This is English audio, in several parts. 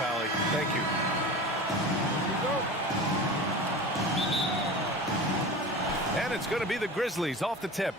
Allie. Thank you. And it's going to be the Grizzlies off the tip.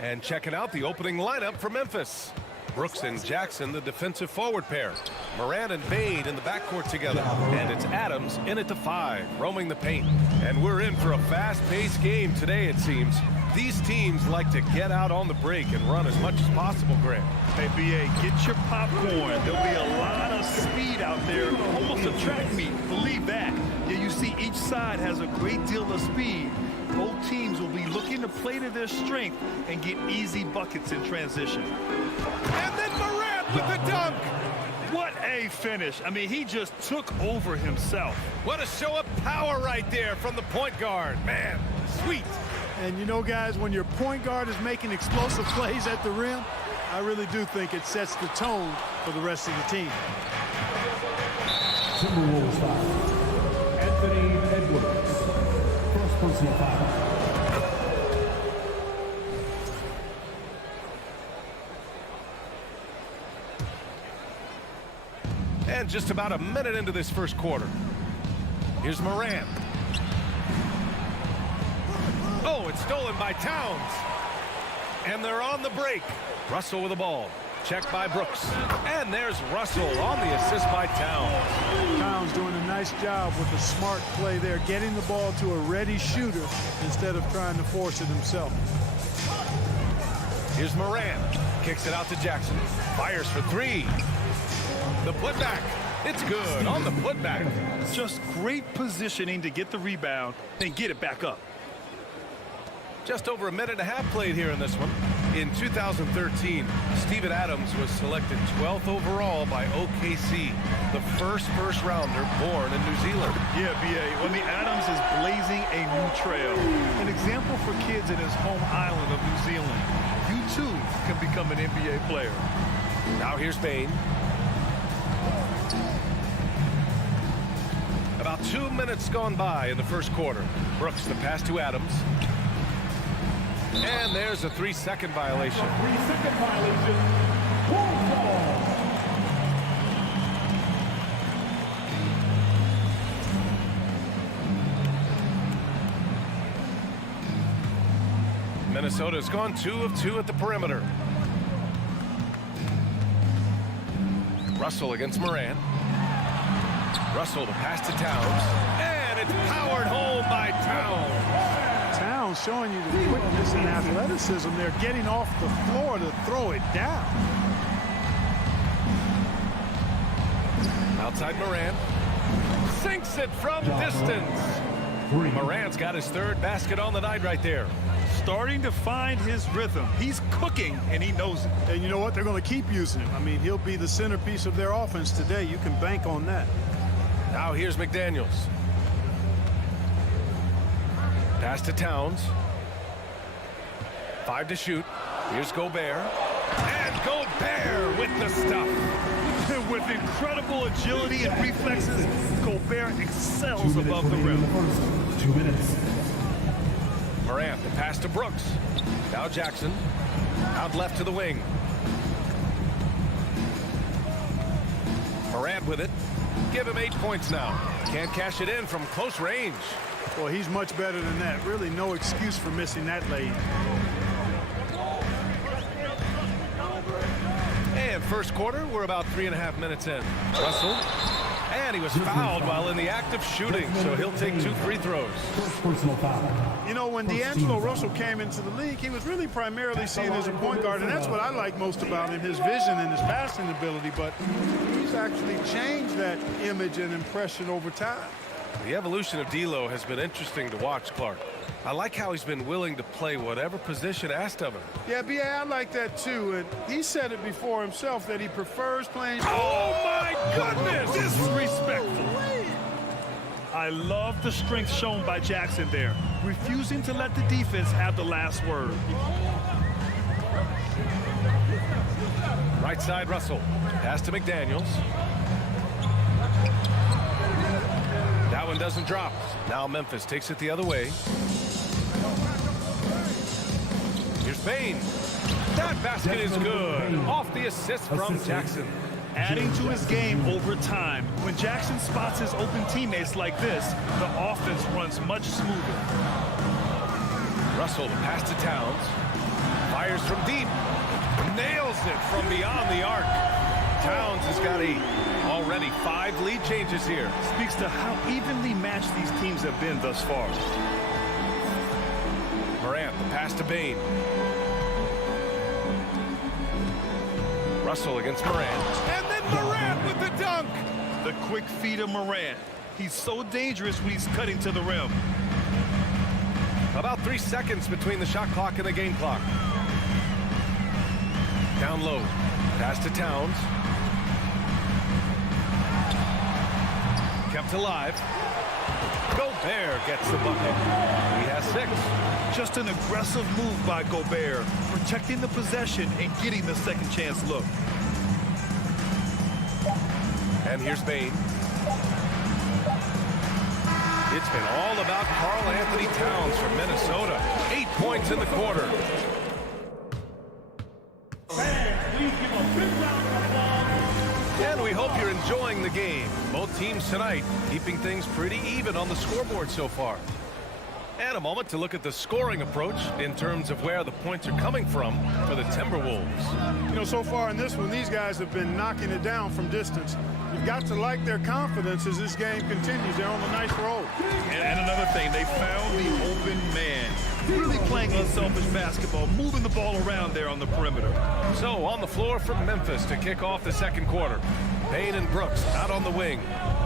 And checking out the opening lineup for Memphis. Brooks and Jackson, the defensive forward pair. Moran and Bade in the backcourt together. And it's Adams in at the 5, roaming the paint. And we're in for a fast-paced game today, it seems. These teams like to get out on the break and run as much as possible, Grant. Hey, B.A., get your popcorn. There'll be a lot of speed out there, almost a track meet. Believe that. Yeah, you see each side has a great deal of speed. Both teams will be looking to play to their strength and get easy buckets in transition. And then Morant with the dunk. What a finish. I mean, he just took over himself. What a show of power right there from the point guard. Man, sweet. And you know, guys, when your point guard is making explosive plays at the rim, I really do think it sets the tone for the rest of the team. Timberwolves foul. Anthony Edwards. First personal foul. And just about a minute into this first quarter. Here's Morant. Oh, it's stolen by Towns. And they're on the break. Russell with the ball. Checked by Brooks. And there's Russell on the assist by Towns. Towns doing a nice job with a smart play there, getting the ball to a ready shooter instead of trying to force it himself. Here's Moran. Kicks it out to Jackson. Fires for 3. The putback. It's good on the putback. Just great positioning to get the rebound and get it back up. Just over a minute and a half played here in this one. In 2013, Steven Adams was selected 12th overall by OKC, the first rounder born in New Zealand. Yeah, B.A. I mean, Adams is blazing a new trail. An example for kids in his home island of New Zealand. You, too, can become an NBA player. Now here's Bane. About 2 minutes gone by in the first quarter. Brooks the pass to Adams. And there's a 3-second violation. 3-second violation. Ball. Minnesota's gone 2 of 2 at the perimeter. Russell against Moran. Russell to pass to Towns. And it's powered home by Towns. Towns showing you the quickness and athleticism. They're getting off the floor to throw it down. Outside Moran. Sinks it from distance. Moran's got his 3rd basket on the night right there. Starting to find his rhythm. He's cooking, and he knows it. And you know what? They're going to keep using him. I mean, he'll be the centerpiece of their offense today. You can bank on that. Now here's McDaniels. Pass to Towns. 5 to shoot. Here's Gobert. And Gobert with the stuff. With incredible agility and reflexes, Gobert excels above the rim. 2 minutes. Morant, the pass to Brooks. Now Jackson. Out left to the wing. Morant with it. Give him 8 points now. Can't cash it in from close range. Well, he's much better than that. Really no excuse for missing that lead. And first quarter, we're about 3.5 minutes in. Russell. And he was fouled while in the act of shooting, so he'll take 2 free throws. First personal foul. You know, when D'Angelo Russell came into the league, he was really primarily seen as a point guard, and that's what I like most about him, his vision and his passing ability, but he's actually changed that image and impression over time. The evolution of D'Lo has been interesting to watch, Clark. I like how he's been willing to play whatever position asked of him. Yeah, B.A., I like that too, and he said it before himself that he prefers playing... Oh, my goodness! Disrespectful. I love the strength shown by Jackson there, refusing to let the defense have the last word. Right side, Russell. Pass to McDaniels. That one doesn't drop. Now Memphis takes it the other way. Here's Bane. That basket is good. Off the assist from Jackson. adding to his game over time. When Jackson spots his open teammates like this, the offense runs much smoother. Russell, the pass to Towns. Fires from deep. Nails it from beyond the arc. Towns has got already 5 lead changes here. Speaks to how evenly matched these teams have been thus far. Morant, the pass to Bane. Russell against Morant. And then Morant with the dunk. The quick feed of Morant. He's so dangerous when he's cutting to the rim. About 3 seconds between the shot clock and the game clock. Down low. Pass to Towns. Kept alive. Gobert gets the bucket. He has 6. Just an aggressive move by Gobert, protecting the possession and getting the second chance look. And here's Bane. It's been all about Karl Anthony Towns from Minnesota. 8 points in the quarter. And we hope you're enjoying the game. Both teams tonight keeping things pretty even on the scoreboard so far. And a moment to look at the scoring approach in terms of where the points are coming from for the Timberwolves. You know, so far in this one, these guys have been knocking it down from distance. You've got to like their confidence as this game continues. They're on a nice roll. And another thing, they found the open man. Really playing unselfish basketball, moving the ball around there on the perimeter. So on the floor for Memphis to kick off the second quarter. Payne and Brooks out on the wing.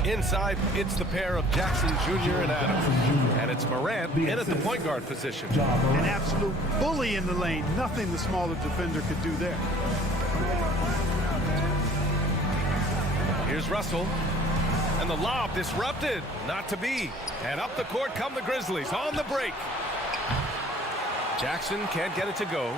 Inside, it's the pair of Jackson Jr. and Adams. And it's Morant in at the point guard position. An absolute bully in the lane. Nothing the smaller defender could do there. Here's Russell. And the lob disrupted. Not to be. And up the court come the Grizzlies on the break. Jackson can't get it to go.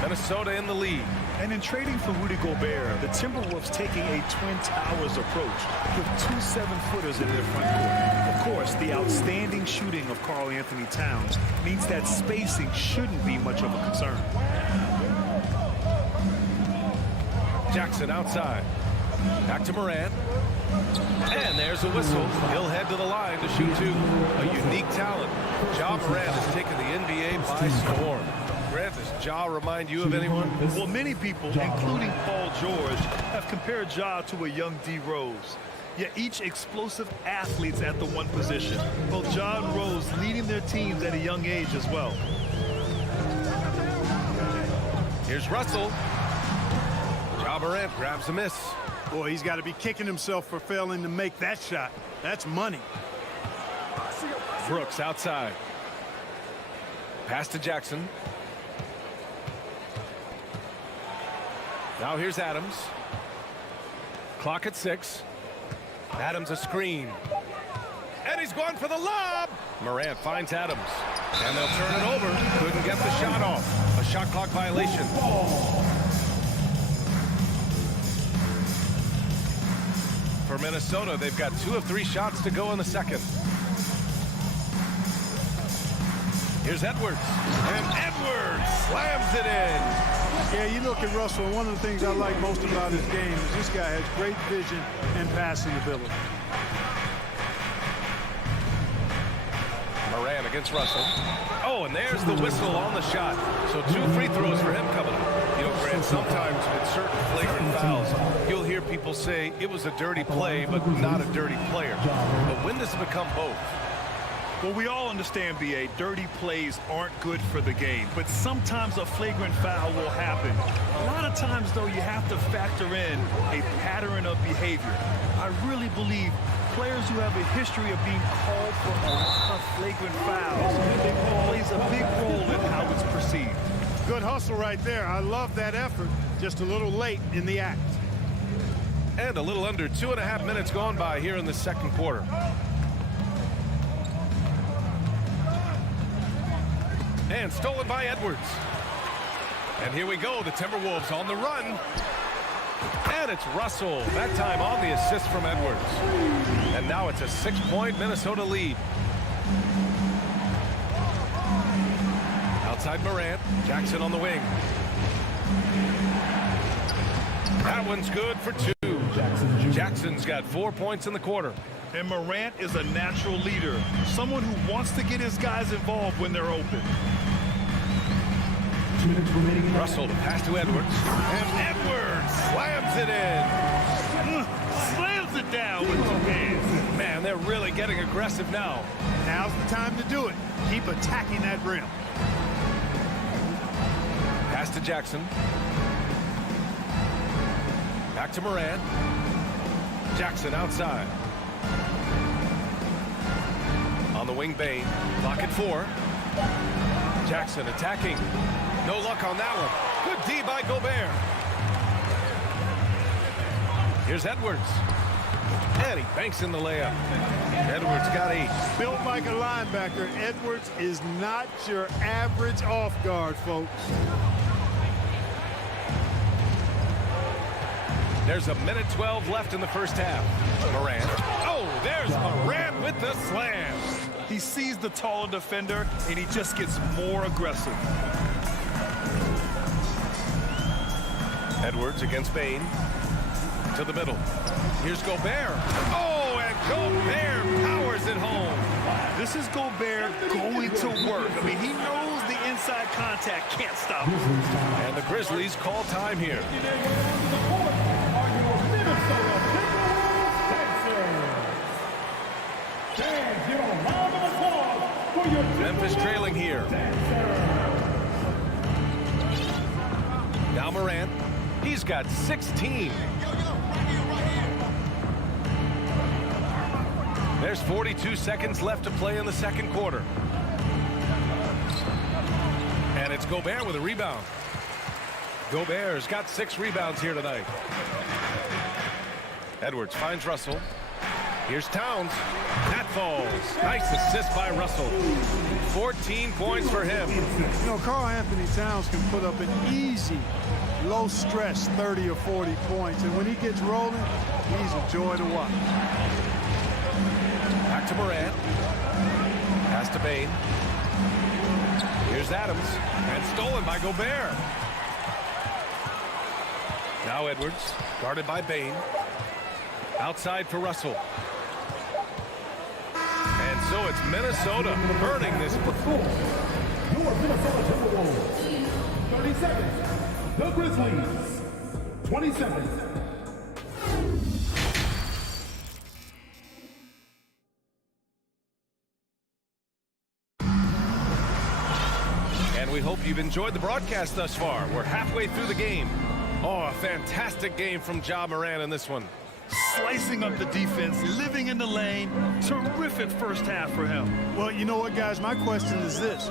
Minnesota in the lead. And in trading for Rudy Gobert, the Timberwolves taking a Twin Towers approach with 2 7-footers in their front court. Of course, the outstanding shooting of Karl Anthony Towns means that spacing shouldn't be much of a concern. Jackson outside. Back to Morant. And there's a whistle. He'll head to the line to shoot 2. A unique talent. Ja Morant has taken the NBA by storm. Grant, does Ja remind you of anyone? Well, many people, including Paul George, have compared Ja to a young D. Rose. Yet each explosive athletes at the one position. Both Ja and Rose leading their teams at a young age as well. Here's Russell. Ja Morant grabs a miss. Boy, he's got to be kicking himself for failing to make that shot. That's money. Brooks outside. Pass to Jackson. Now here's Adams. Clock at 6. Adams a screen. And he's going for the lob. Morant finds Adams. And they'll turn it over. Couldn't get the shot off. A shot clock violation. For Minnesota, they've got 2 of 3 shots to go in the second. Here's Edwards. And Edwards slams it in. Yeah, you look at Russell, and one of the things I like most about his game is this guy has great vision and passing ability. Morant against Russell. Oh, and there's the whistle on the shot. So 2 free throws for him coming up. You know, Grant, sometimes with certain flagrant fouls, you'll hear people say it was a dirty play, but not a dirty player. But when does it become both? Well, we all understand, B.A., dirty plays aren't good for the game, but sometimes a flagrant foul will happen. A lot of times, though, you have to factor in a pattern of behavior. I really believe players who have a history of being called for a lot of flagrant fouls, it plays a big role in how it's perceived. Good hustle right there. I love that effort. Just a little late in the act. And a little under 2.5 minutes gone by here in the second quarter. And stolen by Edwards. And here we go, the Timberwolves on the run. And it's Russell, that time on the assist from Edwards. And now it's a 6-point Minnesota lead. Outside Morant, Jackson on the wing. That one's good for 2. Jackson's got 4 points in the quarter. And Morant is a natural leader, someone who wants to get his guys involved when they're open. 2 minutes remaining. Russell to pass to Edwards. And Edwards slams it in. Slams it down with 2 hands. Man, they're really getting aggressive now. Now's the time to do it. Keep attacking that rim. Pass to Jackson. Back to Morant. Jackson outside. On the wing, Bain. Clock at 4. Jackson attacking. No luck on that one. Good D by Gobert. Here's Edwards. And he banks in the layup. Edwards got 8. Built like a linebacker, Edwards is not your average off guard, folks. There's 1:12 left in the first half. Morant. Oh, there's Morant with the slam. He sees the taller defender, and he just gets more aggressive. Edwards against Bain. To the middle. Here's Gobert. Oh, and Gobert powers it home. This is Gobert going to work. I mean, he knows the inside contact can't stop him. And the Grizzlies call time here. Memphis trailing here. Now Morant. He's got 16. There's 42 seconds left to play in the second quarter. And it's Gobert with a rebound. Gobert's got 6 rebounds here tonight. Edwards finds Russell. Here's Towns. That falls. Nice assist by Russell. 14 points for him. You know, Karl Anthony Towns can put up an easy, low-stress 30 or 40 points. And when he gets rolling, he's a joy to watch. Back to Morant. Pass to Bain. Here's Adams. And stolen by Gobert. Now Edwards. Guarded by Bain. Outside for Russell. And so it's Minnesota burning this. Your Minnesota Timberwolves. 30 seconds. The Grizzlies. 20 seconds. And we hope you've enjoyed the broadcast thus far. We're halfway through the game. Oh, a fantastic game from Ja Morant in this one. Slicing up the defense, living in the lane. Terrific first half for him. Well, you know what, guys? My question is this.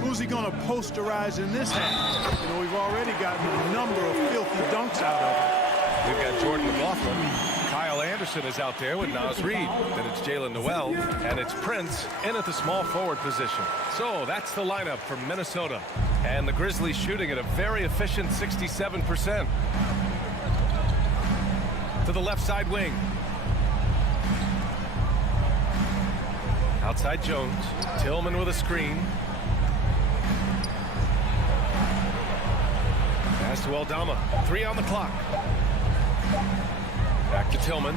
Who's he going to posterize in this half? You know, we've already gotten a number of filthy dunks out of him. We've got Jordan McLaughlin. Kyle Anderson is out there with Naz Reid. Then it's Jalen Noel. And it's Prince in at the small forward position. So that's the lineup for Minnesota. And the Grizzlies shooting at a very efficient 67%. To the left side wing. Outside Jones. Tillman with a screen. Pass to Aldama. 3 on the clock. Back to Tillman.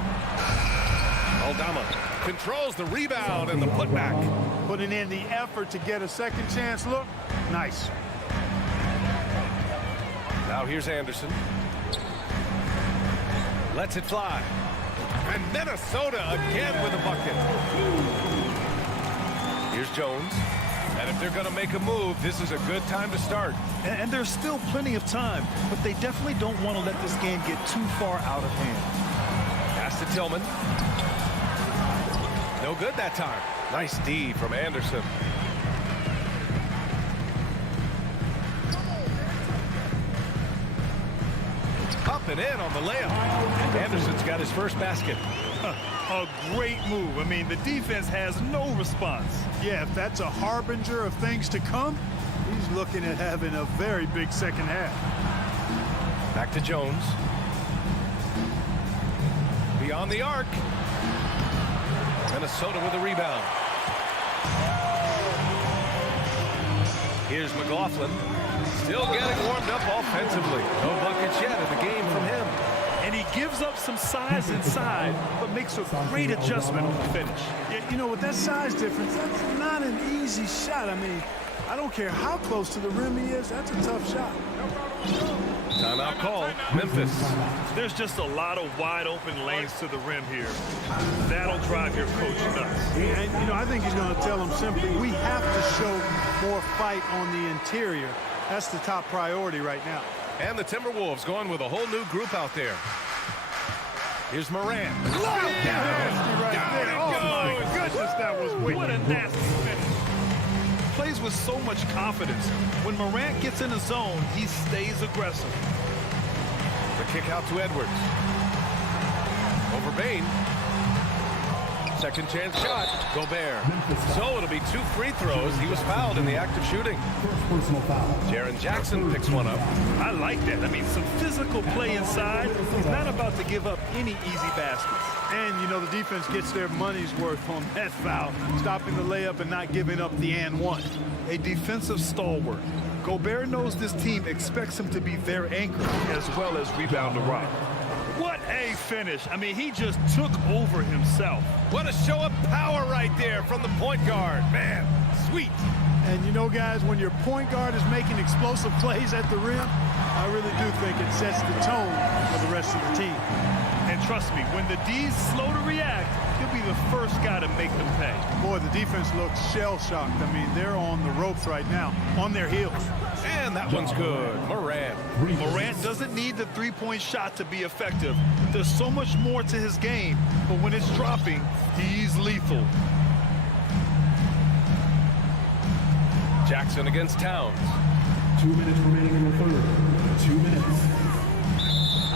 Aldama controls the rebound and the putback. Putting in the effort to get a second chance look. Nice. Now here's Anderson. Lets it fly. And Minnesota again with a bucket. Here's Jones. And if they're going to make a move, this is a good time to start. And there's still plenty of time, but they definitely don't want to let this game get too far out of hand. Pass to Tillman. No good that time. Nice D from Anderson. Up and in on the layup. Anderson's got his first basket. A great move. I mean, the defense has no response. Yeah, if that's a harbinger of things to come, he's looking at having a very big second half. Back to Jones. Beyond the arc. Minnesota with a rebound. Here's McLaughlin. Still getting warmed up offensively. No buckets yet in the game from him. And he gives up some size inside, but makes a great adjustment on the finish. Yeah, you know, with that size difference, that's not an easy shot. I mean, I don't care how close to the rim he is, that's a tough shot. Timeout call, Memphis. There's just a lot of wide open lanes to the rim here. That'll drive your coach nuts. And, you know, I think he's going to tell them simply, we have to show more fight on the interior. That's the top priority right now. And the Timberwolves going with a whole new group out there. Here's Morant. Right there. Oh, my goodness, that was wicked. What a nasty finish. Plays with so much confidence. When Morant gets in the zone, he stays aggressive. The kick out to Edwards. Over Bain. Second chance shot. Gobert. So it'll be 2 free throws. He was fouled in the act of shooting. Personal foul. Jaren Jackson picks one up. I like that. I mean, some physical play inside. He's not about to give up any easy baskets. And, you know, the defense gets their money's worth on that foul, stopping the layup and not giving up the and one. A defensive stalwart. Gobert knows this team expects him to be their anchor as well as rebound the rock. What a finish. I mean, he just took over himself. What a show of power right there from the point guard. Man, sweet. And, you know, guys, when your point guard is making explosive plays at the rim, I really do think it sets the tone for the rest of the team. And trust me, when the D's slow to react, he'll be the first guy to make them pay. Boy, the defense looks shell-shocked. I mean, they're on the ropes right now, on their heels. And that one's good. Morant. Morant doesn't need the three-point shot to be effective. There's so much more to his game, but when it's dropping, he's lethal. Jackson against Towns. 2 minutes remaining in the third. 2 minutes.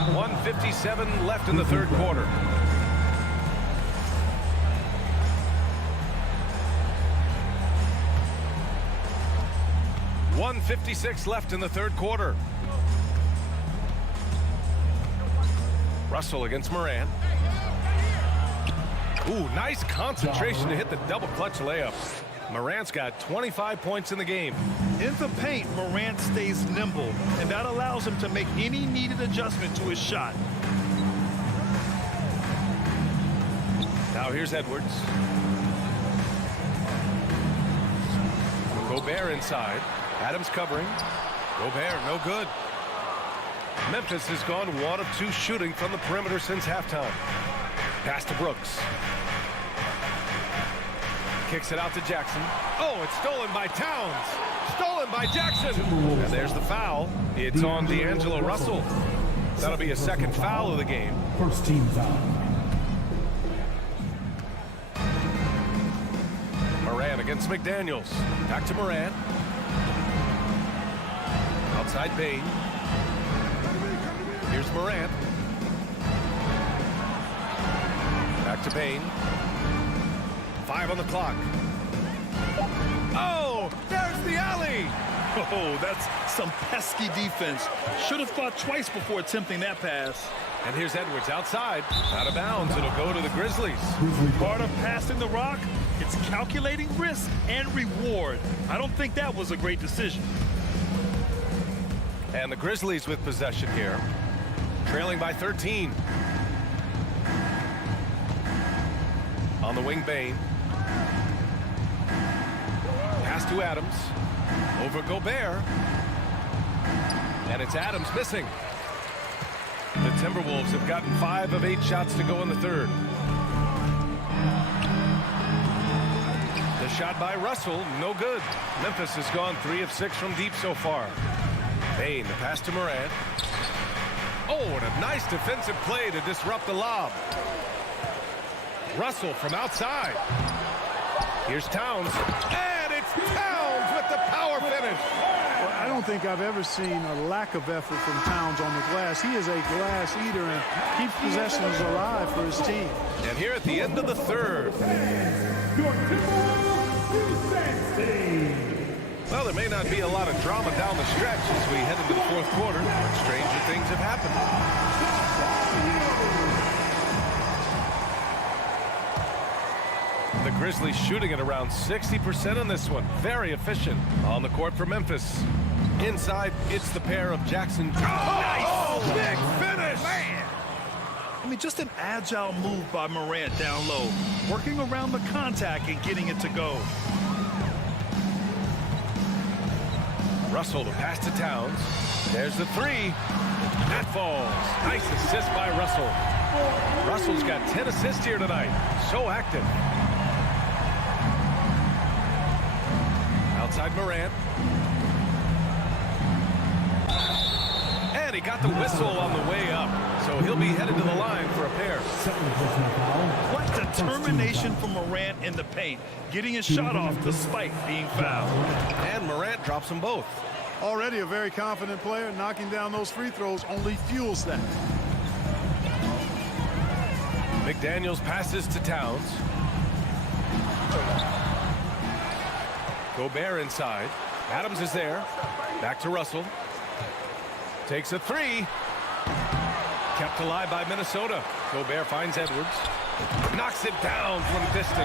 1:57 left in the third quarter. .156 left in the third quarter. Russell against Morant. Ooh, nice concentration to hit the double clutch layup. Morant's got 25 points in the game. In the paint, Morant stays nimble, and that allows him to make any needed adjustment to his shot. Now here's Edwards. Gobert inside. Adams covering. Gobert, no good. Memphis has gone 1 of 2 shooting from the perimeter since halftime. Pass to Brooks. Kicks it out to Jackson. Oh, it's stolen by Towns. Stolen by Jackson. And there's the foul. It's on D'Angelo Russell. That'll be a second foul of the game. First team foul. Morant against McDaniels. Back to Morant. Outside Bain. Here's Morant. Back to Bain. 5 on the clock. Oh, there's the alley. Oh, that's some pesky defense. Should have thought twice before attempting that pass. And here's Edwards outside. Out of bounds. It'll go to the Grizzlies. Part of passing the rock, it's calculating risk and reward. I don't think that was a great decision. And the Grizzlies with possession here. Trailing by 13. On the wing, Bain. Pass to Adams. Over Gobert. And it's Adams missing. The Timberwolves have gotten 5 of 8 shots to go in the third. The shot by Russell, no good. Memphis has gone 3 of 6 from deep so far. Bain, the pass to Morant. Oh, and a nice defensive play to disrupt the lob. Russell from outside. Here's Towns. And it's Towns with the power finish. Well, I don't think I've ever seen a lack of effort from Towns on the glass. He is a glass eater and keeps possessions alive for his team. And here at the end of the third. Well, there may not be a lot of drama down the stretch as we head into the fourth quarter, but stranger things have happened. The Grizzlies shooting at around 60% in this one. Very efficient on the court for Memphis. Inside, it's the pair of Jackson. Nice! Big finish! Man! I mean, just an agile move by Morant down low, working around the contact and getting it to go. Russell, the pass to Towns. There's the three. That falls. Nice assist by Russell. Russell's got 10 assists here tonight. So active. Outside Morant. And he got the whistle on the way up. So he'll be headed to the line for a pair. What determination from Morant in the paint, getting his shot off despite being fouled. And Morant drops them both. Already a very confident player. Knocking down those free throws only fuels that. McDaniels passes to Towns. Gobert inside. Adams is there. Back to Russell. Takes a three. Kept alive by Minnesota. Gobert finds Edwards. Knocks it down from distance.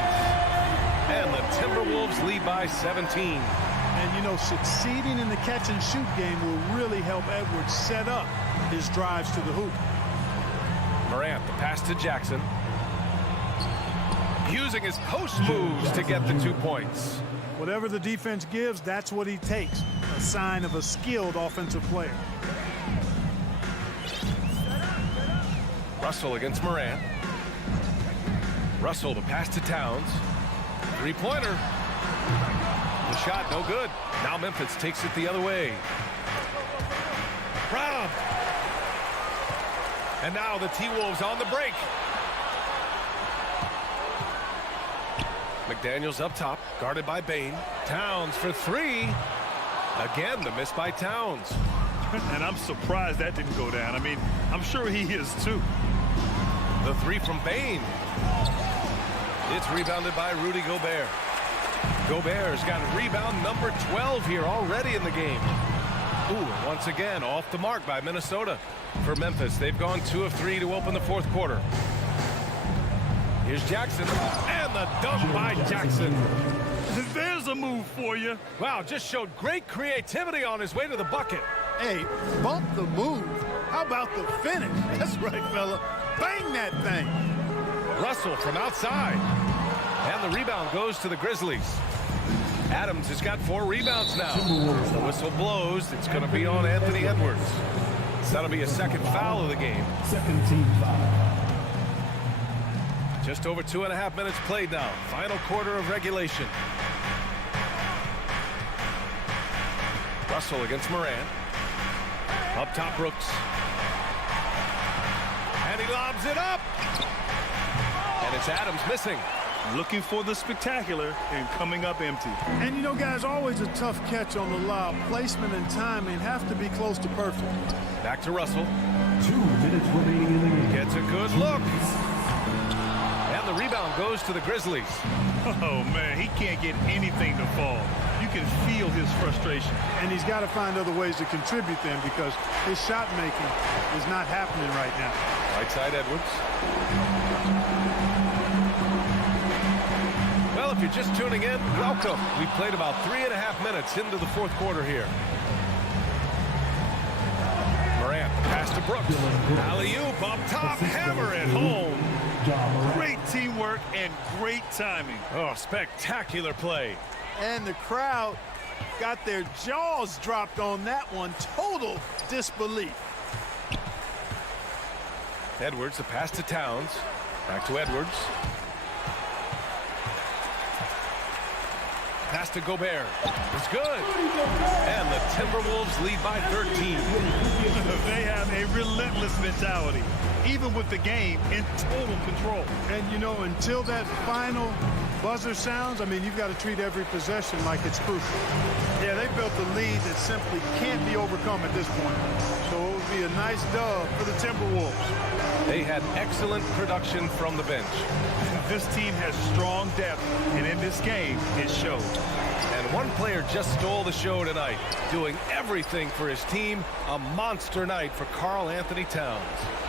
And the Timberwolves lead by 17. And, you know, succeeding in the catch-and-shoot game will really help Edwards set up his drives to the hoop. Morant, the pass to Jackson. Using his post moves to get the 2 points. Whatever the defense gives, that's what he takes. A sign of a skilled offensive player. Russell against Morant. Russell, the pass to Towns. Three-pointer. The shot, no good. Now Memphis takes it the other way. Brown. And now the T-Wolves on the break. McDaniels up top, guarded by Bane. Towns for three. Again, the miss by Towns. And I'm surprised that didn't go down. I mean, I'm sure he is too. The three from Bane. It's rebounded by Rudy Gobert. Gobert's got rebound number 12 here already in the game. Ooh, once again, off the mark by Minnesota. For Memphis, they've gone 2 of 3 to open the fourth quarter. Here's Jackson, and the dunk by Jackson. There's a move for you. Wow, just showed great creativity on his way to the bucket. Hey, bump the move. How about the finish? That's right, fella. Bang that thing. Russell from outside. And the rebound goes to the Grizzlies. Adams has got 4 rebounds now. The whistle blows. It's going to be on Anthony Edwards. So that'll be a second foul of the game. Second team foul. Just over 2.5 minutes played now. Final quarter of regulation. Russell against Morant. Up top, Brooks. And he lobs it up. And it's Adams missing. Looking for the spectacular and coming up empty. And, you know, guys, always a tough catch on the lob. Placement and timing have to be close to perfect. Back to Russell. 2 minutes remaining in the game. Gets a good look. And the rebound goes to the Grizzlies. Oh, man, he can't get anything to fall. You can feel his frustration. And he's got to find other ways to contribute them because his shot making is not happening right now. Right side, Edwards. Well, if you're just tuning in, welcome. We played about 3.5 minutes into the fourth quarter here. Morant, pass to Brooks. Alley-oop up top, hammer it home. Great teamwork and great timing. Oh, spectacular play. And the crowd got their jaws dropped on that one. Total disbelief. Edwards, the pass to Towns. Back to Edwards. Pass to Gobert. It's good. And the Timberwolves lead by 13. They have a relentless mentality, even with the game in total control. And, you know, until that final buzzer sounds, I mean, you've got to treat every possession like it's crucial. Yeah, they built a lead that simply can't be overcome at this point. So it would be a nice dub for the Timberwolves. They had excellent production from the bench. This team has strong depth, and in this game, it showed. And one player just stole the show tonight, doing everything for his team. A monster night for Karl Anthony Towns.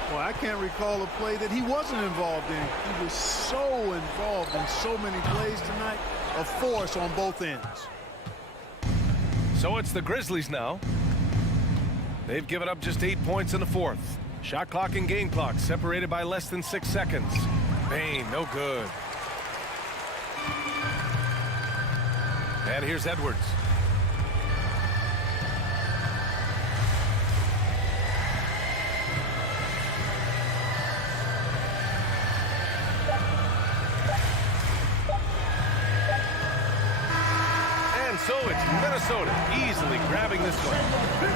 Well, I can't recall a play that he wasn't involved in. He was so involved in so many plays tonight. A force on both ends. So it's the Grizzlies now. They've given up just 8 points in the fourth. Shot clock and game clock separated by less than 6 seconds. Bain, no good. And here's Edwards. And so it's Minnesota easily grabbing this one.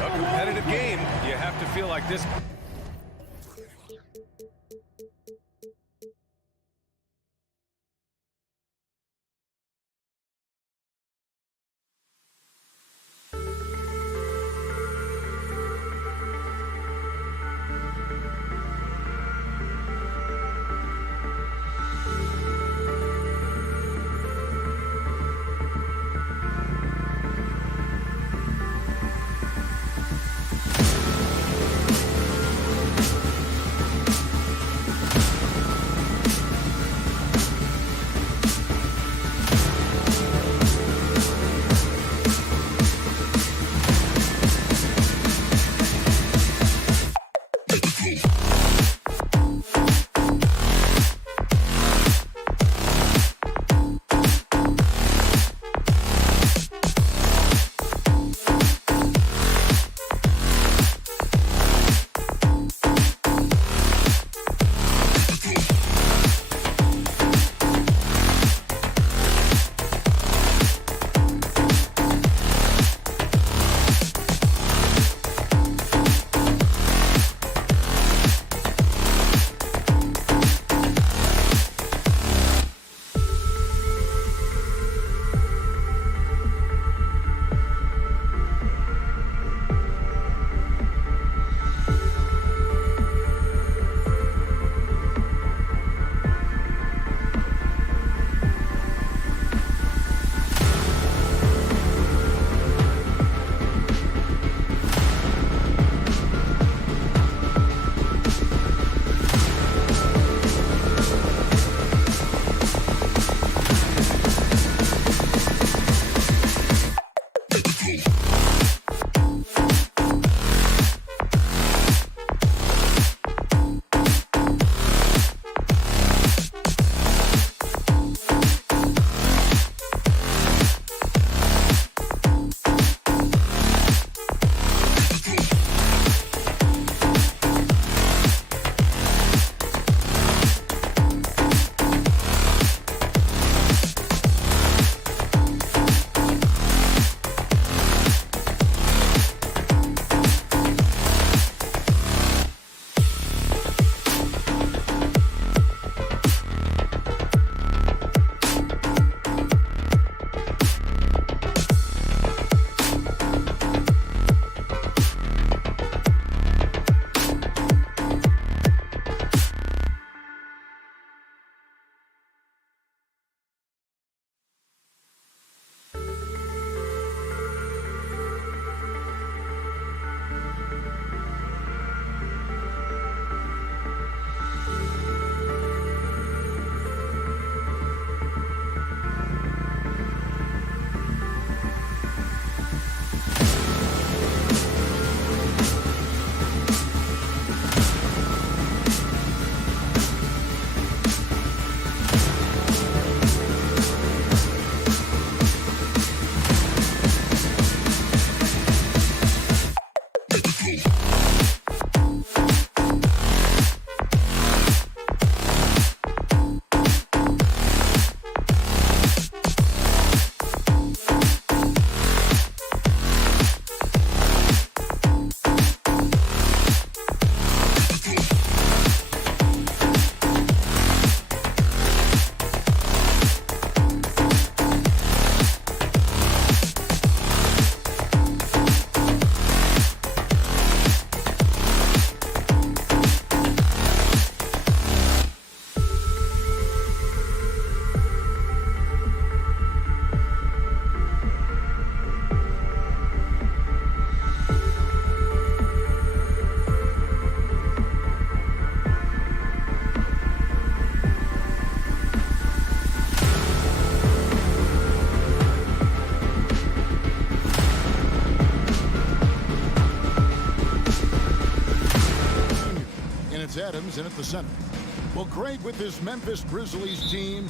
A competitive game. You have to feel like this. Adams in at the center. Well, Greg, with this Memphis Grizzlies team,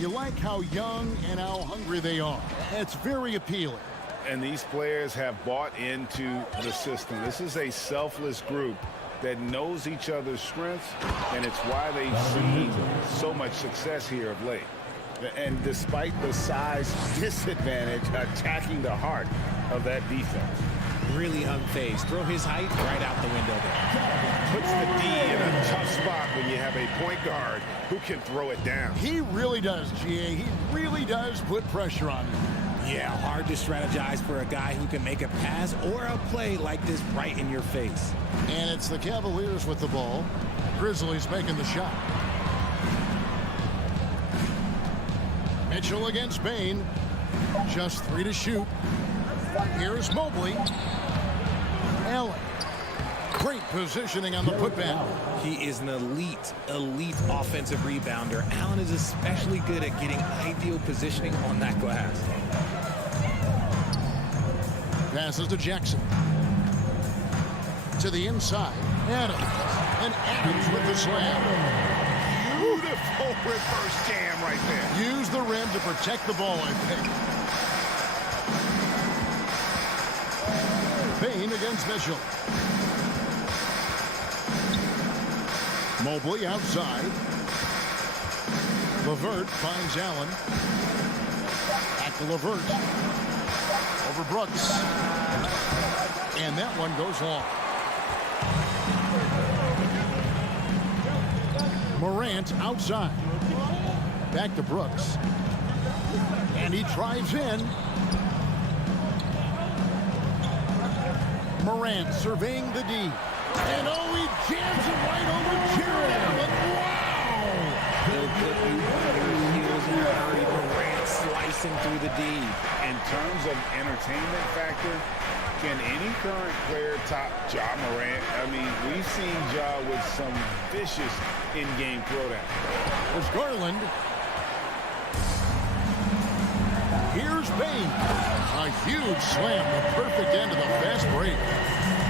you like how young and how hungry they are. It's very appealing. And these players have bought into the system. This is a selfless group that knows each other's strengths, and it's why they've seen so much success here of late. And despite the size disadvantage, attacking the heart of that defense. Really unfazed. Throw his height right out the window there. Puts the D in a tough spot when you have a point guard who can throw it down. He really does, GA. He really does put pressure on him. Yeah, hard to strategize for a guy who can make a pass or a play like this right in your face. And it's the Cavaliers with the ball. Grizzlies making the shot. Mitchell against Bain. Just 3 to shoot. Here's Mobley. Allen. Great positioning on the putback. He is an elite offensive rebounder. Allen is especially good at getting ideal positioning on that glass. Passes to Jackson. To the inside. Adams. And Adams with the slam. Beautiful reverse jam right there. Use the rim to protect the ball, I think. Bain against Mitchell. Mobley outside. LeVert finds Allen. Back to LeVert. Over Brooks. And that one goes long. Morant outside. Back to Brooks. And he drives in. Morant surveying the D. And oh, he jams it right over Jared Allen. Wow! He'll put you on your heels in a hurry. Morant slicing through the D. In terms of entertainment factor, can any current player top Ja Morant? I mean, we've seen Ja with some vicious in-game throwdown. There's Garland. Here's Bain. A huge slam, the perfect end of the fast break.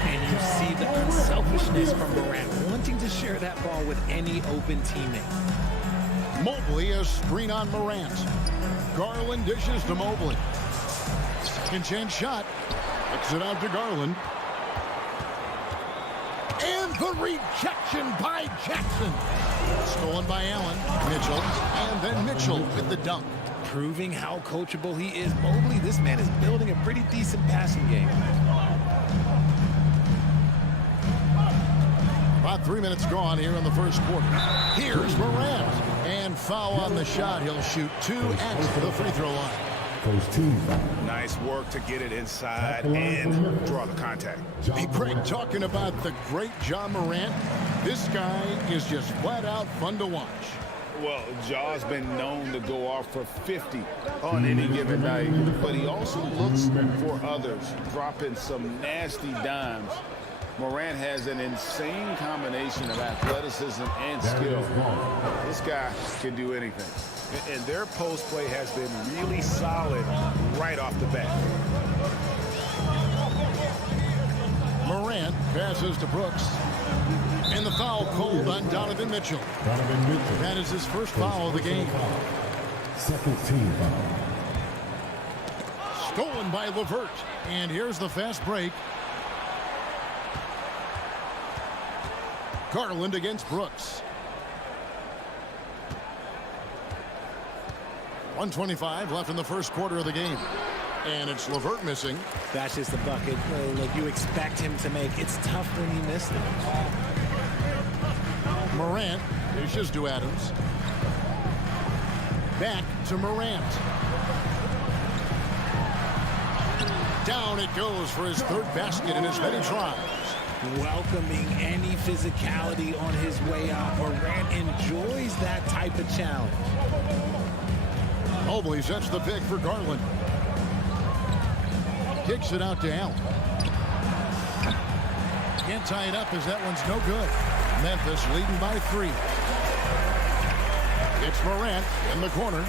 And you see the unselfishness from Morant, wanting to share that ball with any open teammate. Mobley, a screen on Morant. Garland dishes to Mobley. Inch shot. Puts it out to Garland. And the rejection by Jackson. Stolen by Allen. Mitchell. And then Mitchell with the dunk. Proving how coachable he is. Mobley, this man is building a pretty decent passing game. About 3 minutes gone here in the first quarter. Here's Morant. And foul on the shot. He'll shoot 2 at the free throw line. First team. Nice work to get it inside and draw the contact. Hey, Craig, talking about the great Ja Morant, this guy is just flat out fun to watch. Well, Ja's been known to go off for 50 on any given night, but he also looks for others, dropping some nasty dimes. Morant has an insane combination of athleticism and skill. This guy can do anything. And their post play has been really solid right off the bat. Morant passes to Brooks. And the foul called on Donovan Mitchell. Donovan Mitchell. That is his first foul of the game. Second team foul. Stolen by LeVert. And here's the fast break. Garland against Brooks. 1:25 left in the first quarter of the game. And it's LeVert missing. That's just the bucket like you expect him to make. It's tough when he missed it. Morant dishes to Adams. Back to Morant. Down it goes for his third basket in as many tries. Welcoming any physicality on his way out. Morant enjoys that type of challenge. Mobley sets the pick for Garland. Kicks it out to Allen. Can't tie it up as that one's no good. Memphis leading by 3. It's Morant in the corner.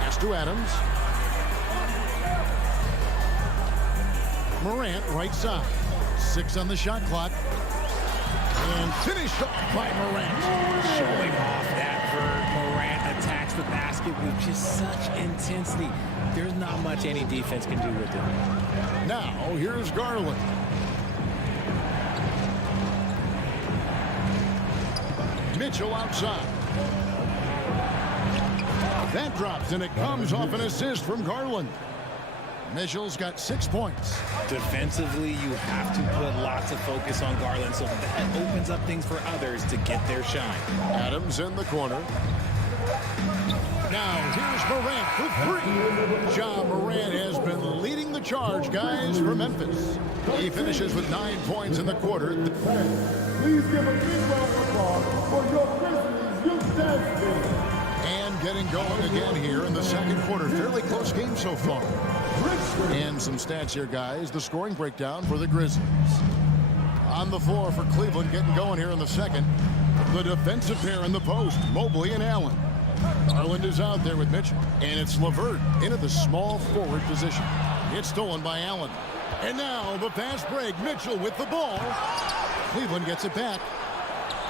Pass to Adams. Morant right side. 6 on the shot clock. And finished off by Morant. Showing off that Vert. Morant attacks the basket with just such intensity. There's not much any defense can do with it. Now, here's Garland. Mitchell outside. That drops, and it comes off an assist from Garland. Mitchell's got 6 points. Defensively, you have to put lots of focus on Garland, so that opens up things for others to get their shine. Adams in the corner. Now, here's Morant for 3. Ja Morant has been leading the charge, guys, for Memphis. He finishes with 9 points in the quarter. Please give a big round of applause for your Grizzlies youth dance team. And getting going again here in the second quarter. Fairly close game so far. And some stats here, guys. The scoring breakdown for the Grizzlies. On the floor for Cleveland, getting going here in the second. The defensive pair in the post, Mobley and Allen. Garland is out there with Mitchell. And it's LeVert into the small forward position. It's stolen by Allen. And now the fast break. Mitchell with the ball. Cleveland gets it back.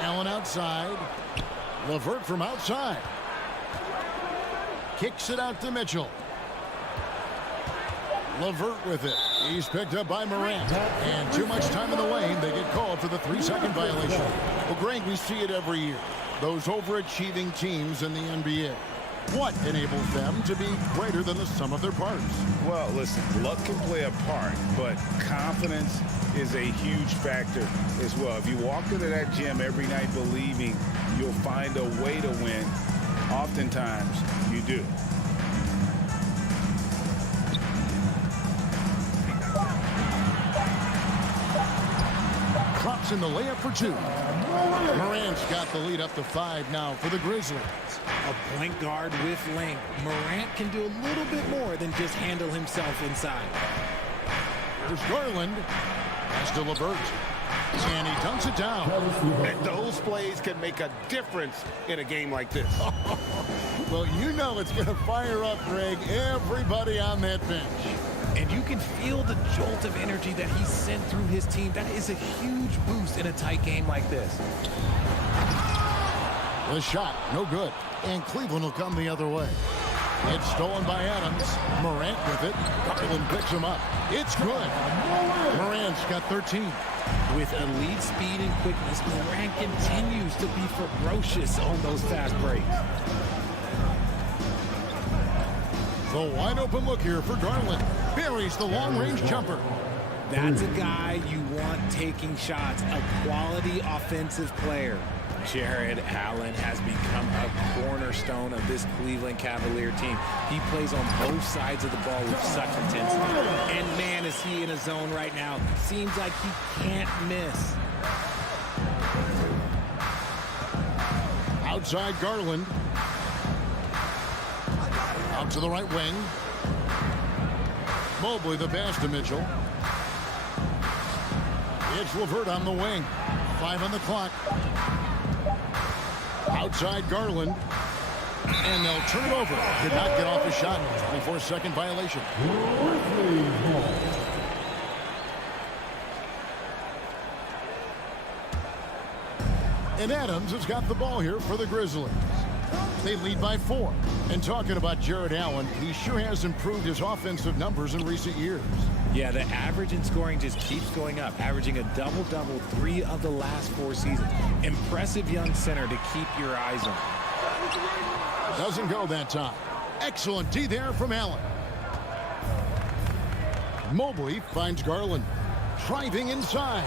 Allen outside. LeVert from outside. Kicks it out to Mitchell. LeVert with it. He's picked up by Morant. And too much time in the lane. They get called for the 3-second violation. Well, Greg, we see it every year. Those overachieving teams in the NBA. What enables them to be greater than the sum of their parts? Well, listen, luck can play a part, but confidence is a huge factor as well. If you walk into that gym every night believing you'll find a way to win, oftentimes you do. Drops in the layup for 2. Morant's got the lead up to 5 now for the Grizzlies. A point guard with length. Morant can do a little bit more than just handle himself inside. Here's Garland. Pass to LeVert. And he dunks it down. And those plays can make a difference in a game like this. Well, you know it's going to fire up, Greg, everybody on that bench. And you can feel the jolt of energy that he sent through his team. That is a huge boost in a tight game like this. The shot, no good. And Cleveland will come the other way. It's stolen by Adams. Morant with it. Garland picks him up. It's good. Morant's got 13. With elite speed and quickness, Morant continues to be ferocious on those fast breaks. The wide open look here for Garland. Buries the long-range jumper. That's a guy you want taking shots, a quality offensive player. Jared Allen has become a cornerstone of this Cleveland Cavalier team. He plays on both sides of the ball with such intensity. And man, is he in a zone right now. Seems like he can't miss. Outside Garland. Out to the right wing. Mobley the pass to Mitchell. It's LeVert on the wing. 5 on the clock. Outside Garland. And they'll turn it over. Did not get off a shot. 24-second violation. And Adams has got the ball here for the Grizzlies. They lead by 4. And talking about Jared Allen, he sure has improved his offensive numbers in recent years. Yeah, the average in scoring just keeps going up, averaging a double-double 3 of the last 4 seasons. Impressive young center to keep your eyes on. Doesn't go that time. Excellent D there from Allen. Mobley finds Garland. Driving inside.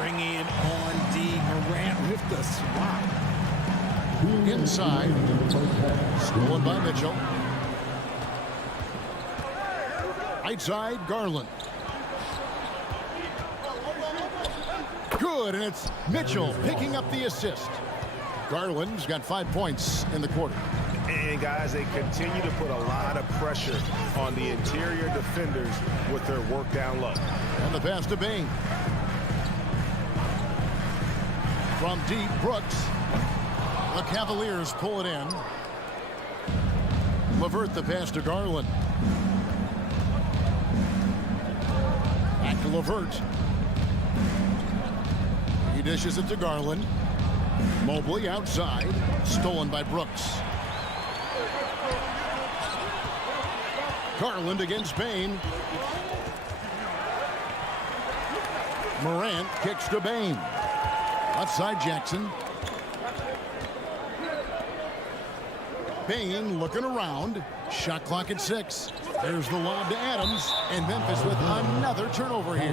Bringing it on D. Morant with the swap. Inside. Stolen by Mitchell. Right side, Garland. Good, and it's Mitchell picking up the assist. Garland's got 5 points in the quarter. And guys, they continue to put a lot of pressure on the interior defenders with their work down low. And the pass to Bain. From deep, Brooks. The Cavaliers pull it in. LeVert the pass to Garland. Back to LeVert. dishes it to Garland. Mobley outside. Stolen by Brooks. Garland against Bain. Morant kicks to Bain. Outside Jackson. Bain looking around. Shot clock at 6. There's the lob to Adams. And Memphis with another turnover here.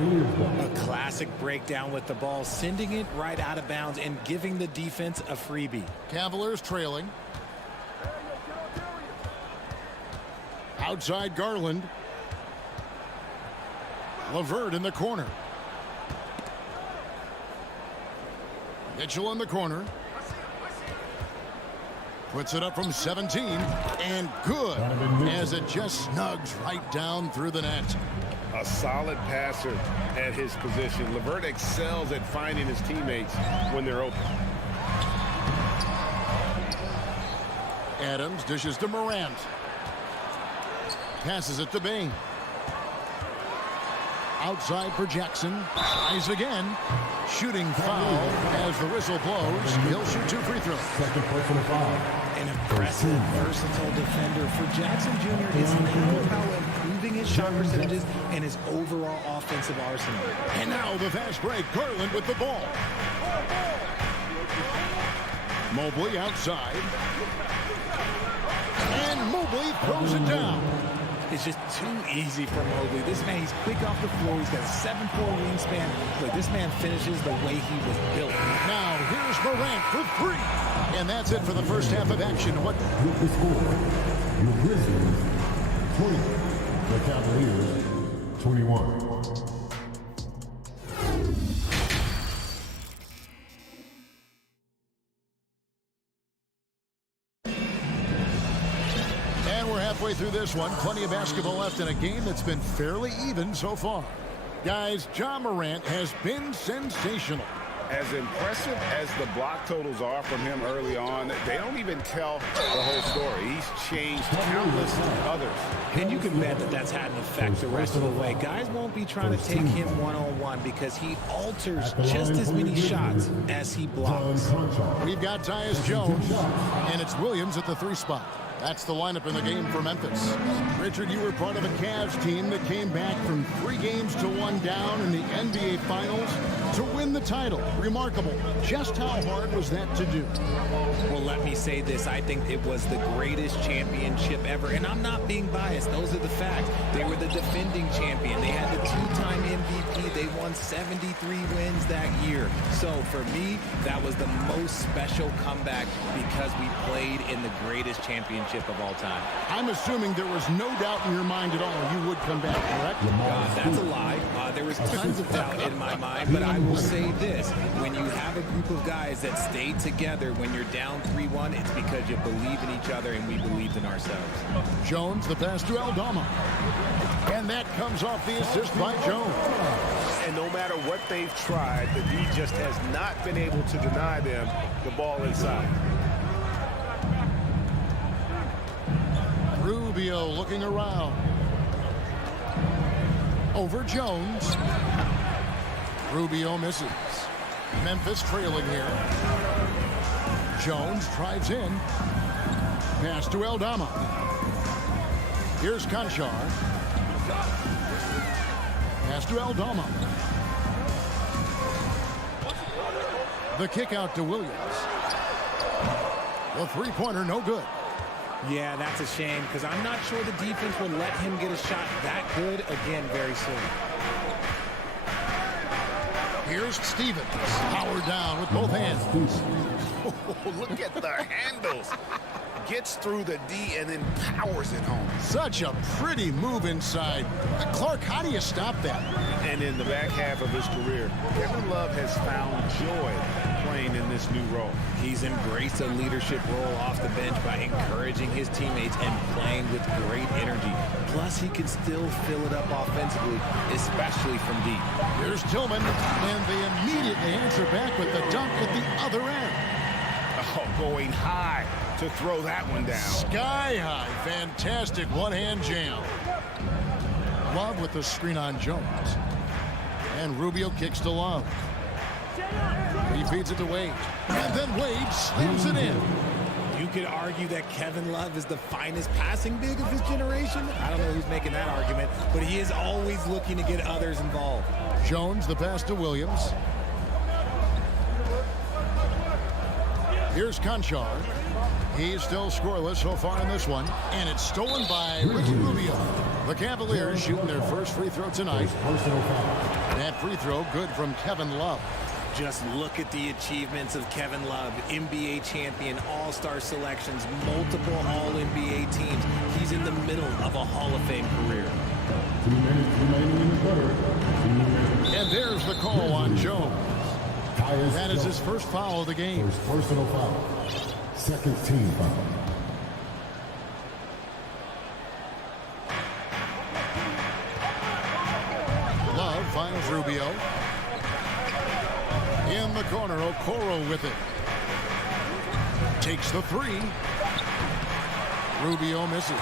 A classic breakdown with the ball, sending it right out of bounds and giving the defense a freebie. Cavaliers trailing. Outside Garland. LeVert in the corner. Mitchell in the corner. Puts it up from 17. And good. As it just snugs right down through the net. A solid passer at his position. LeVert excels at finding his teammates when they're open. Adams dishes to Morant. Passes it to Bain. Outside for Jackson. Tries again. Shooting foul as the whistle blows. He'll shoot 2 free throws. Second personal foul. An impressive, versatile defender for Jackson Jr. is now about improving his shot percentages and his overall offensive arsenal. And now the fast break. Garland with the ball. Mobley outside. And Mobley throws it down. It's just too easy for Mobley. This man, he's quick off the floor. He's got a 7'4" wingspan. Look, this man finishes the way he was built. Now here's Morant for 3. And that's it for the first half of action. What? With the score, your Grizzlies 20, the Cavaliers 21. Halfway through this one, plenty of basketball left in a game that's been fairly even so far. Guys, Ja Morant has been sensational. As impressive as the block totals are from him early on, they don't even tell the whole story. He's changed countless others. And you can bet that that's had an effect the rest of the way. Guys won't be trying to take him one-on-one because he alters just as many shots as he blocks. We've got Tyus Jones, and it's Williams at the 3 spot. That's the lineup in the game for Memphis. Richard, you were part of a Cavs team that came back from 3 games to 1 down in the NBA Finals to win the title. Remarkable. Just how hard was that to do? Well, let me say this. I think it was the greatest championship ever. And I'm not being biased. Those are the facts. They were the defending champion. They had the 2-time MVP. They won 73 wins that year. So for me, that was the most special comeback because we played in the greatest championship of all time. I'm assuming there was no doubt in your mind at all you would come back, correct? That's a lie. There was tons of doubt in my mind, but I will say this. When you have a group of guys that stay together when you're down 3-1, it's because you believe in each other and we believed in ourselves. Jones, the pass to Aldama. And that comes off the assist by Jones. And no matter what they've tried, the D just has not been able to deny them the ball inside. Rubio looking around. Over Jones. Rubio misses. Memphis trailing here. Jones drives in. Pass to Aldama. Here's Conchar. Pass to Aldama. The kick out to Williams. The 3-pointer no good. Yeah, that's a shame because I'm not sure the defense will let him get a shot that good again very soon. Here's Stevens. Powered down with both hands. Oh, look at the handles. Gets through the D and then powers it home. Such a pretty move inside. Clark, how do you stop that? And in the back half of his career, Kevin Love has found joy playing in this new role. He's embraced a leadership role off the bench by encouraging his teammates and playing with great energy. Plus, he can still fill it up offensively, especially from deep. Here's Tillman, and they immediately answer back with the dunk at the other end. Oh, going high to throw that one down. Sky high. Fantastic one-hand jam. Love with the screen on Jones. And Rubio kicks to Love. He feeds it to Wade. And then Wade slams it in. You could argue that Kevin Love is the finest passing big of his generation. I don't know who's making that argument, but he is always looking to get others involved. Jones, the pass to Williams. Here's Conchar. He's still scoreless so far in this one. And it's stolen by Ricky Rubio. The Cavaliers shooting their first free throw tonight. That free throw good from Kevin Love. Just look at the achievements of Kevin Love. NBA champion, all-star selections, multiple all-NBA teams. He's in the middle of a Hall of Fame career. 2 minutes remaining in the third. And there's the call on Jones. That is his first foul of the game. First personal foul. Second team foul. Love finds Rubio. In the corner, Okoro with it. Takes the three. Rubio misses.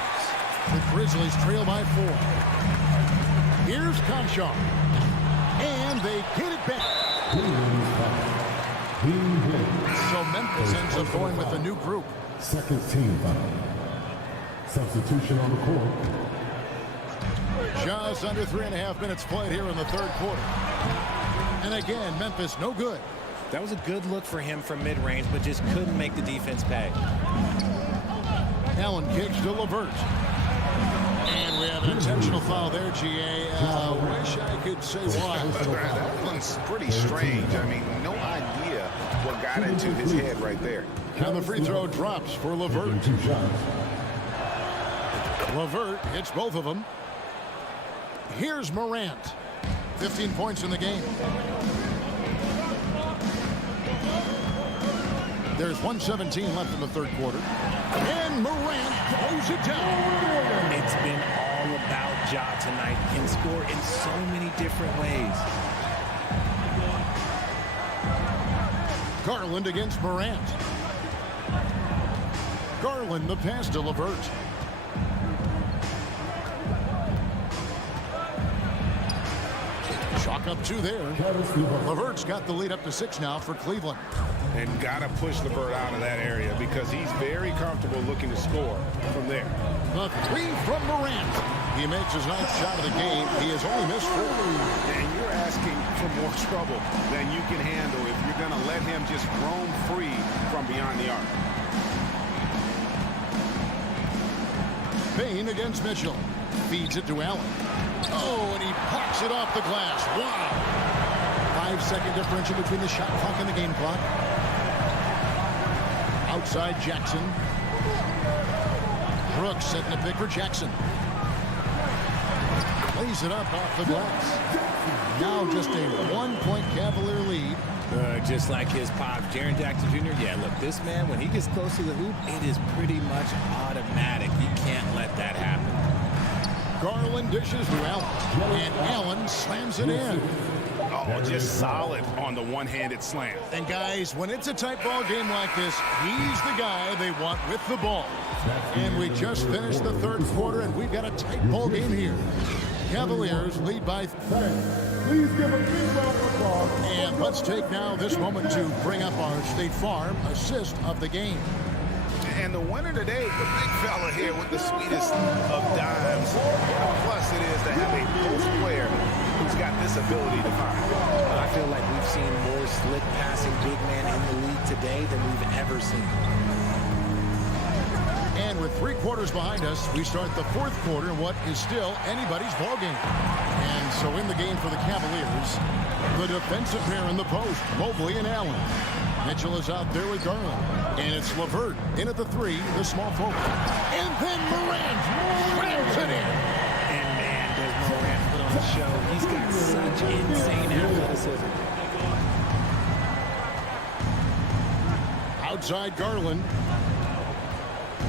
The Grizzlies trail by 4. Here's Conchar. And they get it back. So Memphis ends up going with a new group. Second team foul. Substitution on the court. Just under 3.5 minutes played here in the third quarter. And again, Memphis no good. That was a good look for him from mid-range, but just couldn't make the defense pay. Allen kicks to LeVert. And we have an intentional foul there, GA. Wish I could say why. That one's pretty strange. I mean, no idea what got into his head right there. And the free throw drops for LeVert. LeVert hits both of them. Here's Morant. 15 points in the game. There's 1:17 left in the third quarter. And Morant throws it down. It's been all about Ja tonight. He can score in so many different ways. Garland against Morant. Garland the pass to LeVert. Chalk up 2 there. LeVert's got the lead up to 6 now for Cleveland. And got to push LeVert out of that area because he's very comfortable looking to score from there. The 3 from Morant. He makes his 9th shot of the game. He has only missed 4. And you're asking for more trouble than you can handle if you're going to let him just roam free from beyond the arc. Payne against Mitchell. Feeds it to Allen. Oh, and he pocks it off the glass. Wow. 5-second differential between the shot clock and the game clock. Outside Jackson. Brooks setting a pick for Jackson. Lays it up off the glass. Now just a 1-point Cavalier lead. Just like his pop, Jaren Jackson Jr. Yeah, look, this man, when he gets close to the hoop, it is pretty much automatic. You can't let that happen. Garland dishes to Allen. And Allen slams it in. Oh, just solid on the one-handed slam. And guys, when it's a tight ball game like this, he's the guy they want with the ball. And we just finished the third quarter, and we've got a tight ball game here. Cavaliers lead by 3. Please give a big round of applause. And let's take now this moment to bring up our State Farm assist of the game. And the winner today, the big fella here with the sweetest of dimes. What a plus it is to have a post player who's got this ability to find. I feel like we've seen more slick passing big man in the league today than we've ever seen. And with 3 quarters behind us, we start the fourth quarter in what is still anybody's ball game. And so in the game for the Cavaliers, the defensive pair in the post, Mobley and Allen. Mitchell is out there with Garland. And it's LeVert in at the 3, the small forward. And then Morant slams it in. And man, does Morant put on the show. He's got such insane athleticism. Outside Garland.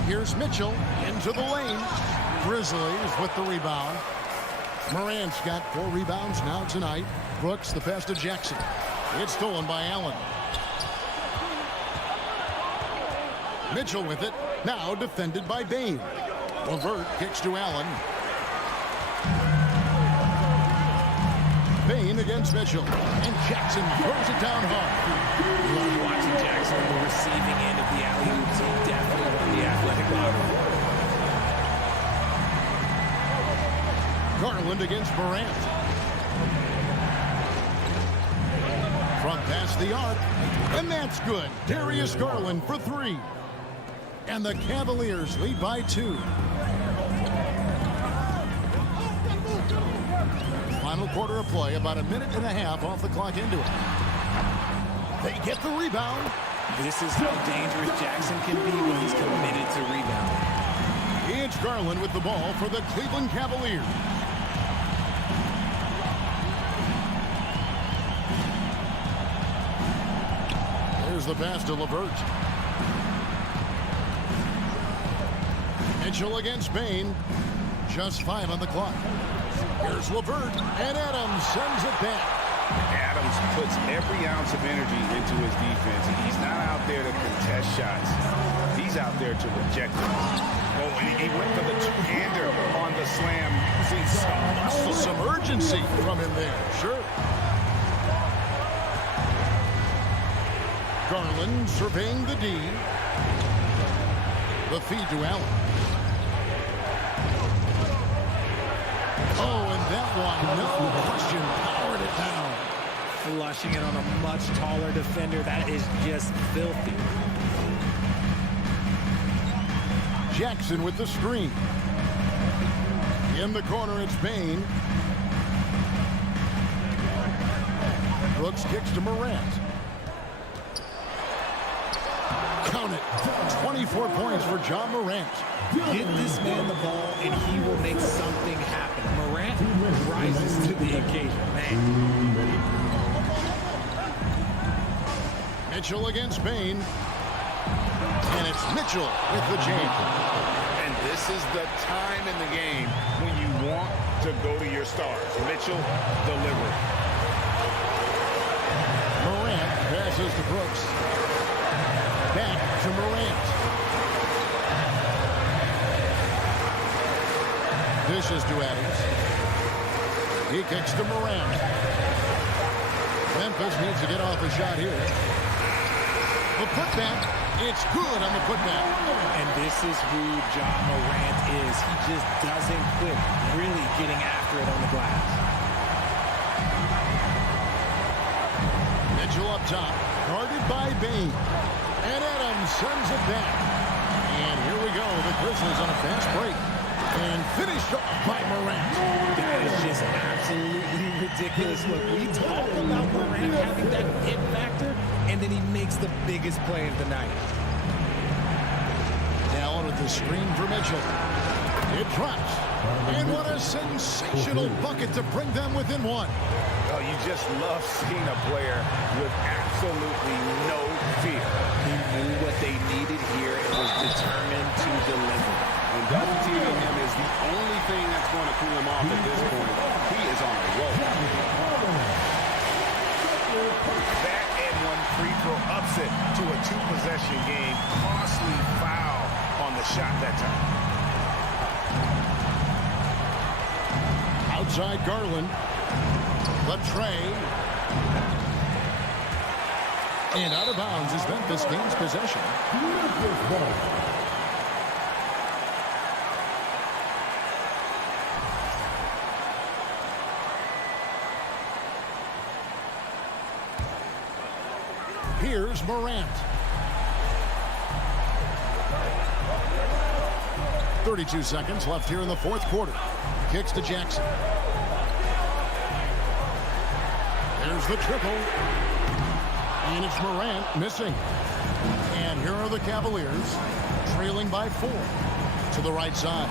Here's Mitchell into the lane. Grizzlies with the rebound. Morant's got 4 rebounds now tonight. Brooks the pass to Jackson. It's stolen by Allen. Mitchell with it. Now defended by Bain. LeVert kicks to Allen. Bain against Mitchell. And Jackson throws it down hard. Love watching Jackson on the receiving end of the alley-oops. He definitely won the athletic lottery. Garland against Morant. From past the arc. And that's good. Darius Garland for 3. And the Cavaliers lead by 2. Final quarter of play, about a minute and a half off the clock into it. They get the rebound. This is how dangerous Jackson can be when he's committed to rebounding. It's Garland with the ball for the Cleveland Cavaliers. There's the pass to LeVert. Mitchell against Bain. Just 5 on the clock. Here's LeVert, and Adams sends it back. Adams puts every ounce of energy into his defense. He's not out there to contest shots. He's out there to reject them. Oh, and he went for the two-hander on the slam. See some muscle, Some urgency from him there. Sure. Garland surveying the D. The feed to Allen. Oh, and that one, no question, powered it down. Flushing it on a much taller defender. That is just filthy. Jackson with the screen. In the corner, it's Bain. Brooks kicks to Morant. Count it. 24 points for John Morant. Get this man the ball, and he will make something happen. Morant rises to the occasion. Man. Mitchell against Bain. And it's Mitchell with the jam. And this is the time in the game when you want to go to your stars. Mitchell delivered. Morant passes to Brooks. Back to Morant. Dishes to Adams. He kicks to Morant. Memphis needs to get off a shot here. The putback. It's good on the putback. And this is who John Morant is. He just doesn't quit, really getting after it on the glass. Mitchell up top, guarded by Bain. And Adams sends it back. And here we go. The Grizzlies on a fast break. And finished off by Morant. That is just absolutely ridiculous. Look, we talk about Morant having that hit factor, and then he makes the biggest play of the night. Allen with the screen for Mitchell. It drops. And what a sensational bucket to bring them within 1. Oh, you just love seeing a player with absolutely no fear. He knew what they needed here and was determined to deliver. And double teaming him is the only thing that's going to cool him off at this point. He is on a roll. That and one free throw upset to a 2-possession game. Costly foul on the shot that time. Outside Garland. The tray. And out of bounds is Memphis gains possession. Here's Morant. 32 seconds left here in the fourth quarter. Kicks to Jackson. There's the triple. And it's Morant missing. And here are the Cavaliers trailing by 4 to the right side.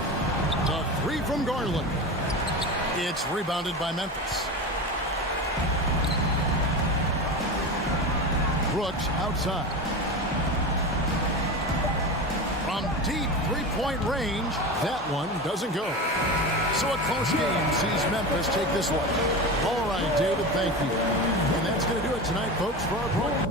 The 3 from Garland. It's rebounded by Memphis. Brooks outside. From deep three-point range, that one doesn't go. So a close game sees Memphis take this one. All right, David, thank you. And that's going to do it tonight, folks, for our program.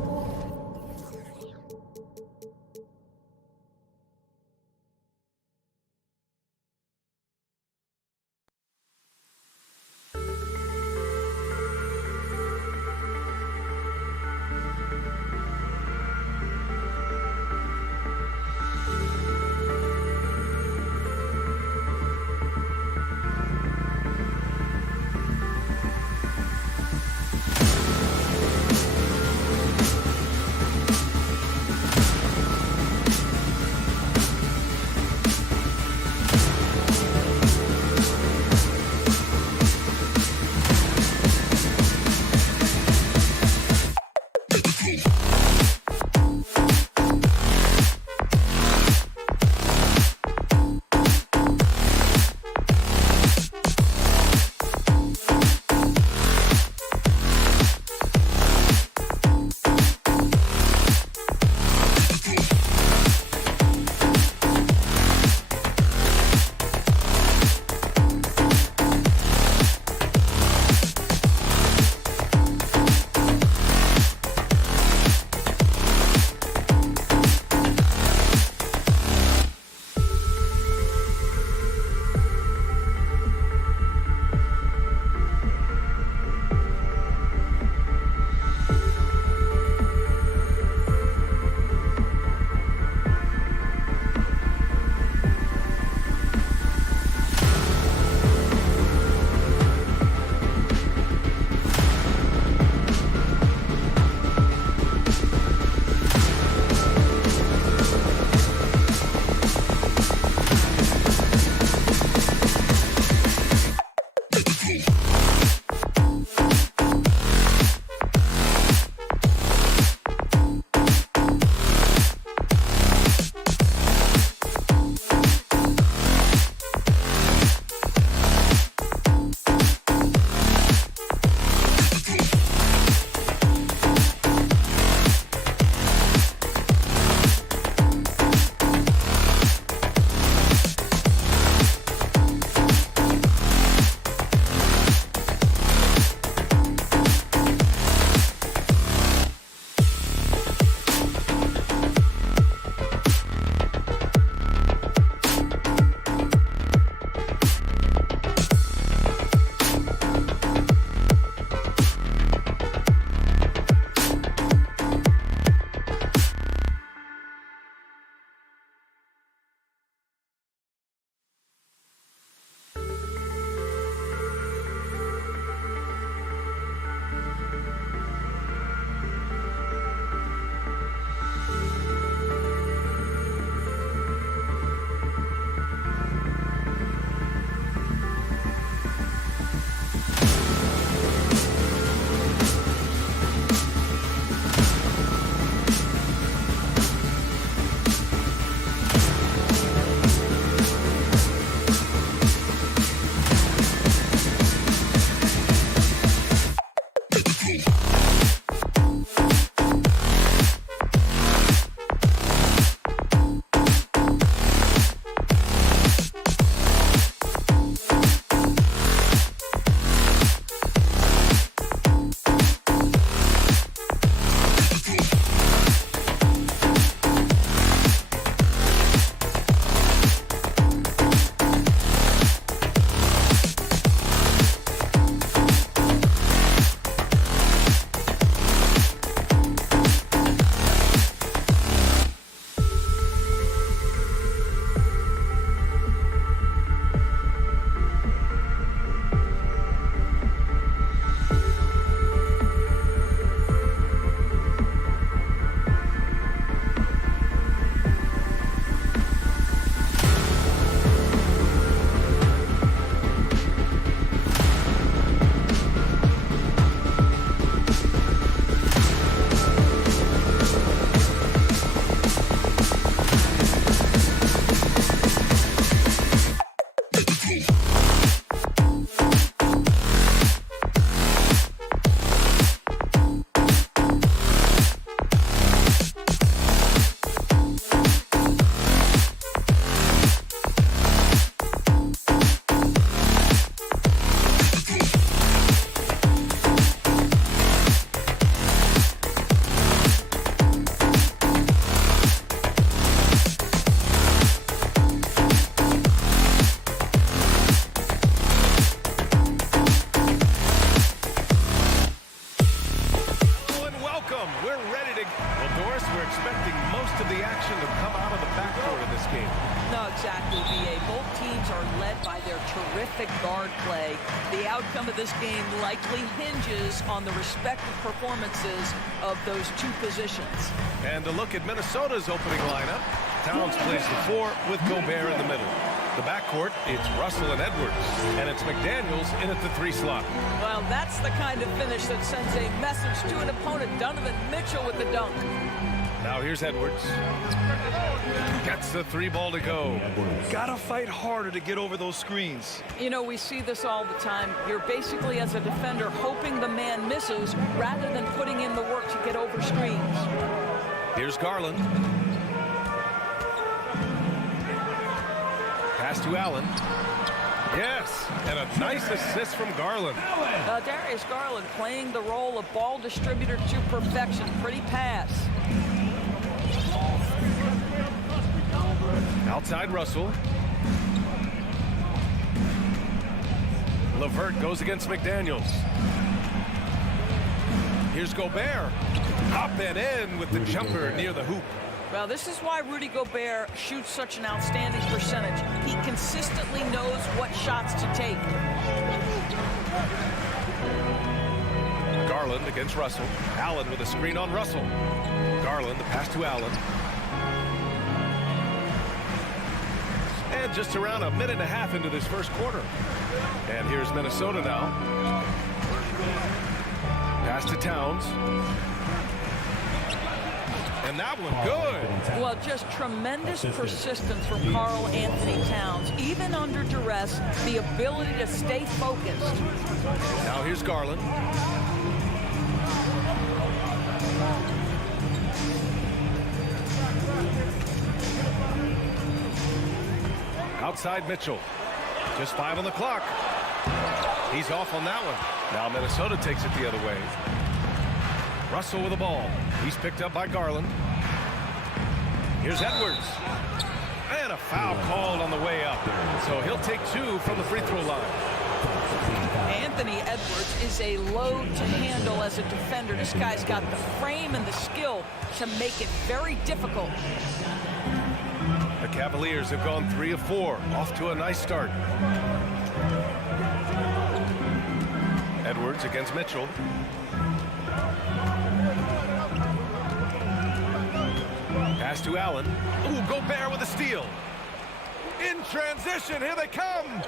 most of the action to come out of the backcourt in this game. No, exactly, B.A. Both teams are led by their terrific guard play. The outcome of this game likely hinges on the respective performances of those two positions. And to look at Minnesota's opening lineup, Towns plays the 4 with Gobert in the middle. The backcourt, it's Russell and Edwards, and it's McDaniels in at the 3 slot. Well, that's the kind of finish that sends a message to an opponent. Donovan Mitchell with the dunk. Now here's Edwards. Gets the 3 ball to go. Gotta fight harder to get over those screens. You know, we see this all the time. You're basically, as a defender, hoping the man misses rather than putting in the work to get over screens. Here's Garland. Pass to Allen. Yes, and a nice assist from Garland. Darius Garland playing the role of ball distributor to perfection. Pretty pass. Outside Russell. LeVert goes against McDaniels. Here's Gobert. Up and in with the jumper near the hoop. Well, this is why Rudy Gobert shoots such an outstanding percentage. He consistently knows what shots to take. Garland against Russell. Allen with a screen on Russell. Garland, the pass to Allen. And just around a minute and a half into this first quarter. And here's Minnesota now. Pass to Towns. And that one good. Well, just tremendous persistence from Karl Anthony Towns. Even under duress, the ability to stay focused. Now here's Garland. Outside Mitchell. Just 5 on the clock. He's off on that one. Now Minnesota takes it the other way. Russell with the ball. He's picked up by Garland. Here's Edwards. And a foul called on the way up. So he'll take 2 from the free throw line. Anthony Edwards is a load to handle as a defender. This guy's got the frame and the skill to make it very difficult. The Cavaliers have gone 3 of 4. Off to a nice start. Edwards against Mitchell. Pass to Allen. Ooh, Gobert with a steal. In transition, here they come.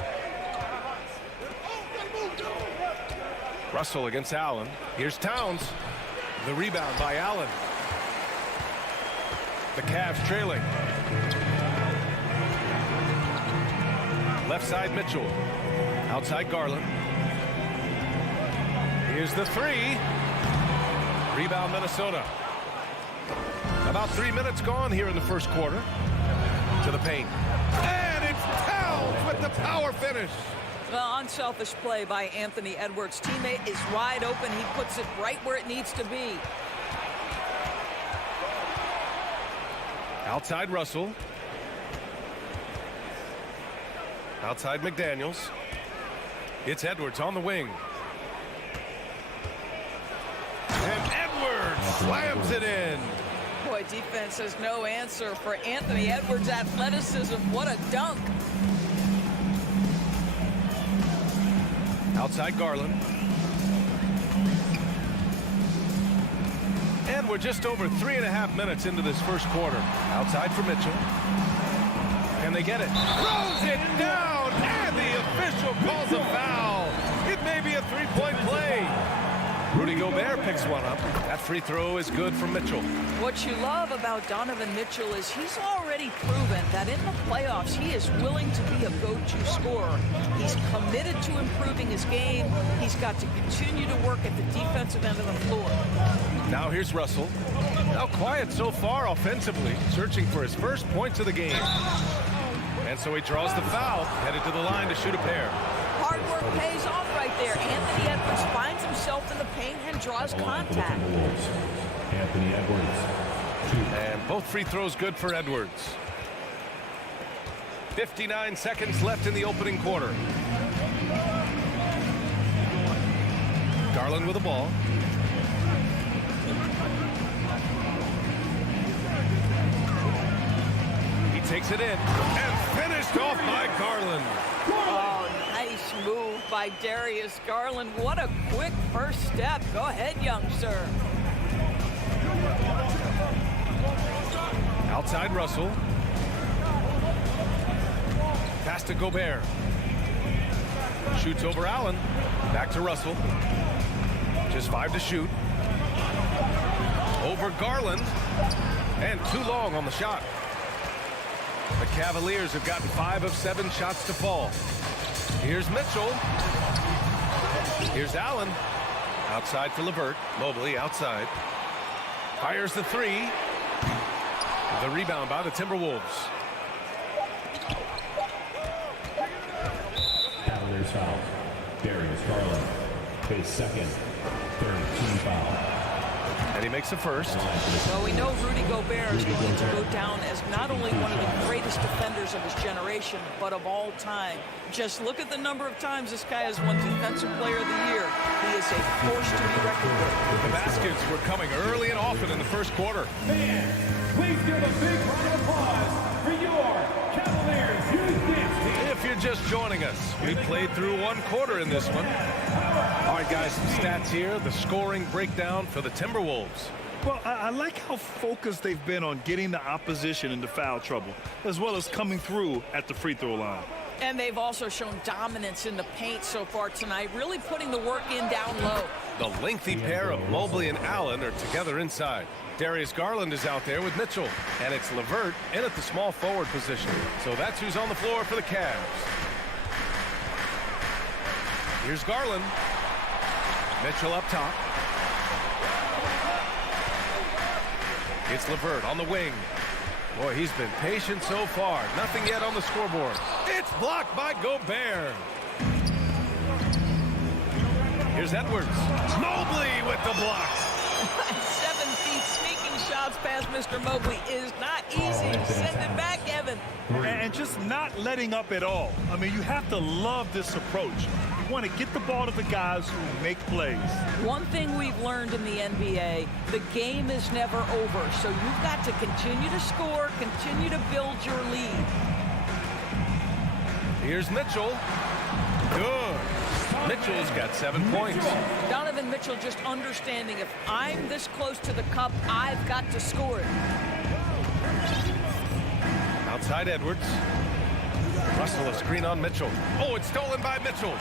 Russell against Allen. Here's Towns. The rebound by Allen. The Cavs trailing. Left side Mitchell. Outside Garland. Here's the 3. Rebound Minnesota. About 3 minutes gone here in the first quarter. To the paint. And it's Towns with the power finish. Well, unselfish play by Anthony Edwards. Teammate is wide open. He puts it right where it needs to be. Outside Russell. Outside McDaniels. It's Edwards on the wing. And Edwards slams it in. Boy, defense has no answer for Anthony Edwards' athleticism. What a dunk. Outside Garland. And we're just over 3.5 minutes into this first quarter. Outside for Mitchell. And they get it. Throws it down, and the official calls a foul. It may be a 3-point play. Rudy Gobert picks one up. That free throw is good from Mitchell. What you love about Donovan Mitchell is he's already proven that in the playoffs he is willing to be a go-to scorer. He's committed to improving his game. He's got to continue to work at the defensive end of the floor. Now here's Russell. Now quiet so far offensively, searching for his first points of the game. And so he draws the foul, headed to the line to shoot a pair. Hard work pays off right there. Anthony Edwards finds himself in the paint and draws contact. Anthony Edwards. And both free throws good for Edwards. 59 seconds left in the opening quarter. Garland with the ball. takes it in and finished off by Garland. Oh, nice move by Darius Garland. What a quick first step. Go ahead, young sir. Outside Russell. Pass to Gobert. Shoots over Allen. Back to Russell. Just 5 to shoot. Over Garland. And too long on the shot. The Cavaliers have gotten 5 of 7 shots to fall. Here's Mitchell. Here's Allen. Outside for LeVert. Mobley outside. Fires the 3. The rebound by the Timberwolves. Cavaliers foul. Darius Garland. His second. Third team foul. And he makes the first. Well, we know Rudy Gobert is going to go down as not only one of the greatest defenders of his generation, but of all time. Just look at the number of times this guy has won Defensive Player of the Year. He is a force to be reckoned with. The baskets were coming early and often in the first quarter. Fans, please give a big round of applause for your Cavaliers youth dance team. If you're just joining us, we played through one quarter in this one. All right, guys, some stats here. The scoring breakdown for the Timberwolves. Well, I like how focused they've been on getting the opposition into foul trouble, as well as coming through at the free throw line. And they've also shown dominance in the paint so far tonight, really putting the work in down low. The lengthy pair of Mobley and Allen are together inside. Darius Garland is out there with Mitchell, and it's LeVert in at the small forward position. So that's who's on the floor for the Cavs. Here's Garland. Mitchell up top. It's LeVert on the wing. Boy, he's been patient so far. Nothing yet on the scoreboard. It's blocked by Gobert. Here's Edwards. Mobley with the block. 7 feet sneaking shots past Mr. Mobley is not easy. Send it back, Evan. And just not letting up at all. I mean, you have to love this approach. You want to get the ball to the guys who make plays. One thing we've learned in the NBA, the game is never over. So you've got to continue to score, continue to build your lead. Here's Mitchell. Good. Mitchell's got 7 points. Donovan Mitchell just understanding if I'm this close to the cup, I've got to score it. Outside Edwards. Russell a screen on Mitchell. Oh, it's stolen by Mitchell.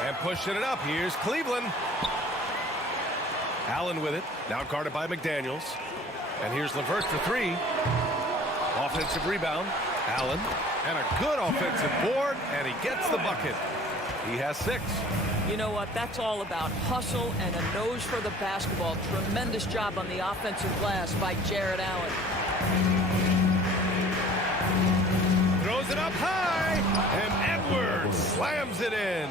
And pushing it up. Here's Cleveland. Allen with it. Now guarded by McDaniels. And here's LeVert for 3. Offensive rebound. Allen. And a good offensive board. And he gets the bucket. He has 6. You know what? That's all about hustle and a nose for the basketball. Tremendous job on the offensive glass by Jared Allen. Throws it up high. And Edwards slams it in.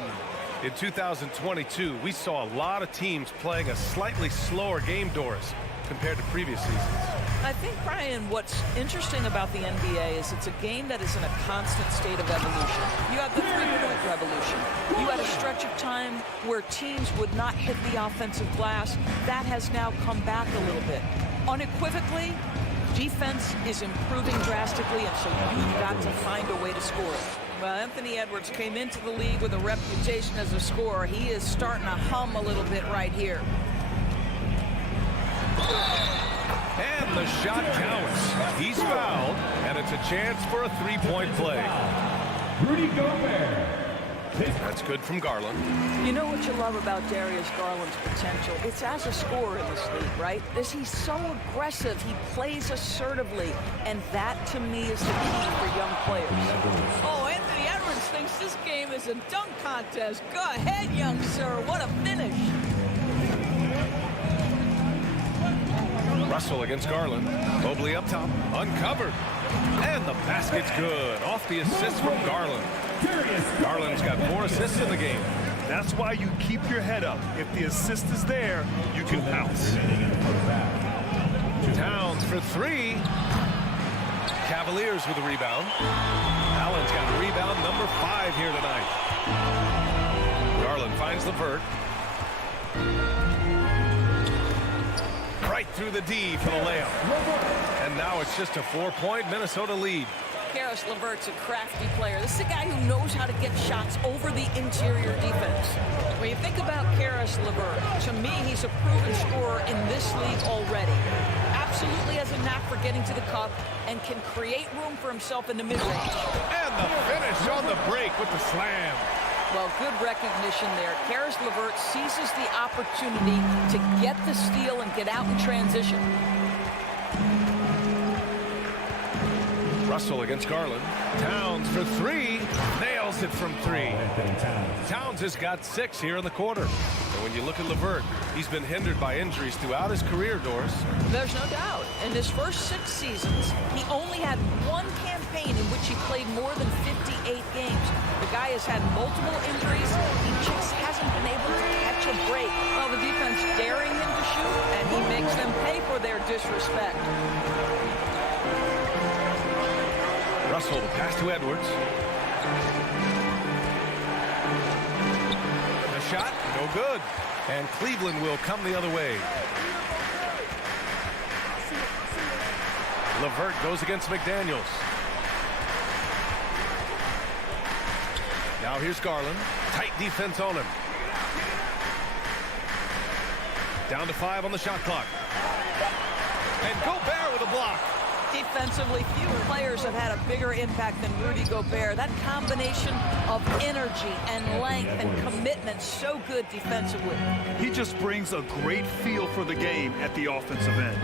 In 2022, we saw a lot of teams playing a slightly slower game, Doris, compared to previous seasons. I think, Brian, what's interesting about the NBA is it's a game that is in a constant state of evolution. You have the three-point revolution. You had a stretch of time where teams would not hit the offensive glass. That has now come back a little bit. Unequivocally, defense is improving drastically, and so you've got to find a way to score it. Well, Anthony Edwards came into the league with a reputation as a scorer. He is starting to hum a little bit right here. And the shot counts. He's fouled, and it's a chance for a three-point play. Rudy Gobert. That's good from Garland. You know what you love about Darius Garland's potential? It's as a scorer in this league, right? Is he's so aggressive. He plays assertively, and that, to me, is the key for young players. Oh, Anthony Edwards thinks this game is a dunk contest. Go ahead, young sir. What a finish. Russell against Garland. Mobley up top, uncovered. And the basket's good. Off the assist from Garland. Garland's got 4 assists in the game. That's why you keep your head up. If the assist is there, you can bounce. Towns for 3. Cavaliers with a rebound. Allen's got a rebound number 5 here tonight. Garland finds LeVert. Right through the D for the layup. And now it's just a 4-point Minnesota lead. Caris LeVert's a crafty player. This is a guy who knows how to get shots over the interior defense. When you think about Caris LeVert, to me, he's a proven scorer in this league already. Absolutely has a knack for getting to the cup and can create room for himself in the mid-range. And the finish on the break with the slam. Well, good recognition there. Caris LeVert seizes the opportunity to get the steal and get out in transition. Russell against Garland. Towns for three. Nails it from three. Towns has got 6 here in the quarter. And when you look at LeVert, he's been hindered by injuries throughout his career, Doris. There's no doubt. In his first 6 seasons, he only had one campaign in which he played more than 58 games. The guy has had multiple injuries. He just hasn't been able to catch a break. Well, the defense daring him to shoot, and he makes them pay for their disrespect. Russell, the pass to Edwards. The shot, no good. And Cleveland will come the other way. LeVert goes against McDaniels. Now here's Garland. Tight defense on him. Down to 5 on the shot clock. And Gobert with a block. Defensively, few players have had a bigger impact than Rudy Gobert. That combination of energy and length and commitment, so good defensively. He just brings a great feel for the game at the offensive end.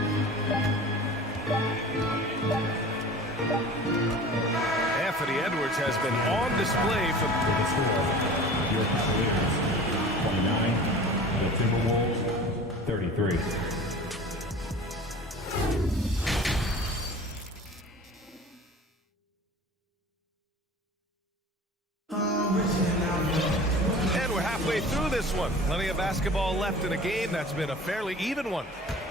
Anthony Edwards has been on display for your Cavaliers, 29, the Timberwolves, 33. And we're halfway through this one. Plenty of basketball left in a game that's been a fairly even one.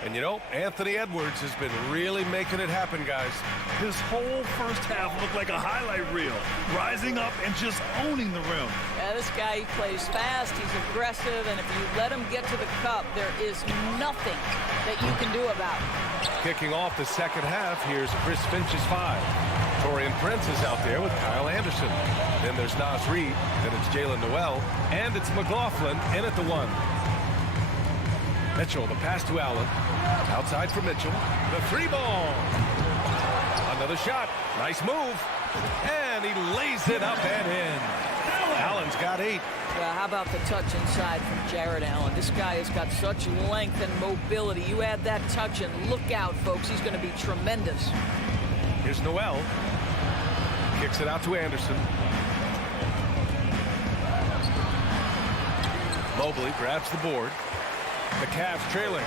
And you know, Anthony Edwards has been really making it happen, guys. His whole first half looked like a highlight reel, rising up and just owning the rim. Yeah, this guy, he plays fast, he's aggressive, and if you let him get to the cup, there is nothing that you can do about it. Kicking off the second half, here's Chris Finch's 5. Torian Prince is out there with Kyle Anderson. Then there's Nas Reed, then it's Jalen Noel, and it's McLaughlin in at the 1. Mitchell, the pass to Allen. Outside for Mitchell. The 3-ball. Another shot. Nice move. And he lays it up and in. Allen's got 8. Well, how about the touch inside from Jared Allen? This guy has got such length and mobility. You add that touch and look out, folks. He's going to be tremendous. Here's Noel. Kicks it out to Anderson. Mobley grabs the board. The Cavs trailing.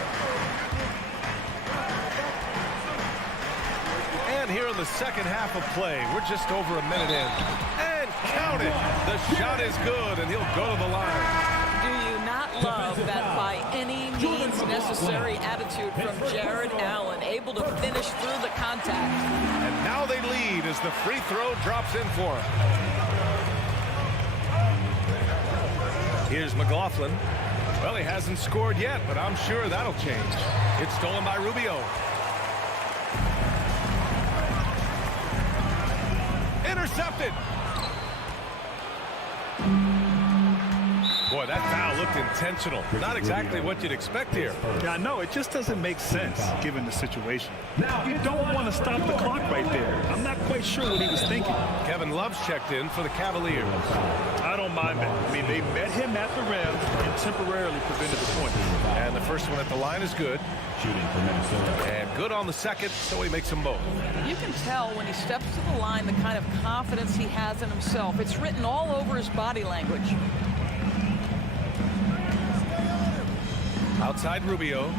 And here in the second half of play, we're just over a minute in. And count it. The shot is good, and he'll go to the line. Do you not love that by any means necessary attitude from Jared Allen, able to finish through the contact? And now they lead as the free throw drops in for him. Here's McLaughlin. Well, he hasn't scored yet, but I'm sure that'll change. It's stolen by Rubio. Intercepted. Boy, that foul looked intentional. Not exactly what you'd expect here. Yeah, no, it just doesn't make sense given the situation. You don't want to stop the clock right there. I'm not quite sure what he was thinking. Kevin Love's checked in for the Cavaliers. I don't mind that. I mean, they met him at the rim and temporarily prevented the point. And the first one at the line is good. Shooting for Minnesota. And good on the second, so he makes them both. You can tell when he steps to the line the kind of confidence he has in himself. It's written all over his body language. Outside Rubio.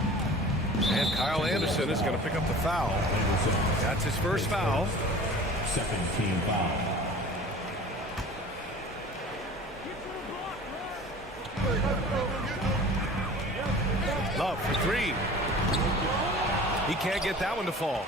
And Kyle Anderson is going to pick up the foul. That's his first foul. Second team foul. Love for 3. He can't get that one to fall.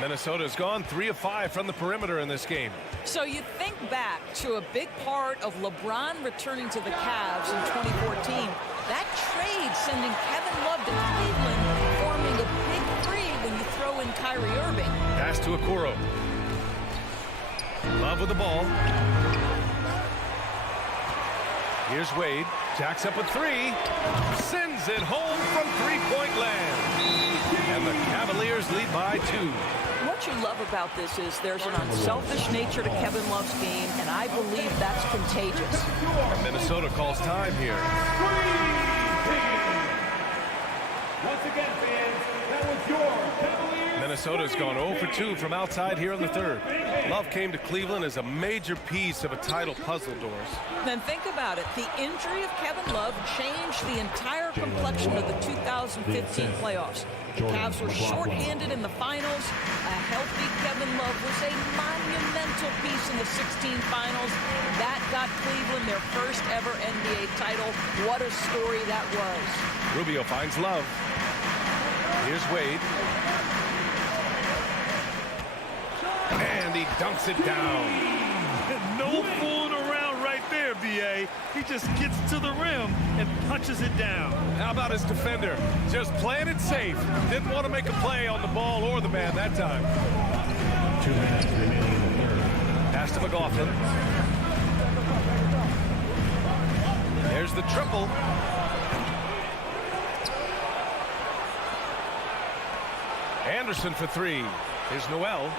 Minnesota's gone 3 of 5 from the perimeter in this game. So you think back to a big part of LeBron returning to the Cavs in 2014. That trade sending Kevin Love to Cleveland, forming a big 3 when you throw in Kyrie Irving. Pass to Okoro. Love with the ball. Here's Wade. Jacks up a three. Sends it home from three-point land. And the Cavaliers lead by 2. What you love about this is there's an unselfish nature to Kevin Love's game, and I believe that's contagious. And Minnesota calls time here. Once again, fans, that was your Cavaliers. Minnesota's gone 0 for 2 from outside here in the third. Love came to Cleveland as a major piece of a title puzzle, Doris. Then think about it. The injury of Kevin Love changed the entire complexion of the 2015 playoffs. The Cavs were shorthanded in the finals. A healthy Kevin Love was a monumental piece in the 16 finals. That got Cleveland their first ever NBA title. What a story that was. Rubio finds Love. Here's Wade. And he dunks it down. No fooling around right there, B.A. He just gets to the rim and punches it down. How about his defender? Just playing it safe. Didn't want to make a play on the ball or the man that time. 2 minutes remaining in the third. Pass to McLaughlin. There's the triple. Anderson for 3. Here's Noel.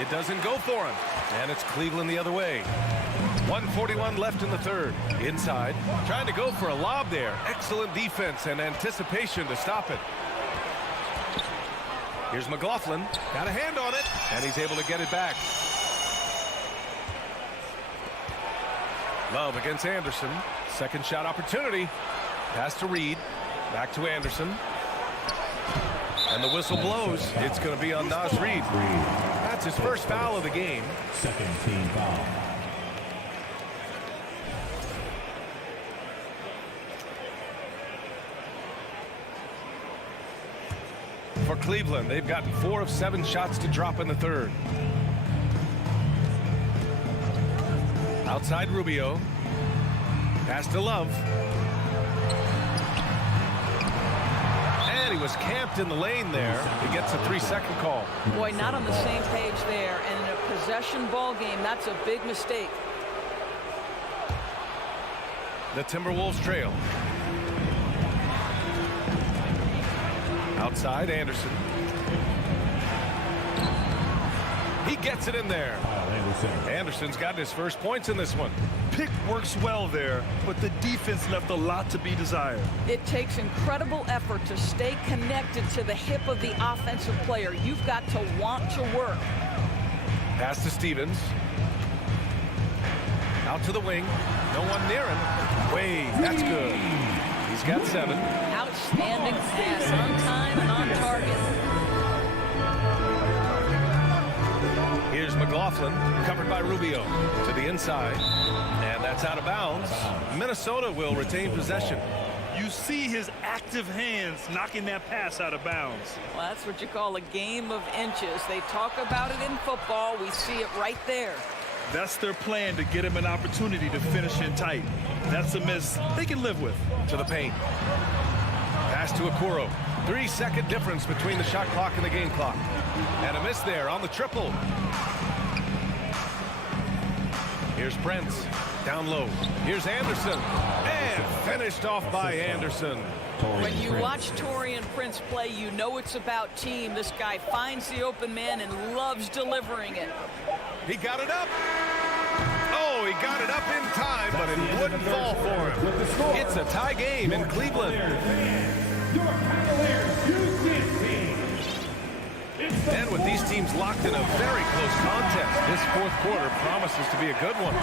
It doesn't go for him. And it's Cleveland the other way. 1:41 left in the third. Inside. Trying to go for a lob there. Excellent defense and anticipation to stop it. Here's McLaughlin. Got a hand on it. And he's able to get it back. Love against Anderson. Second shot opportunity. Pass to Reed. Back to Anderson. And the whistle blows. It's going to be on Naz Reid. That's his first foul of the game. Second team foul. For Cleveland, they've gotten 4 of 7 shots to drop in the third. Outside Rubio. Pass to Love. And he was camped in the lane there. He gets a 3-second call. Boy, not on the same page there. And in a possession ball game, that's a big mistake. The Timberwolves trail. Outside Anderson. He gets it in there. Anderson's gotten his first points in this one. Pick works well there, but the defense left a lot to be desired. It takes incredible effort to stay connected to the hip of the offensive player. You've got to want to work. Pass to Stevens. Out to the wing. No one near him. Wade, that's good. He's got 7. Outstanding pass on time and on target. Here's McLaughlin, covered by Rubio to the inside. And that's out of bounds. Minnesota will retain possession. You see his active hands knocking that pass out of bounds. Well, that's what you call a game of inches. They talk about it in football. We see it right there. That's their plan, to get him an opportunity to finish in tight. That's a miss they can live with. To the paint. Pass to Okoro. 3-second difference between the shot clock and the game clock. And a miss there on the triple. Here's Prince. Down low. Here's Anderson. And finished off by Anderson. When you watch Taurean Prince play, you know it's about team. This guy finds the open man and loves delivering it. He got it up. Oh, he got it up in time, but it wouldn't fall for him. It's a tie game in Cleveland. And with these teams locked in a very close contest, this fourth quarter promises to be a good one.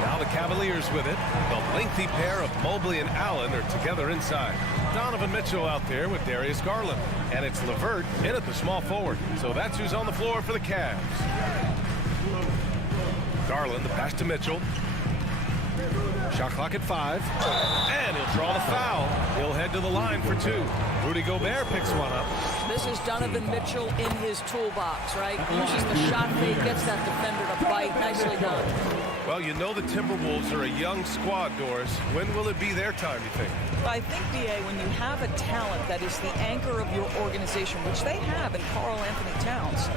Now the Cavaliers with it. The lengthy pair of Mobley and Allen are together inside. Donovan Mitchell out there with Darius Garland. And it's LeVert in at the small forward. So that's who's on the floor for the Cavs. Garland, the pass to Mitchell. Shot clock at 5. And he'll draw the foul. He'll head to the line for 2. Rudy Gobert picks one up. This is Donovan Mitchell in his toolbox, right? Uses the shot fake, gets that defender to bite. Nicely done. Well, you know the Timberwolves are a young squad, Doris. When will it be their time, you think? I think, B.A., when you have a talent that is the anchor of your organization, which they have in Karl Anthony Towns,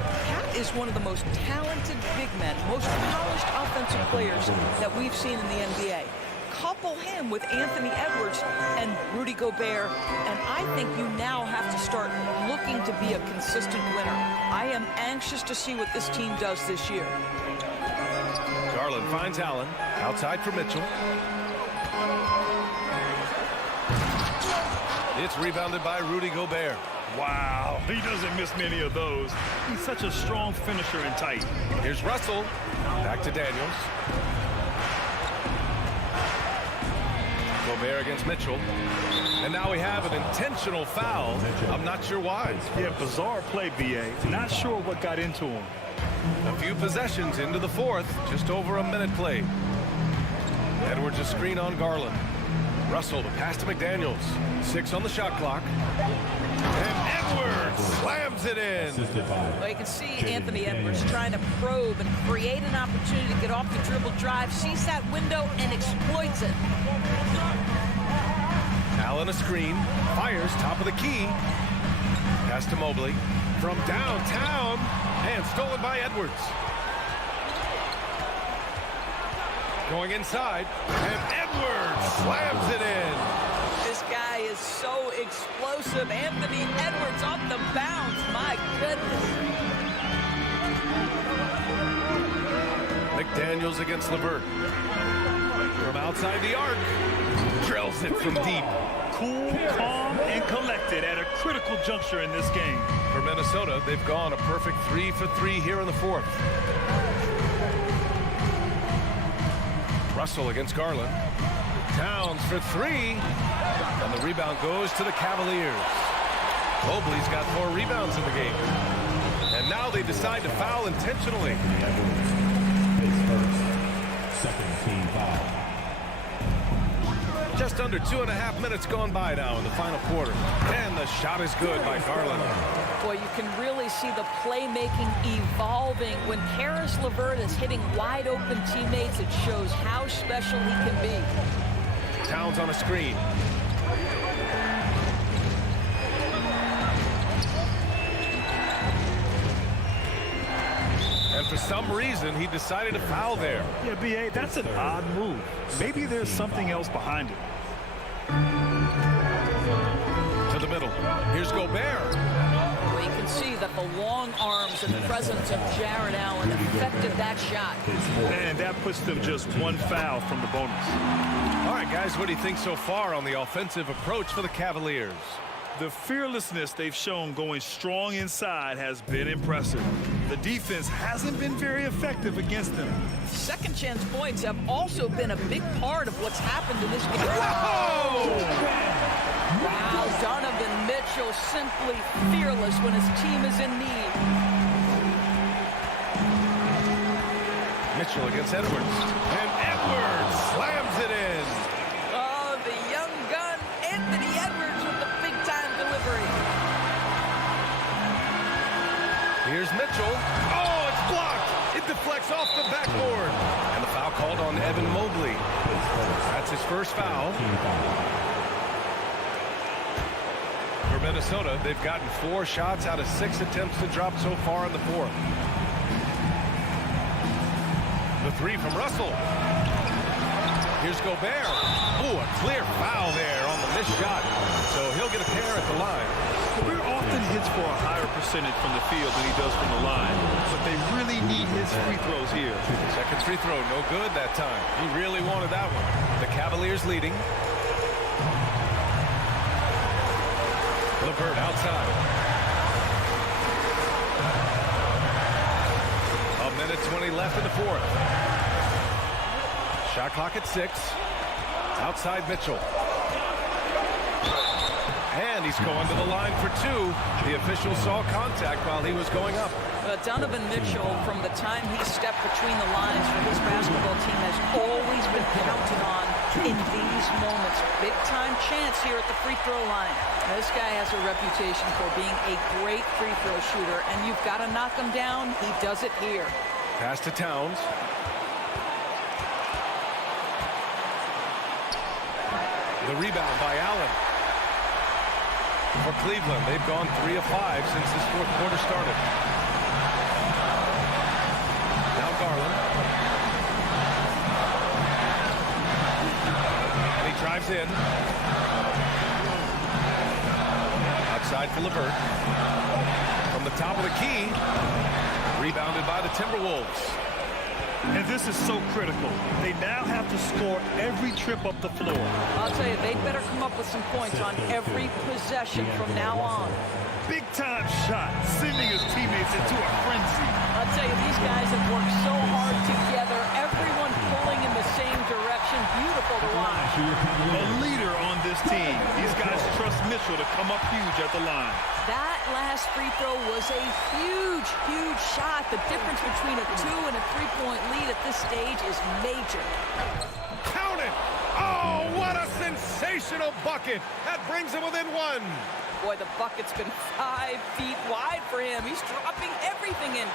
is one of the most talented big men, most polished offensive players that we've seen in the NBA. Couple him with Anthony Edwards and Rudy Gobert, and I think you now have to start looking to be a consistent winner. I am anxious to see what this team does this year. Garland finds Allen. Outside for Mitchell. It's rebounded by Rudy Gobert. Wow, he doesn't miss many of those. He's such a strong finisher and tight. Here's Russell. Back to Daniels. Gobert against Mitchell. And now we have an intentional foul. I'm not sure why. Yeah, bizarre play, B.A. Not sure what got into him. A few possessions into the fourth. Just over a minute played. Edwards a screen on Garland. Russell to pass to McDaniels. 6 on the shot clock. And Edwards slams it in. Well, you can see Anthony Edwards trying to probe and create an opportunity to get off the dribble drive, sees that window and exploits it. Allen a screen, fires top of the key. Pass to Mobley from downtown and stolen by Edwards. Going inside, and Edwards slams it in. This guy is so explosive. Anthony Edwards off the bounce. My goodness. McDaniels against LeVert. From outside the arc. Drills it from deep. Cool, calm, and collected at a critical juncture in this game. For Minnesota, they've gone a perfect 3 for 3 here in the fourth. Russell against Garland. Towns for 3. And the rebound goes to the Cavaliers. Mobley's got 4 rebounds in the game. And now they decide to foul intentionally. Second team foul. Just under 2.5 minutes gone by now in the final quarter. And the shot is good by Garland. Boy, you can really see the playmaking evolving. When Karis LeVert is hitting wide open teammates, it shows how special he can be. Towns on a screen. And for some reason, he decided to foul there. Yeah, B.A., that's an odd move. Maybe there's something else behind it. To the middle. Here's Gobert. Well, you can see that the long arms and presence of Jared Allen affected that shot. And that puts them just 1 foul from the bonus. All right, guys, what do you think so far on the offensive approach for the Cavaliers? The fearlessness they've shown going strong inside has been impressive. The defense hasn't been very effective against them. Second chance points have also been a big part of what's happened in this game. Whoa! Wow, Donovan Mitchell simply fearless when his team is in need. Mitchell against Edwards. And Edwards slams it in. Oh, the young gun, Anthony Edwards with the big-time delivery. Here's Mitchell. Oh, it's blocked. It deflects off the backboard. And the foul called on Evan Mobley. That's his first foul. For Minnesota, they've gotten 4 shots out of 6 attempts to drop so far in the fourth. The 3 from Russell. Here's Gobert. Oh, a clear foul there on the missed shot. So he'll get a pair at the line. Gobert often hits for a higher percentage from the field than he does from the line, but they really need his free throws here. Second free throw, no good that time. He really wanted that one. The Cavaliers leading. LeVert outside. 1:20 left in the fourth. Shot clock at 6. Outside Mitchell. And he's going to the line for 2. The official saw contact while he was going up. Donovan Mitchell, from the time he stepped between the lines for his basketball team, has always been counted on in these moments. Big-time chance here at the free throw line. This guy has a reputation for being a great free throw shooter, and you've got to knock him down. He does it here. Pass to Towns. The rebound by Allen. For Cleveland, they've gone 3 of 5 since this fourth quarter started. delivered from the top of the key. Rebounded by the Timberwolves. And this is so critical. They now have to score every trip up the floor. I'll tell you, they better come up with some points on every possession from now on. Big-time shot, sending his teammates into a frenzy. I'll tell you, these guys have worked so hard together. Everyone pulling in the same direction. Beautiful to watch. A leader on this team. These guys trust Mitchell to come up huge at the line. That last free throw was a huge, huge shot. The difference between a 2- and a 3-point lead at this stage is major. Count it! Oh, what a sensational bucket! That brings him within one. Boy, the bucket's been 5 feet wide for him. He's dropping everything in.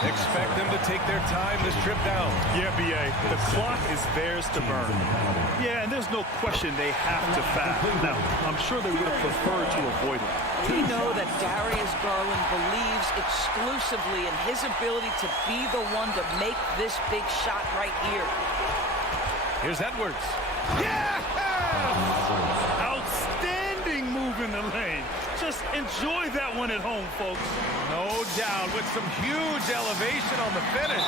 Expect them to take their time this trip down. Yeah, B.A., the clock is theirs to burn. Yeah, and there's no question they have to foul. Now, I'm sure they would have preferred to avoid it. We know that Darius Garland believes exclusively in his ability to be the one to make this big shot right here. Here's Edwards. Yeah! Outstanding move in the lane. Just enjoy that one at home, folks. No doubt, with some huge elevation on the finish.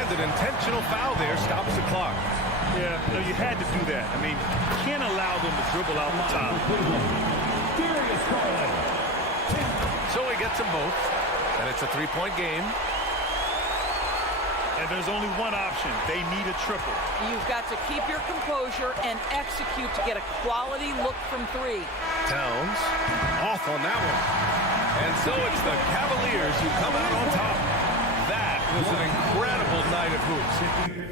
And an intentional foul there stops the clock. Yeah, no, you had to do that. I mean, you can't allow them to dribble out the top. So he gets them both, and it's a 3-point game. And there's only one option. They need a triple. You've got to keep your composure and execute to get a quality look from 3. Towns off on that one. And so it's the Cavaliers who come out on top. That was an incredible night of hoops.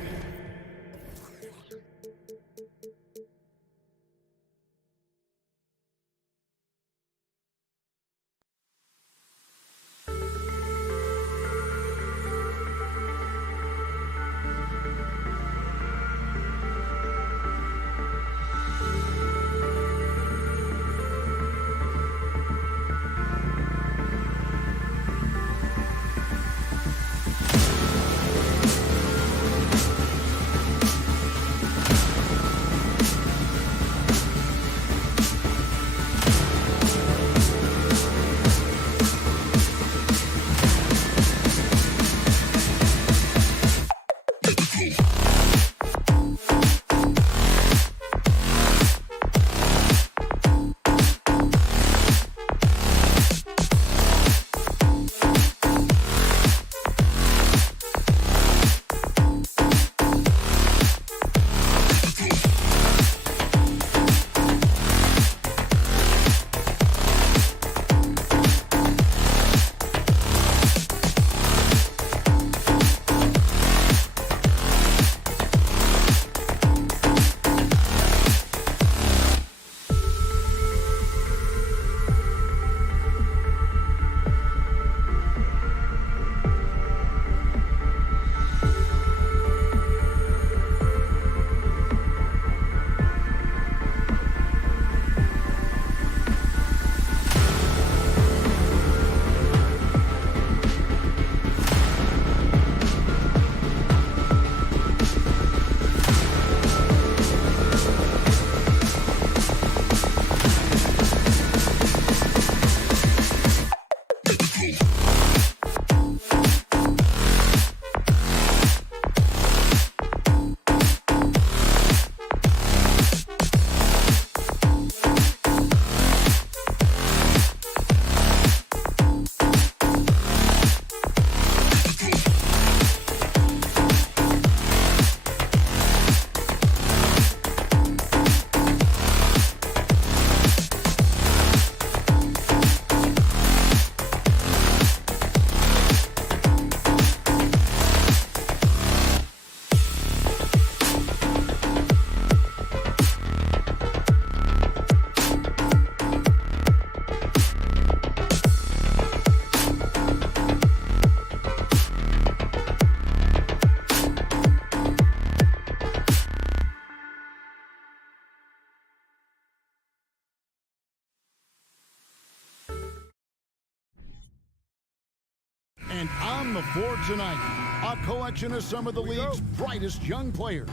And on the floor tonight, a collection of some of the league's brightest young players.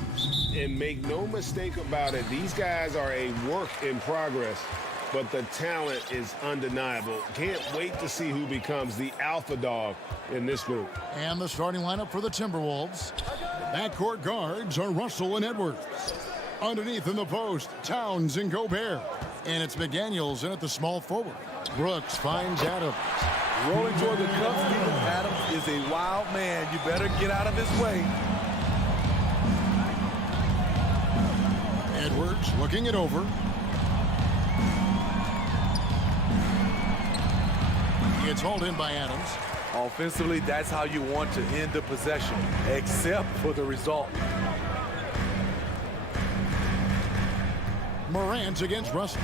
And make no mistake about it, these guys are a work in progress. but the talent is undeniable. Can't wait to see who becomes the alpha dog in this group. And the starting lineup for the Timberwolves. Backcourt guards are Russell and Edwards. Underneath in the post, Towns and Gobert. And it's McDaniels in at the small forward. Brooks finds Adams. Rolling toward the cup, Steven Adams is a wild man. You better get out of his way. Edwards looking it over. It's hauled in by Adams. Offensively, that's how you want to end the possession, except for the result. Morant against Russell.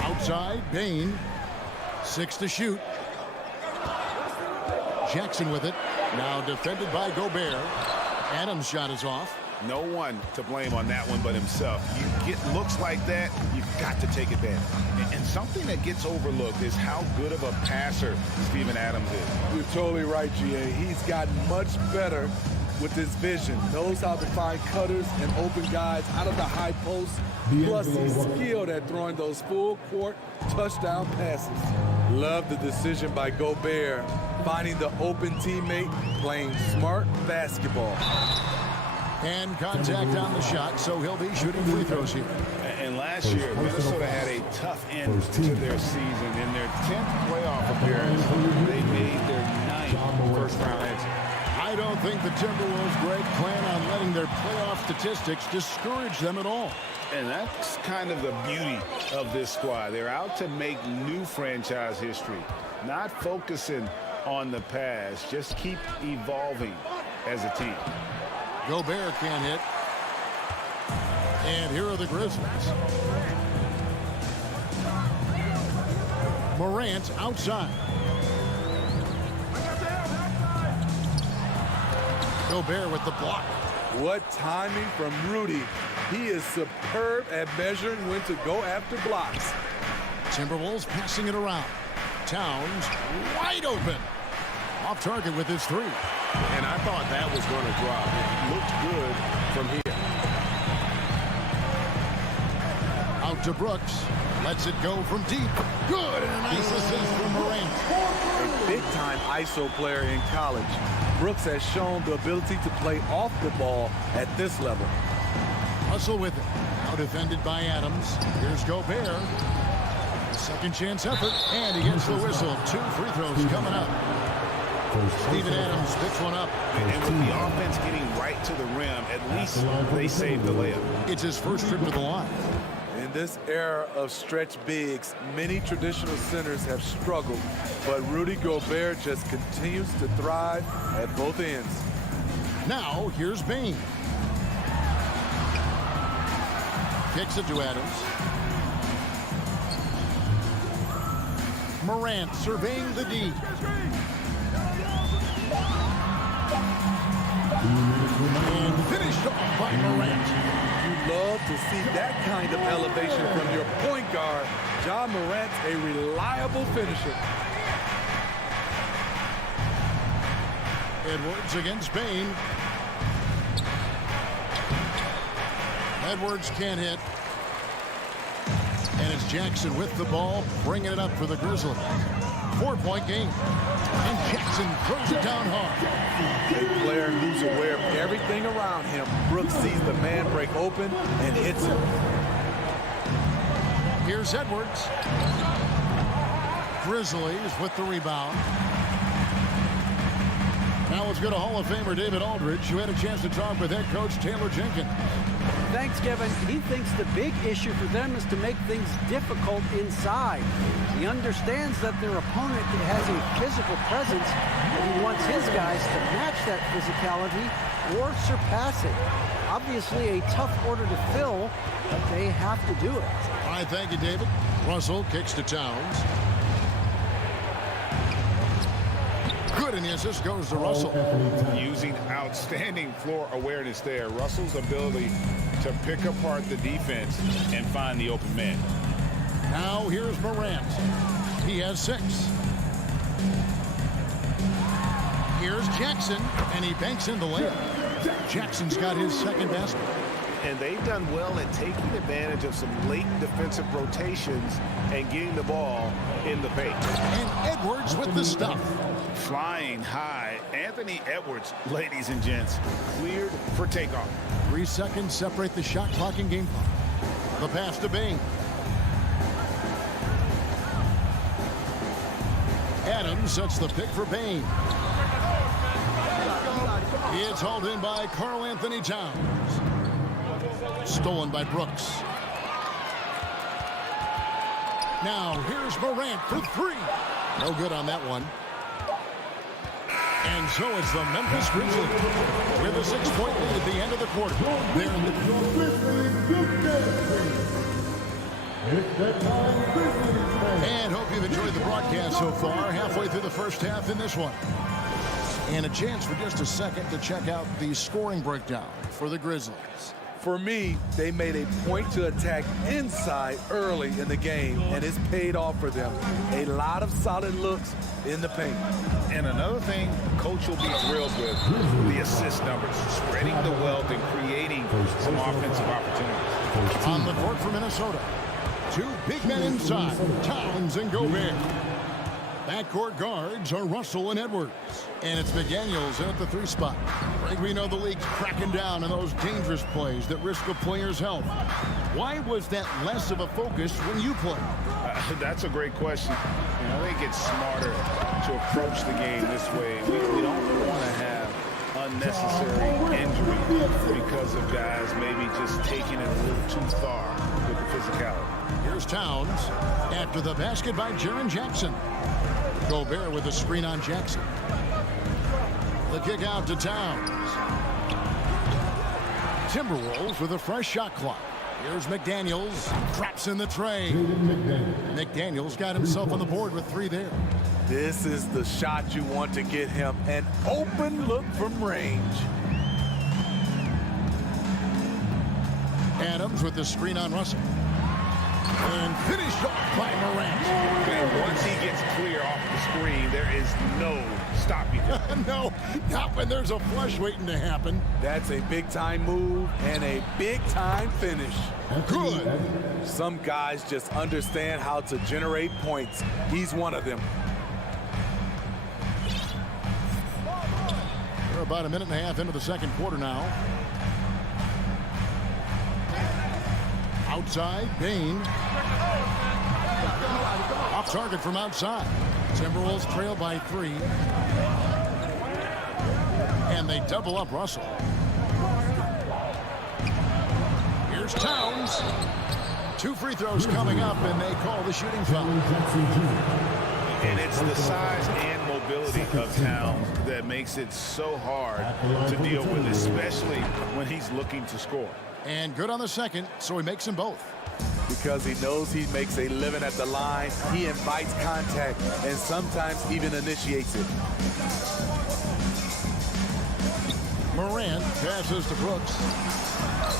Outside, Bain. 6 to shoot. Jackson with it. Now defended by Gobert. Adams' shot is off. No one to blame on that one but himself. You get looks like that, you've got to take advantage. And something that gets overlooked is how good of a passer Steven Adams is. You're totally right, GA. He's gotten much better with his vision. Knows how to find cutters and open guys out of the high post. Plus, he's skilled at throwing those full-court touchdown passes. Love the decision by Gobert, finding the open teammate, playing smart basketball. And contact on the shot, so he'll be shooting free throws here. And last year, Minnesota had a tough end to their season. In their 10th playoff appearance, they made their 9th first-round exit. I don't think the Timberwolves, Greg, plan on letting their playoff statistics discourage them at all. And that's kind of the beauty of this squad. They're out to make new franchise history, not focusing on the past. Just keep evolving as a team. Gobert can't hit. And here are the Grizzlies. Morant outside. Gobert with the block. What timing from Rudy. He is superb at measuring when to go after blocks. Timberwolves passing it around. Towns wide open. Off target with his 3. And I thought that was going to drop. It looked good from here. Out to Brooks. Lets it go from deep. Good, and a nice assist from Morant. A big-time ISO player in college. Brooks has shown the ability to play off the ball at this level. Russell with it. Now defended by Adams. Here's Gobert. Second chance effort, and he gets the whistle. 2 free throws coming up. Steven Adams picks one up. And with the offense getting right to the rim, at least they saved the layup. It's his first trip to the line. In this era of stretch bigs, many traditional centers have struggled, but Rudy Gobert just continues to thrive at both ends. Now, here's Bain. Kicks it to Adams. Morant surveying the D. And finished off by Morant. You love to see that kind of elevation from your point guard. John Morant's a reliable finisher. Edwards against Bain. Edwards can't hit. And it's Jackson with the ball, bringing it up for the Grizzlies. 4-point game. And Jackson throws it down hard. A player who's aware of everything around him. Brooks sees the man break open and hits him. Here's Edwards. Grizzlies with the rebound. Now let's go to Hall of Famer David Aldridge, who had a chance to talk with head coach Taylor Jenkins. Thanks, Kevin. He thinks the big issue for them is to make things difficult inside. He understands that their opponent has a physical presence, and he wants his guys to match that physicality or surpass it. Obviously a tough order to fill, but they have to do it. All right, thank you, David. Russell kicks to Towns. Good, and the assist goes to Russell. Using outstanding floor awareness there. Russell's ability to pick apart the defense and find the open man. Now here's Morant. He has 6. Here's Jackson, and he banks in the layup. Jackson's got his second basket. And they've done well at taking advantage of some late defensive rotations and getting the ball in the paint. And Edwards with the stuff. Flying high. Anthony Edwards, ladies and gents, cleared for takeoff. 3 seconds separate the shot clock and game clock. The pass to Bain. Adams sets the pick for Bain. It's hauled in by Karl Anthony Towns. Stolen by Brooks. Now here's Morant for 3. No good on that one. And so it's the Memphis Grizzlies with a 6-point lead at the end of the quarter. They're in the and hope you've enjoyed the broadcast so far. Halfway through the first half in this one. And a chance for just a second to check out the scoring breakdown for the Grizzlies. For me, they made a point to attack inside early in the game, and it's paid off for them. A lot of solid looks in the paint. And another thing Coach will be thrilled with, the assist numbers, spreading the wealth and creating some offensive opportunities. On the court for Minnesota, 2 big men inside, Towns and Gobert. Backcourt guards are Russell and Edwards. And it's McDaniels in at the 3 spot. I think we know the league's cracking down on those dangerous plays that risk a player's health. Why was that less of a focus when you play? That's a great question. I think it's smarter to approach the game this way. We don't want to have unnecessary injury because of guys maybe just taking it a little too far with the physicality. Here's Towns after the basket by Jaren Jackson. Gobert with a screen on Jackson. The kick out to Towns. Timberwolves with a fresh shot clock. Here's McDaniels. Traps in the tray. McDaniels got himself on the board with 3 there. This is the shot you want to get him. An open look from range. Adams with the screen on Russell. And finished off by Morant. And once he gets clear off the screen, there is no stopping him. No, not when there's a flush waiting to happen. That's a big-time move and a big-time finish. Good. Some guys just understand how to generate points. He's one of them. We're about a minute and a half into the second quarter now. Outside, Bain. Off target from outside. Timberwolves trail by 3. And they double up Russell. Here's Towns. 2 free throws coming up, and they call the shooting foul. And it's the size and mobility of Towns that makes it so hard to deal with, especially when he's looking to score. And good on the second, so he makes them both. Because he knows he makes a living at the line, he invites contact and sometimes even initiates it. Morant passes to Brooks.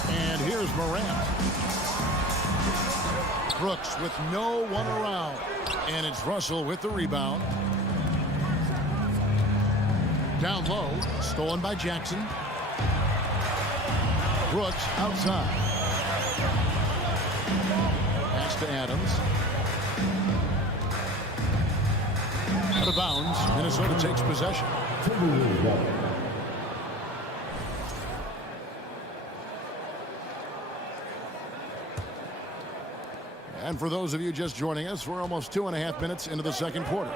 And here's Morant. Brooks with no one around. And it's Russell with the rebound. Down low, stolen by Jackson. Brooks outside. Pass to Adams. Out of bounds. Minnesota takes possession. And for those of you just joining us, we're almost 2.5 minutes into the second quarter.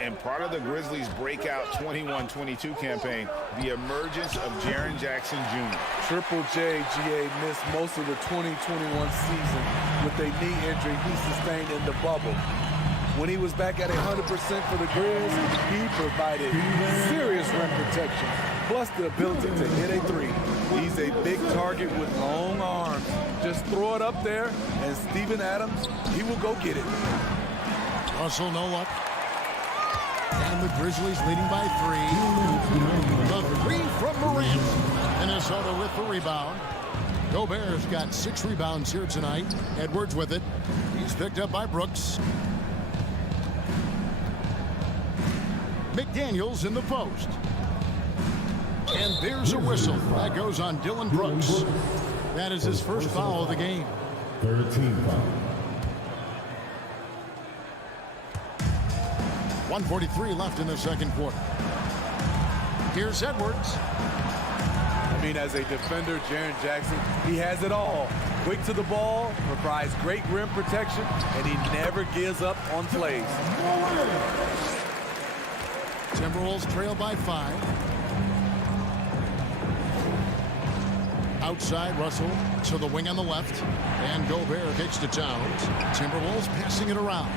And part of the Grizzlies' breakout 21-22 campaign, the emergence of Jaren Jackson Jr. Triple J, GA, missed most of the 2021 season with a knee injury he sustained in the bubble. When he was back at 100% for the Grizz, he provided serious rim protection, plus the ability to hit a 3. He's a big target with long arms. Just throw it up there, and Steven Adams, he will go get it. Russell, no luck. And the Grizzlies leading by 3. The 3 from Morant. Minnesota with the rebound. Gobert's got 6 rebounds here tonight. Edwards with it. He's picked up by Brooks. McDaniels in the post. And there's a whistle. That goes on Dylan Brooks. That is his first foul of the game. Third team foul. 1:43 left in the second quarter. Here's Edwards. I mean, as a defender, Jaren Jackson, he has it all. Quick to the ball, provides great rim protection, and he never gives up on plays. Timberwolves trail by 5. Outside, Russell to the wing on the left. And Gobert kicks to Towns. Timberwolves passing it around.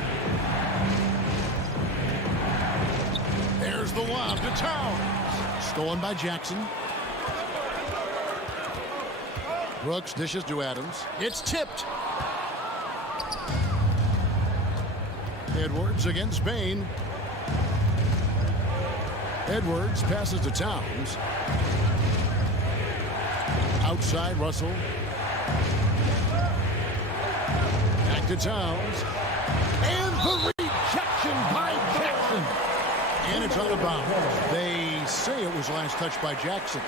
There's the lob to Towns. Stolen by Jackson. Brooks dishes to Adams. It's tipped. Edwards against Bain. Edwards passes to Towns. Outside, Russell. Back to Towns. And the rejection by Jackson. And it's out of bounds. They say it was last touched by Jackson.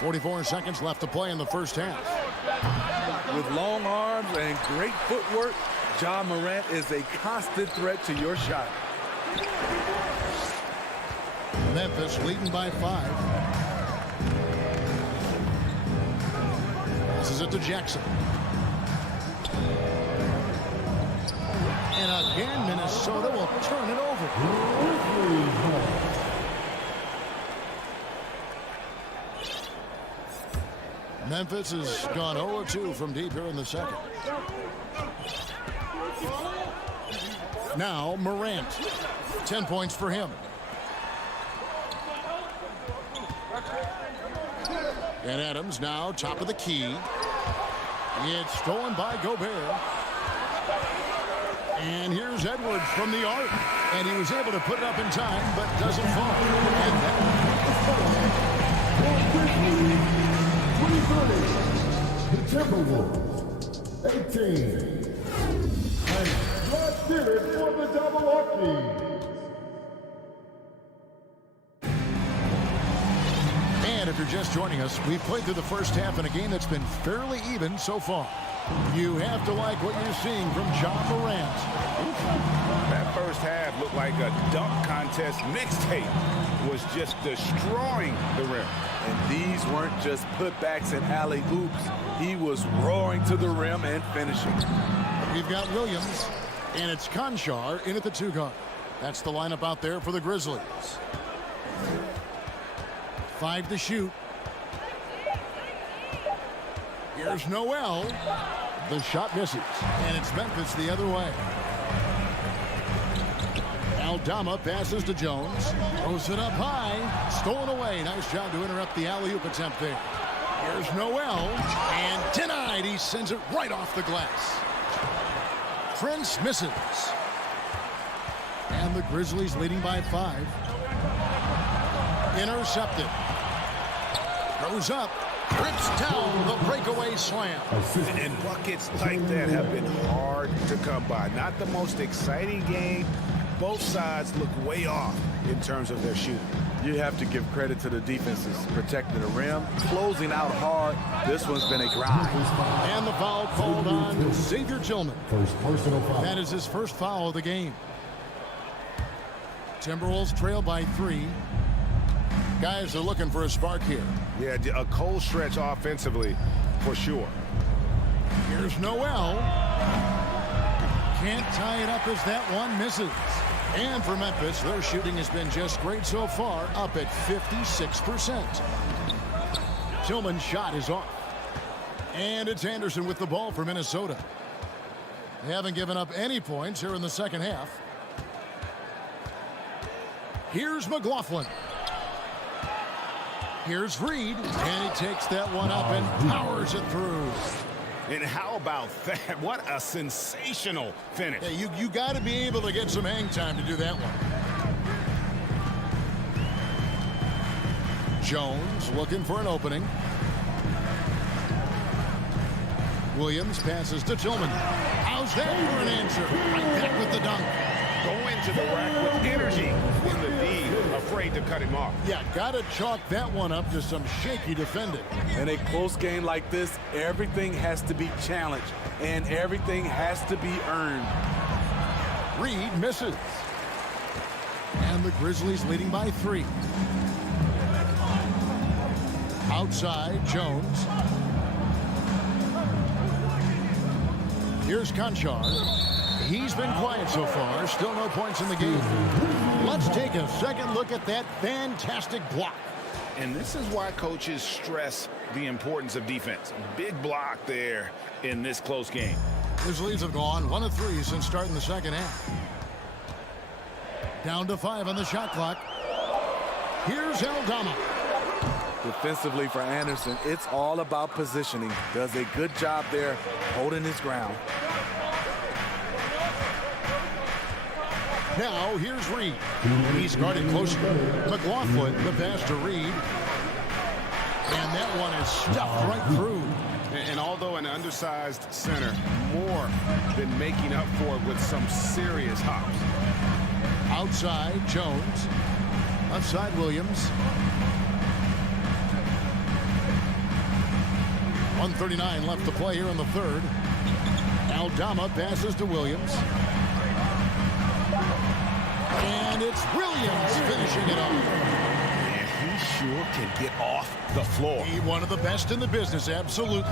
44 seconds left to play in the first half. With long arms and great footwork, Ja Morant is a constant threat to your shot. Memphis leading by 5. Passes it to Jackson. And again, Minnesota will turn it over. Memphis has gone 0-2 from deep here in the second. Now Morant. 10 points for him. And Adams now top of the key. It's stolen by Gobert. And here's Edwards from the arc. And he was able to put it up in time, but doesn't fall. And The Timberwolves, 18. And Rod did it for the Cavaliers. And if you're just joining us, we've played through the first half in a game that's been fairly even so far. You have to like what you're seeing from Ja Morant. That first half looked like a dunk contest mixtape. Was just destroying the rim. And these weren't just putbacks and alley-oops. He was roaring to the rim and finishing. We've got Williams, and it's Conchar in at the 2 guard. That's the lineup out there for the Grizzlies. 5 to shoot. Here's Noel. The shot misses, and it's Memphis the other way. Aldama passes to Jones. Throws it up high. Stolen away. Nice job to interrupt the alley-oop attempt there. Here's Noel. And denied. He sends it right off the glass. Prince misses. And the Grizzlies leading by 5. Intercepted. Goes up. Rips down the breakaway slam. And buckets like that have been hard to come by. Not the most exciting game. Both sides look way off in terms of their shooting. You have to give credit to the defenses protecting the rim, closing out hard. This one's been a grind. And the foul called on Xavier Tillman. First personal foul. That is his first foul of the game. Timberwolves trail by 3. Guys are looking for a spark here. Yeah, a cold stretch offensively, for sure. Here's Noel. Can't tie it up as that one misses. And for Memphis, their shooting has been just great so far, up at 56%. Tillman's shot is off. And it's Anderson with the ball for Minnesota. They haven't given up any points here in the second half. Here's McLaughlin. Here's Reed, and he takes that one up and powers it through. And how about that? What a sensational finish. Hey, you got to be able to get some hang time to do that one. Jones looking for an opening. Williams passes to Tillman. How's that for an answer? Right back with the dunk. Go into the rack with energy in the D. A afraid to cut him off. Yeah, got to chalk that one up to some shaky defending. In a close game like this, everything has to be challenged, and everything has to be earned. Reed misses. And the Grizzlies leading by 3. Outside, Jones. Here's Conchar. He's been quiet so far. Still no points in the game. Let's take a second look at that fantastic block. And this is why coaches stress the importance of defense. Big block there in this close game. Grizzlies have gone 1 of 3 since starting the second half. Down to 5 on the shot clock. Here's Aldama. Defensively for Anderson, it's all about positioning. Does a good job there holding his ground. Now here's Reed. He's guarded closely. McLaughlin, the pass to Reed. And that one is stuffed right through. And although an undersized center, more than making up for it with some serious hops. Outside, Jones. Left side, Williams. 1:39 left to play here in the third. Aldama passes to Williams. And it's Williams finishing it off. And he sure can get off the floor. He's one of the best in the business, absolutely.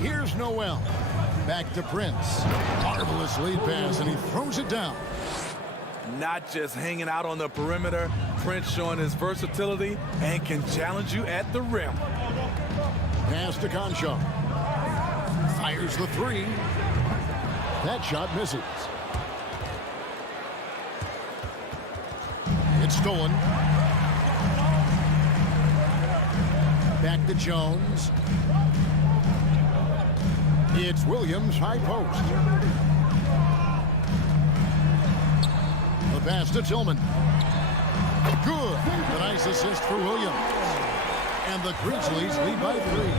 Here's Noel. Back to Prince. Marvelous lead pass, and he throws it down. Not just hanging out on the perimeter, Prince showing his versatility and can challenge you at the rim. Pass to Concho. Fires the 3. That shot misses. It's stolen. Back to Jones. It's Williams, high post. The pass to Tillman. Good. A nice assist for Williams. And the Grizzlies lead by 3.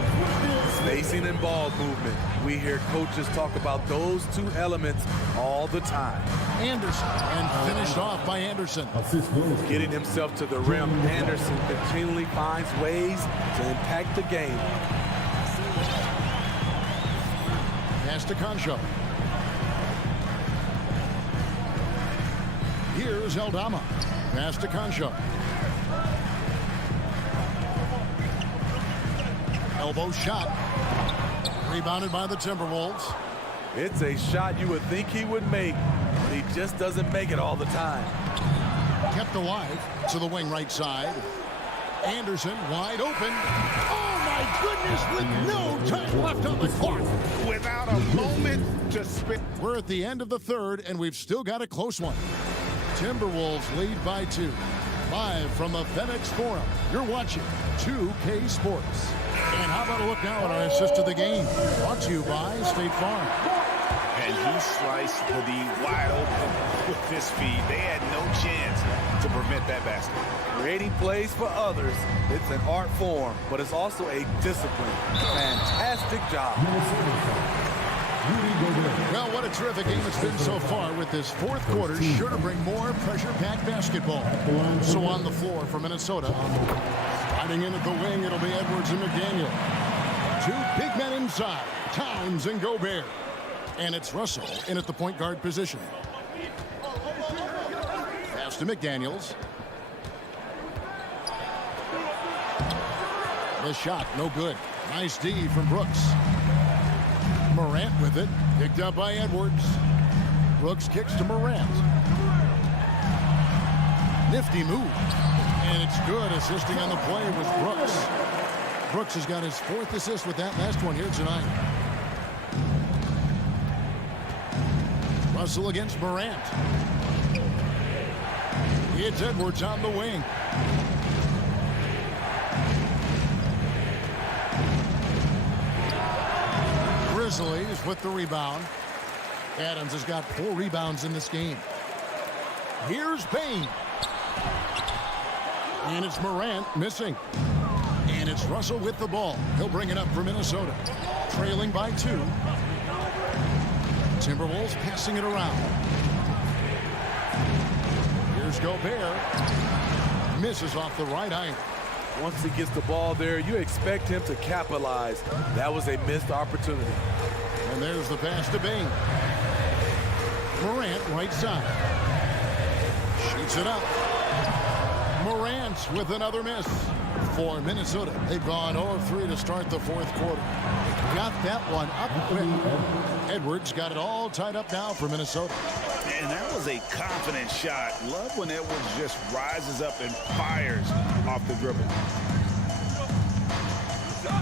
Spacing and ball movement. We hear coaches talk about those 2 elements all the time. Anderson, and finished off by Anderson. Getting himself to the rim, Anderson continually finds ways to impact the game. Pass to Concho. Here's Aldama. Pass to Concho. Elbow shot. Rebounded by the Timberwolves. It's a shot you would think he would make, but he just doesn't make it all the time. Kept alive to the wing right side. Anderson wide open. Oh my goodness, with no time left on the clock. Without a moment to spit. We're at the end of the third, and we've still got a close one. Timberwolves lead by 2. Live from the FedEx Forum, you're watching 2K Sports. And how about a look now at our assist of the game? Brought to you by State Farm. And he sliced the wide open with this feed. They had no chance to prevent that basket. Creating plays for others, it's an art form, but it's also a discipline. Fantastic job. Well, what a terrific game it's been so far, with this fourth quarter sure to bring more pressure-packed basketball. So on the floor for Minnesota, sliding in at the wing, it'll be Edwards and McDaniel. 2 big men inside, Towns and Gobert. And it's Russell in at the point guard position. Pass to McDaniels. The shot, no good. Nice D from Brooks. Morant with it, picked up by Edwards. Brooks kicks to Morant. Nifty move. And it's good. Assisting on the play was Brooks. Brooks has got his 4th assist with that last one here tonight. Russell against Morant. It's Edwards on the wing. Grizzlies with the rebound. Adams has got 4 rebounds in this game. Here's Payne. And it's Morant missing. And it's Russell with the ball. He'll bring it up for Minnesota. Trailing by 2. Timberwolves passing it around. Here's Gobert. Misses off the right iron. Once he gets the ball there, you expect him to capitalize. That was a missed opportunity. And there's the pass to Bain. Morant, right side. Shoots it up. Morant with another miss for Minnesota. They've gone 0 of 3 to start the fourth quarter. Got that one up quick. Edwards got it all tied up now for Minnesota. And that was a confident shot. Love when Edwards just rises up and fires off the dribble.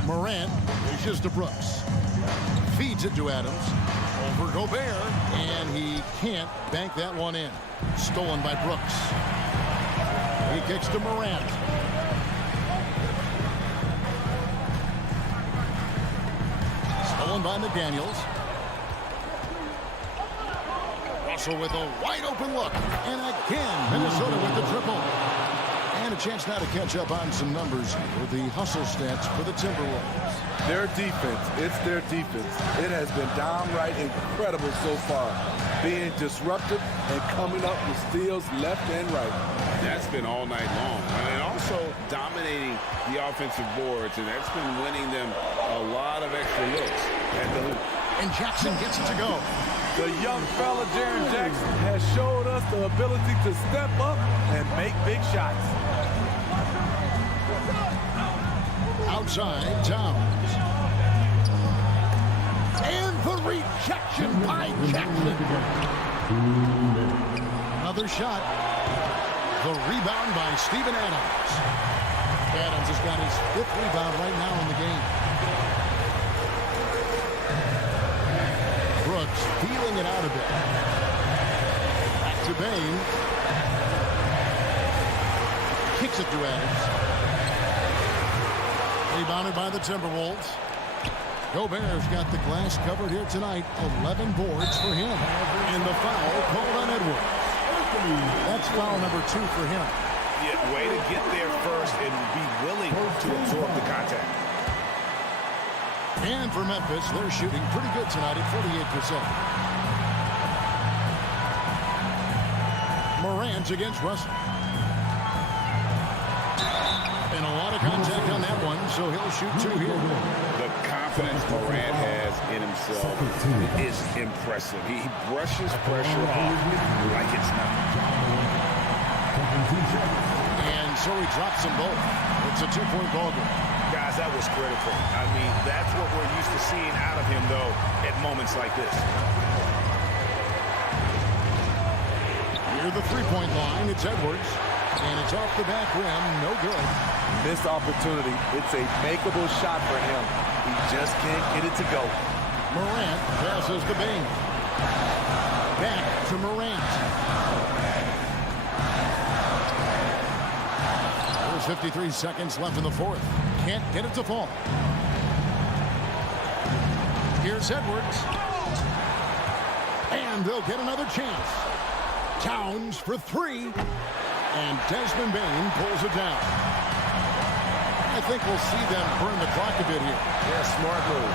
Morant dishes to Brooks. Feeds it to Adams. Over Gobert. And he can't bank that one in. Stolen by Brooks. He kicks to Morant. Stolen by McDaniels. Russell with a wide open look. And again, Minnesota with the triple. And a chance now to catch up on some numbers with the hustle stats for the Timberwolves. Their defense, it's their defense. It has been downright incredible so far. Being disruptive and coming up with steals left and right. That's been all night long. And also dominating the offensive boards. And that's been winning them a lot of extra looks at the hoop. And Jackson gets it to go. The young fella, Jaren Jackson, has showed us the ability to step up and make big shots. Outside, Towns. And the rejection by Jackson. Another shot. The rebound by Steven Adams. Adams has got his 5th rebound right now in the game. Brooks feeling it out a bit. Back to Bain. Kicks it to Adams. Rebounded by the Timberwolves. Gobert's got the glass covered here tonight. 11 boards for him. And the foul called on Edwards. That's foul number 2 for him. Yeah, way to get there first and be willing to absorb the contact. And for Memphis, they're shooting pretty good tonight at 48%. Morant against Russell. And a lot of contact on that one, so he'll shoot 2 here. The confidence Morant has in himself is impressive. He brushes pressure off like it's nothing. And so he drops them both. It's a 2-point ball game. Guys, that was critical. I mean, that's what we're used to seeing out of him, though, at moments like this. Near the 3-point line, it's Edwards. And it's off the back rim, no good. Missed opportunity. It's a makeable shot for him. He just can't get it to go. Morant passes to Bain. Back to Morant. There's 53 seconds left in the fourth. Can't get it to fall. Here's Edwards. And they'll get another chance. Towns for 3. And Desmond Bain pulls it down. I think we'll see them burn the clock a bit here. Yeah, smart move.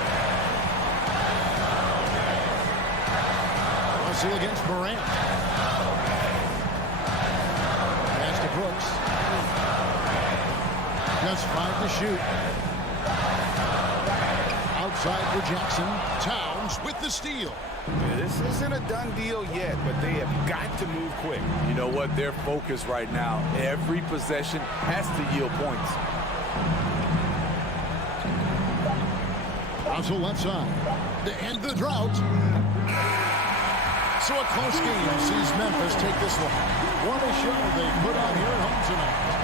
Russell against Morant. Pass to Brooks. Just 5 to shoot. Outside for Jackson. Towns with the steal. Yeah, this isn't a done deal yet, but they have got to move quick. You know what? They're focused right now. Every possession has to yield points. Russell left side. To end the drought. So a close game sees Memphis take this one. What a show they put on here at home tonight.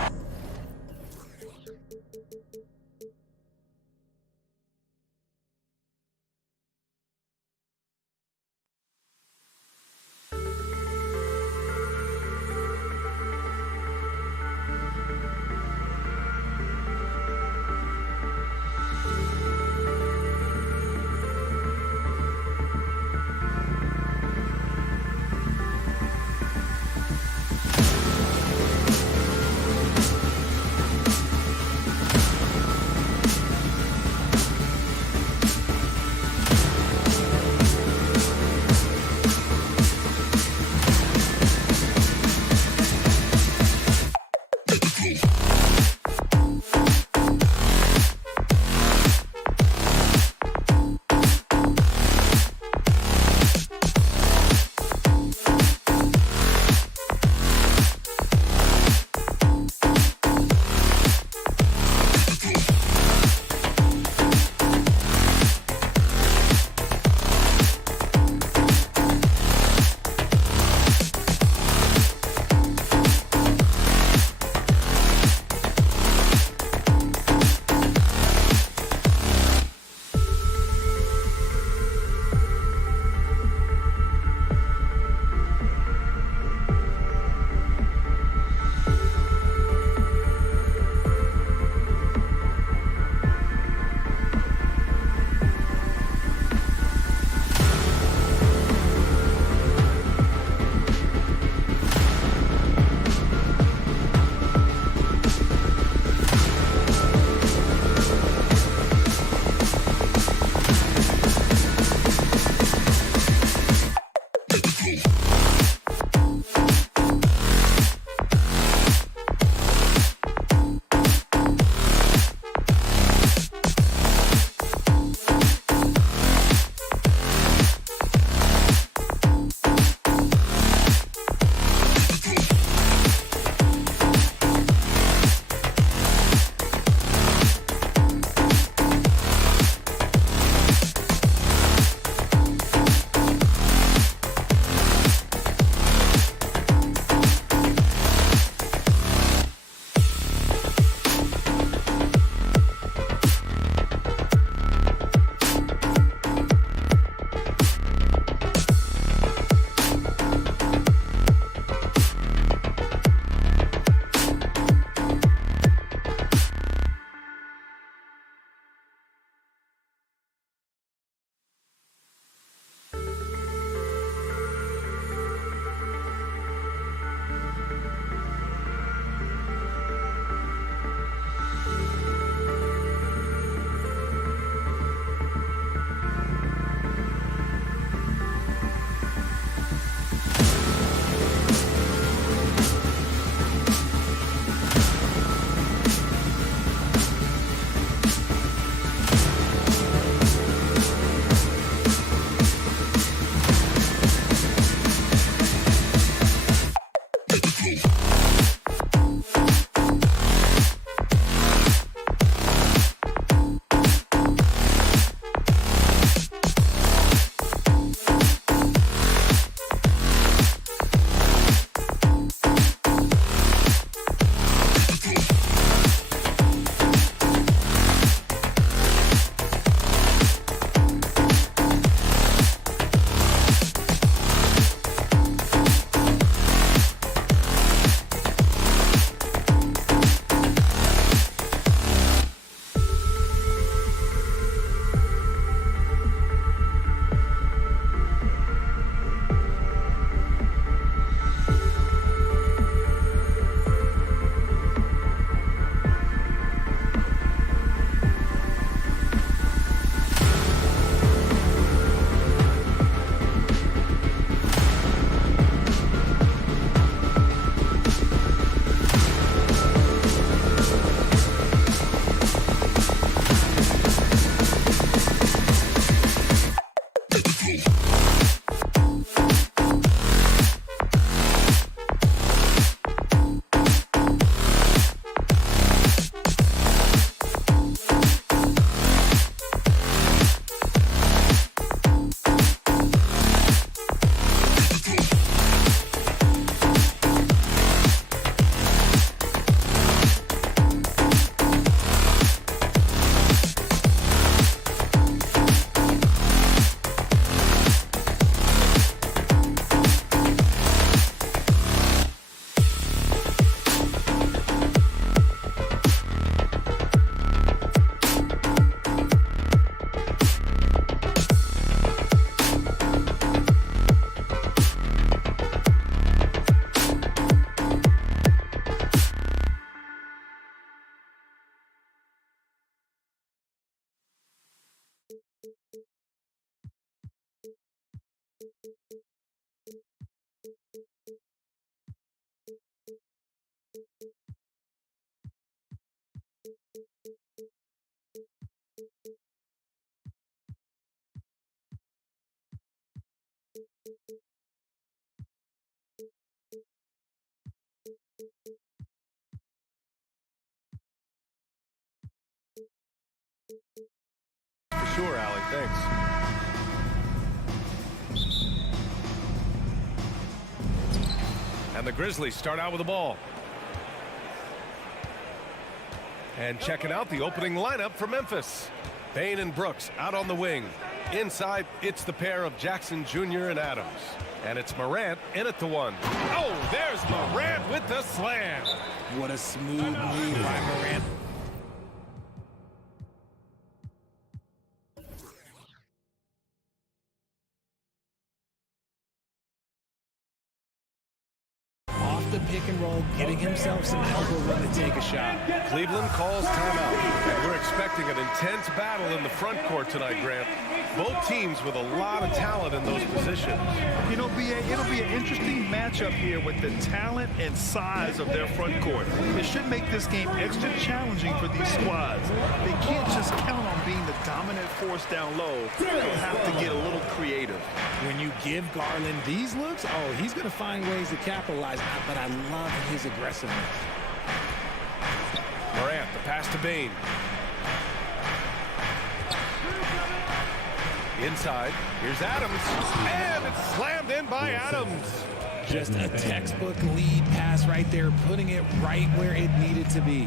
For sure, Allie. Thanks. And the Grizzlies start out with the ball. And checking out the opening lineup for Memphis. Bane and Brooks out on the wing. Inside, it's the pair of Jackson Jr. and Adams. And it's Morant in at the one. Oh, there's Morant with the slam. What a smooth move by Morant. Off the pick and roll, getting himself some elbow room to take a shot. Cleveland calls timeout. And we're expecting an intense battle in the front court tonight, Grant. Both teams with a lot of talent in those positions. You know, BA, it'll be an interesting matchup here with the talent and size of their front court. It should make this game extra challenging for these squads. They can't just count on being the dominant force down low. They'll have to get a little creative. When you give Garland these looks, oh, he's going to find ways to capitalize. But I love his aggressiveness. Morant, the pass to Bane. Inside, here's Adams, and it's slammed in by Adams. Just a textbook lead pass right there, putting it right where it needed to be.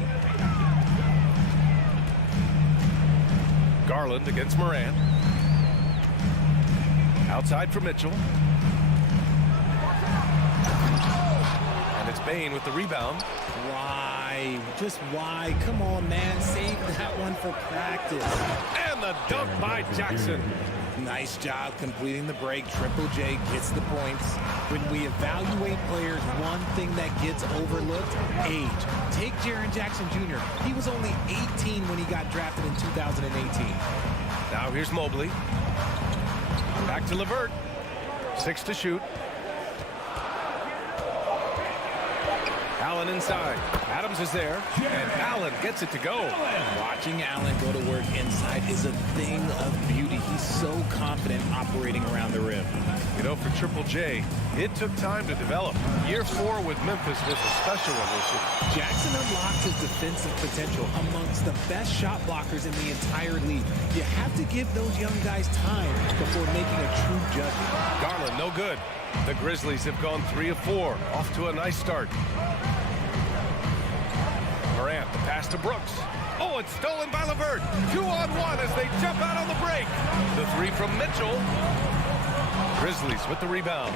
Garland against Morant. Outside for Mitchell. And it's Bane with the rebound. Why? Just why? Come on, man. Save that one for practice. And the dunk by Jackson. Nice job completing the break. Triple J gets the points. When we evaluate players, one thing that gets overlooked, age. Take Jaren Jackson Jr. He was only 18 when he got drafted in 2018. Now here's Mobley. Back to LeVert. 6 to shoot. Allen inside. Adams is there, and Allen gets it to go. Watching Allen go to work inside is a thing of beauty. He's so confident operating around the rim. You know, for Triple J, it took time to develop. Year 4 with Memphis was a special one, Richard. Jackson unlocked his defensive potential amongst the best shot blockers in the entire league. You have to give those young guys time before making a true judgment. Garland, no good. The Grizzlies have gone 3 of 4. Off to a nice start. Morant, the pass to Brooks. Oh, it's stolen by LeVert. 2-on-1 as they jump out on the break. The 3 from Mitchell. Grizzlies with the rebound.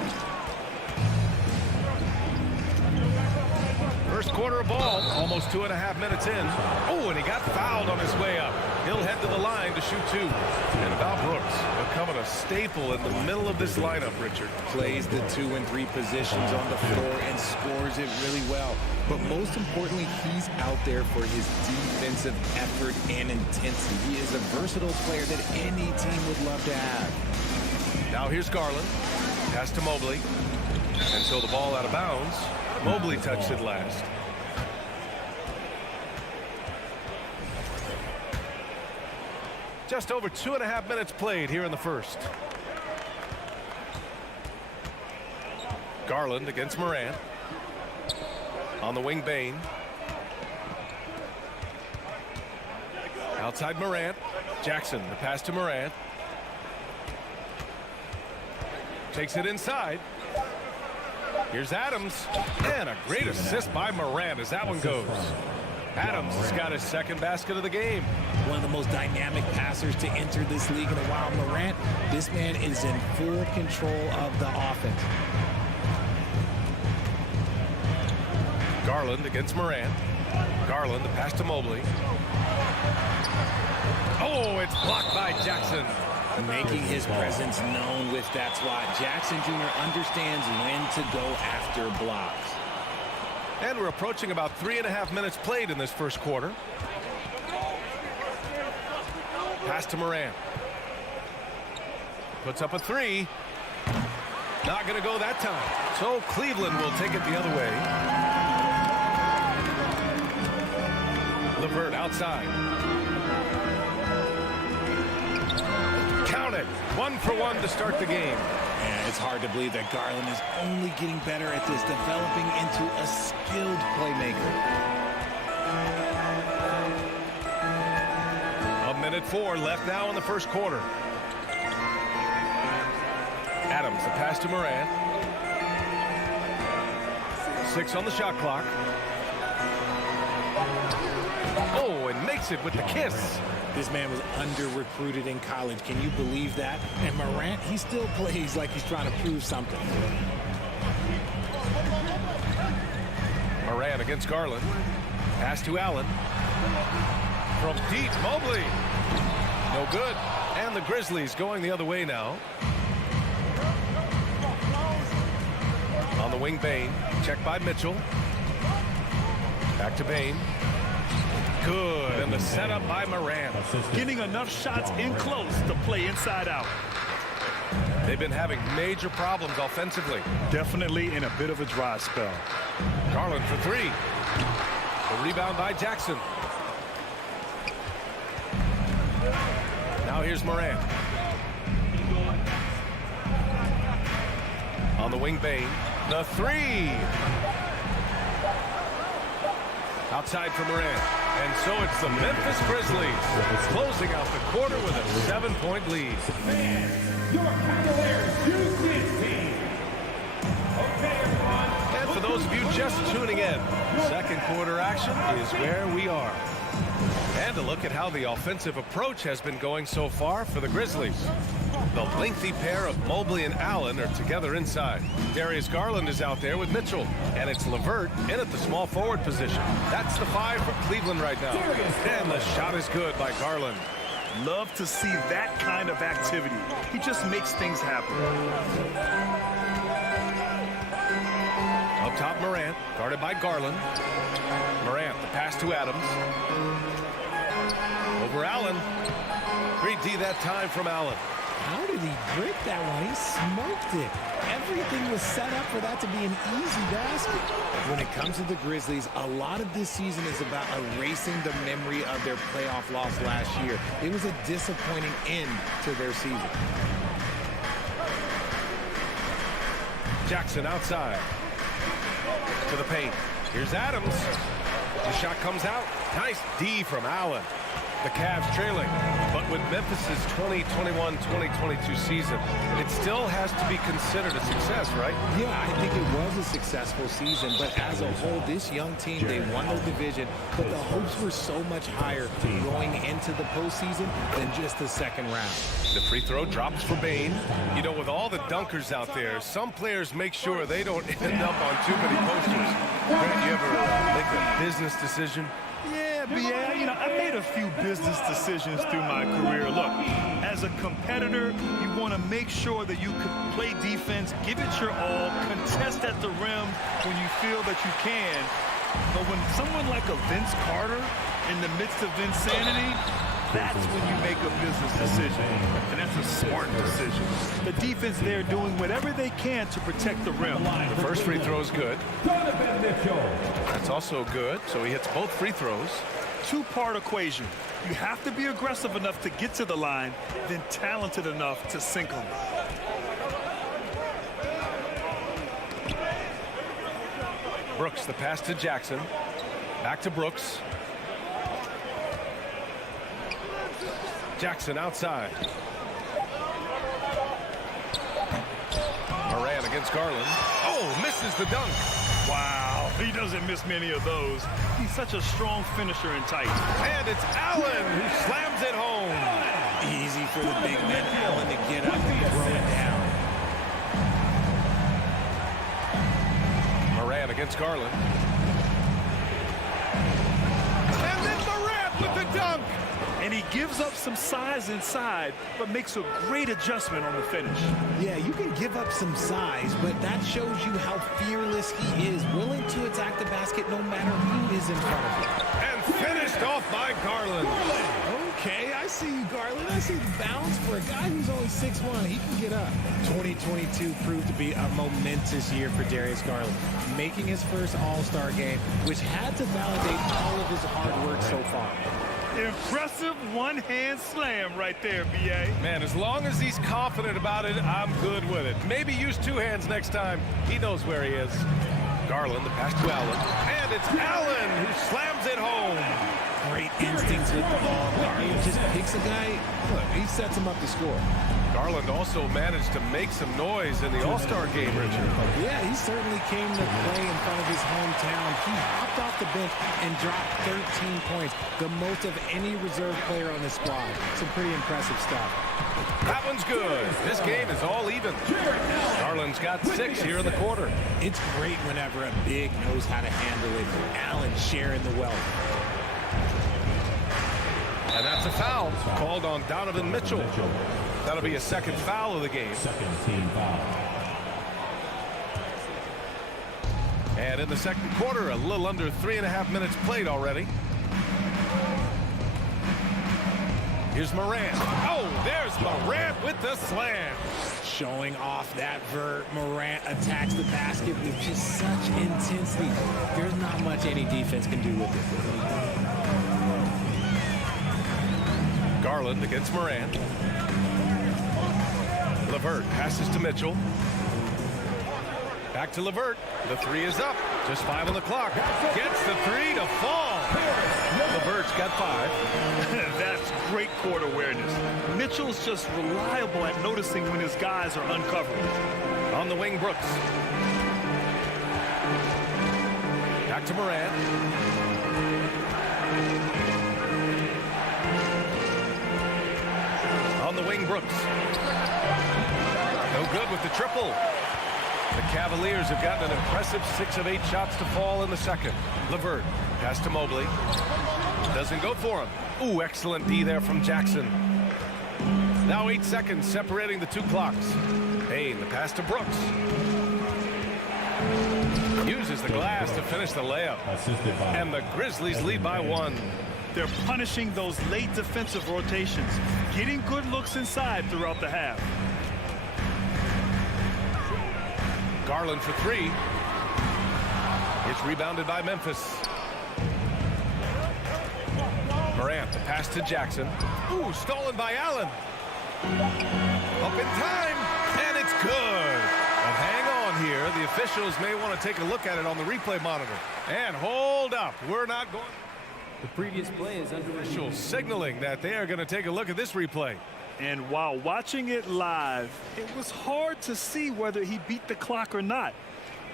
First quarter of ball, almost 2.5 minutes in. Oh, and he got fouled on his way up. He'll head to the line to shoot 2. And Val Brooks becoming a staple in the middle of this lineup, Richard. Plays the 2 and 3 positions on the floor and scores it really well. But most importantly, he's out there for his defensive effort and intensity. He is a versatile player that any team would love to have. Now here's Garland. Pass to Mobley. Until the ball out of bounds. Mobley touched it last. Just over 2.5 minutes played here in the first. Garland against Morant. On the wing, Bain. Outside Morant. Jackson, the pass to Morant. Takes it inside. Here's Adams. And a great assist by Morant as that one goes. Adams has got his second basket of the game. One of the most dynamic passers to enter this league in a while. Morant, this man is in full control of the offense. Garland against Morant. Garland, the pass to Mobley. Oh, it's blocked by Jackson. Making his presence known with that swat. Jackson Jr. understands when to go after blocks. And we're approaching about 3.5 minutes played in this first quarter. Pass to Morant. Puts up a three. Not going to go that time. So Cleveland will take it the other way. LeVert outside. Count it. 1 for 1 to start the game. And it's hard to believe that Garland is only getting better at this, developing into a skilled playmaker. 1:04 left now in the first quarter. Adams, the pass to Morant. 6 on the shot clock. Oh, and makes it with the kiss. This man was under-recruited in college. Can you believe that? And Morant, he still plays like he's trying to prove something. Morant against Garland. Pass to Allen. From deep, Mobley. No good. And the Grizzlies going the other way now. On the wing, Bain. Checked by Mitchell. Back to Bain. Good. And the setup by Morant. Getting enough shots in close to play inside out. They've been having major problems offensively. Definitely in a bit of a dry spell. Garland for three. The rebound by Jackson. Now here's Morant. On the wing, Bain. The three. Outside for Morant. And so it's the Memphis Grizzlies closing out the quarter with a 7-point lead. Your Cavaliers use this team. Okay, everyone. And for those of you just tuning in, second quarter action is where we are. And a look at how the offensive approach has been going so far for the Grizzlies. The lengthy pair of Mobley and Allen are together inside. Darius Garland is out there with Mitchell. And it's LeVert in at the small forward position. That's the 5 for Cleveland right now. And the shot is good by Garland. Love to see that kind of activity. He just makes things happen. Up top, Morant, guarded by Garland. Morant, the pass to Adams. Over Allen. Great D that time from Allen. How did he brick that one? He smoked it. Everything was set up for that to be an easy basket. When it comes to the Grizzlies, a lot of this season is about erasing the memory of their playoff loss last year. It was a disappointing end to their season. Jackson outside. To the paint. Here's Adams. The shot comes out. Nice D from Allen. The Cavs trailing, but with Memphis's 2021-2022 season, it still has to be considered a success, right? Yeah, I think it was a successful season, but as a whole, this young team, they won the division, but the hopes were so much higher going into the postseason than just the second round. The free throw drops for Bain. You know, with all the dunkers out there, some players make sure they don't end up on too many posters. Grant, you ever make a business decision? Yeah, you know, I made a few business decisions through my career. Look, as a competitor, you want to make sure that you can play defense, give it your all, contest at the rim when you feel that you can. But when someone like a Vince Carter in the midst of insanity, that's when you make a business decision, and that's a smart decision. The defense there doing whatever they can to protect the rim. The first free throw is good. That's also good, so he hits both free throws. Two-part equation. You have to be aggressive enough to get to the line, then talented enough to sink them. Brooks, the pass to Jackson. Back to Brooks. Jackson outside. Moran against Garland. Oh, misses the dunk. Wow, he doesn't miss many of those. He's such a strong finisher in tight. And it's Allen who slams it home. Easy for the big man Allen to get up and throw it down. Moran against Garland. And then Moran with the dunk. And he gives up some size inside, but makes a great adjustment on the finish. Yeah, you can give up some size, but that shows you how fearless he is, willing to attack the basket no matter who is in front of him. And finished off by Garland. Okay, I see you, Garland. I see the bounce for a guy who's only 6'1". He can get up. 2022 proved to be a momentous year for Darius Garland, making his first All-Star game, which had to validate all of his hard work so far. Impressive one-hand slam right there, B.A. Man, as long as he's confident about it, I'm good with it. Maybe use two hands next time. He knows where he is. Garland, the pass to Allen. And it's Allen who slams it home. Great instincts with the ball. Garland just picks a guy. Look, he sets him up to score. Garland also managed to make some noise in the All-Star game, Richard. Yeah, he certainly came to play in front of his hometown. He hopped off the bench and dropped 13 points, the most of any reserve player on the squad. Some pretty impressive stuff. That one's good. This game is all even. Garland's got 6 here in the quarter. It's great whenever a big knows how to handle it. Allen sharing the wealth. And that's a foul called on Donovan Mitchell. That'll be a second foul of the game. Second team foul. And in the second quarter, a little under 3.5 minutes played already. Here's Morant. Oh, there's Morant with the slam. Showing off that vert. Morant attacks the basket with just such intensity. There's not much any defense can do with it. Garland against Morant. LeVert passes to Mitchell. Back to LeVert. The three is up. Just 5 on the clock. Gets the three to fall. LeVert's got 5. That's great court awareness. Mitchell's just reliable at noticing when his guys are uncovering. On the wing, Brooks. Back to Morant. On the wing, Brooks. No good with the triple. The Cavaliers have gotten an impressive 6 of 8 shots to fall in the second. LeVert, pass to Mobley. Doesn't go for him. Ooh, excellent D there from Jackson. Now 8 seconds separating the two clocks. Payne, the pass to Brooks. Uses the glass to finish the layup. And the Grizzlies lead by 1. They're punishing those late defensive rotations, getting good looks inside throughout the half. Garland for 3. It's rebounded by Memphis. Morant, the pass to Jackson. Ooh, stolen by Allen. Up in time, and it's good. But hang on here. The officials may want to take a look at it on the replay monitor. And hold up. We're not going. The previous play is under Officials signaling that they are going to take a look at this replay. And while watching it live, it was hard to see whether he beat the clock or not.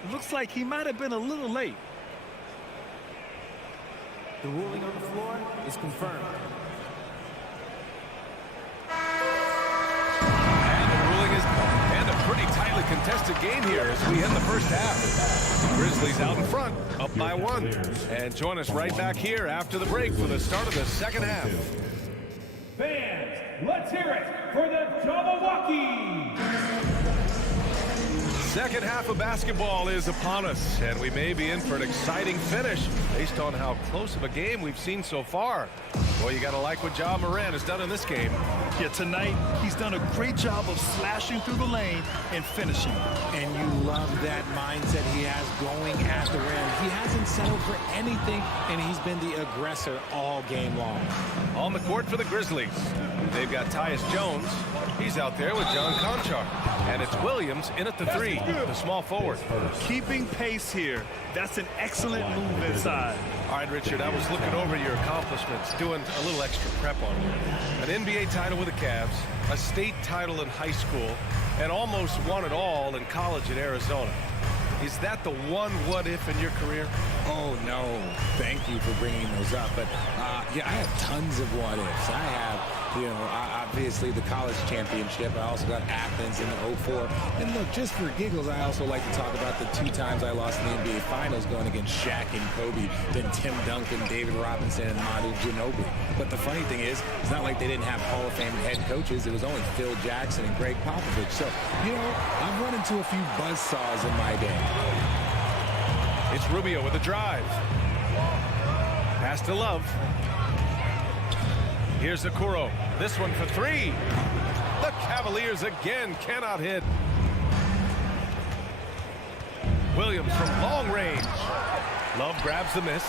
It looks like he might have been a little late. The ruling on the floor is confirmed. And the ruling is and a pretty tightly contested game here as we end the first half. Grizzlies out in front, up by 1. And join us right back here after the break for the start of the second half. Fans, let's hear it for the Jabberwocky! Second half of basketball is upon us, and we may be in for an exciting finish based on how close of a game we've seen so far. Boy, you got to like what Ja Morant has done in this game. Yeah, tonight he's done a great job of slashing through the lane and finishing. And you love that mindset he has going at the rim. He hasn't settled for anything, and he's been the aggressor all game long. On the court for the Grizzlies, they've got Tyus Jones. He's out there with John Conchar. And it's Williams in at the three, the small forward. Keeping pace here. That's an excellent move inside. All right, Richard, I was looking over your accomplishments, doing a little extra prep on you. An NBA title with the Cavs, a state title in high school, and almost won it all in college at Arizona. Is that the one what-if in your career? Oh, no. Thank you for bringing those up. But, yeah, I have tons of what-ifs. I have, you know, obviously the college championship. I also got Athens in the 04. And, look, just for giggles, I also like to talk about the 2 times I lost in the NBA Finals going against Shaq and Kobe, then Tim Duncan, David Robinson, and Manu Ginobili. But the funny thing is, it's not like they didn't have Hall of Fame head coaches. It was only Phil Jackson and Greg Popovich. So, you know, I've run into a few buzzsaws in my day. It's Rubio with a drive. Pass to Love. Here's Okoro. This one for 3. The Cavaliers again cannot hit. Williams from long range. Love grabs the miss.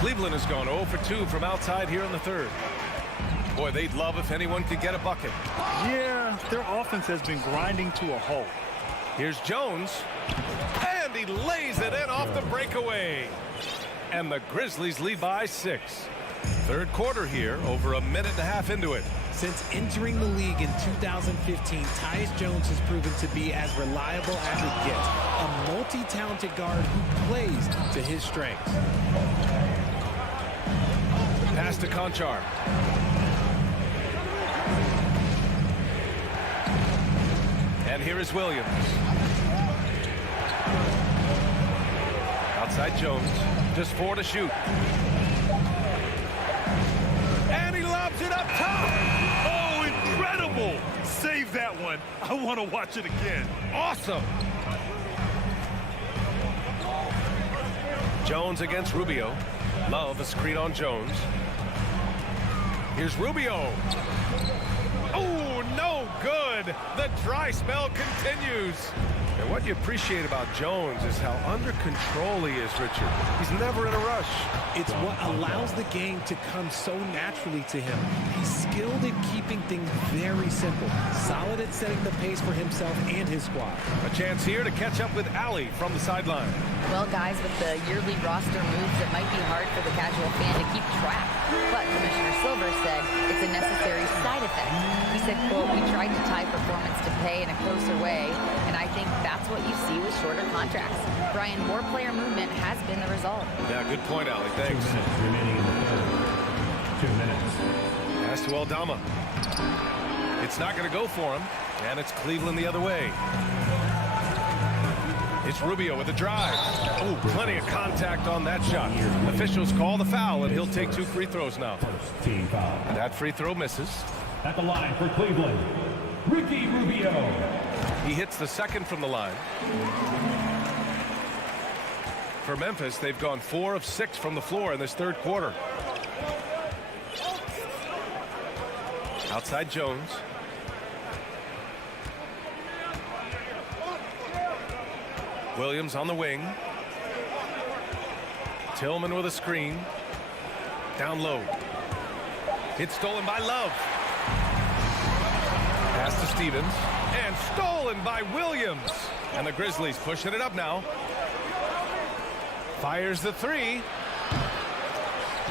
Cleveland has gone 0 for 2 from outside here in the third. Boy, they'd love if anyone could get a bucket. Yeah, their offense has been grinding to a halt. Here's Jones. And he lays it in off the breakaway. And the Grizzlies lead by 6. Third quarter here, over a minute and a half into it. Since entering the league in 2015, Tyus Jones has proven to be as reliable as it gets. A multi-talented guard who plays to his strengths. Pass to Conchar. And here is Williams. Outside Jones, just 4 to shoot. And he lobs it up top. Oh, incredible. Save that one. I want to watch it again. Awesome. Jones against Rubio. Love a screen on Jones. Here's Rubio. Oh, no good. The dry spell continues. And what you appreciate about Jones is how under control he is, Richard. He's never in a rush. It's what allows the game to come so naturally to him. He's skilled at keeping things very simple, solid at setting the pace for himself and his squad. A chance here to catch up with Allie from the sideline. Well, guys, with the yearly roster moves, it might be hard for the casual fan to keep track. But Commissioner Silver said it's a necessary side effect. He said, quote, "We tried to tie performance to pay in a closer way, and I think that's what you see with shorter contracts." Brian, more player movement has been the result. Yeah, good point, Allie. Thanks. 2 minutes remaining in the third. 2 minutes. Pass to Aldama. It's not going to go for him, and it's Cleveland the other way. It's Rubio with a drive. Oh, plenty of contact on that shot. Officials call the foul, and he'll take 2 free throws now. First team foul. That free throw misses. At the line for Cleveland, Ricky Rubio. He hits the second from the line. For Memphis, they've gone 4 of 6 from the floor in this third quarter. Outside Jones. Williams on the wing. Tillman with a screen. Down low. It's stolen by Love. Pass to Stevens. And stolen by Williams. And the Grizzlies pushing it up now. Fires the 3.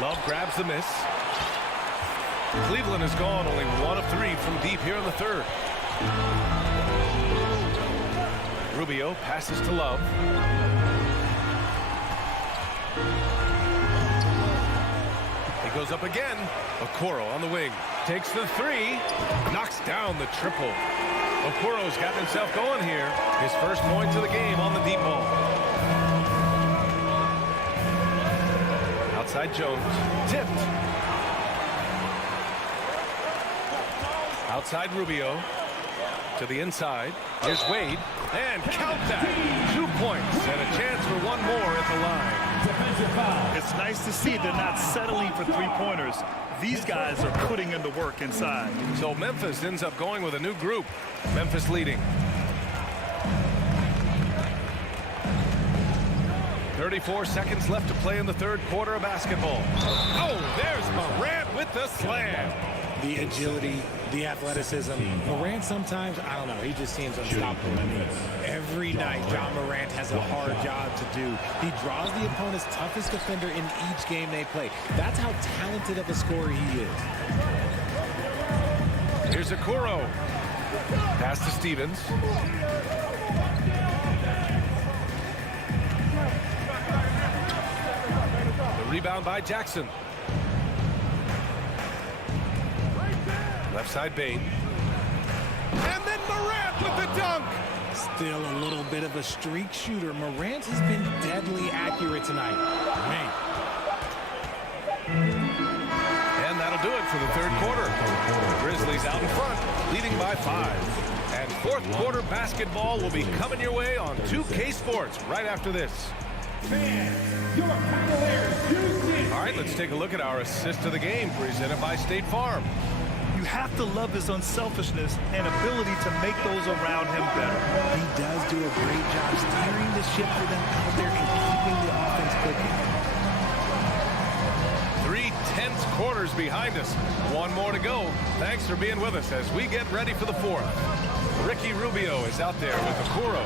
Love grabs the miss. Cleveland has gone only 1 of 3 from deep here in the third. Rubio passes to Love. He goes up again. Okoro on the wing. Takes the 3. Knocks down the triple. Okoro's gotten himself going here. His first points of the game on the deep ball. Outside Jones. Tipped. Outside Rubio. To To the inside. Here's Wade. And count that. 2 points and a chance for one more at the line. Defensive foul. It's nice to see they're not settling for three-pointers. These guys are putting in the work inside. So Memphis ends up going with a new group. Memphis leading. 34 seconds left to play in the third quarter of basketball. Oh, there's Morant with the slam. The agility, the athleticism. Morant sometimes, I don't know, he just seems unstoppable to me. Every night, John Morant has a hard job to do. He draws the opponent's toughest defender in each game they play. That's how talented of a scorer he is. Here's Okoro. Pass to Stevens. The rebound by Jackson. Left side Bain. And then Morant with the dunk. Still a little bit of a streak shooter. Morant has been deadly accurate tonight. Man. And that'll do it for the third quarter. Grizzlies out in front, leading by 5. And fourth quarter basketball will be coming your way on 2K Sports right after this. Your Cavaliers, Houston. All right, let's take a look at our assist of the game presented by State Farm. You have to love his unselfishness and ability to make those around him better. He does do a great job steering the ship for them out there and keeping the offense clicking. 3 tense quarters behind us. One more to go. Thanks for being with us as we get ready for the fourth. Ricky Rubio is out there with Okoro.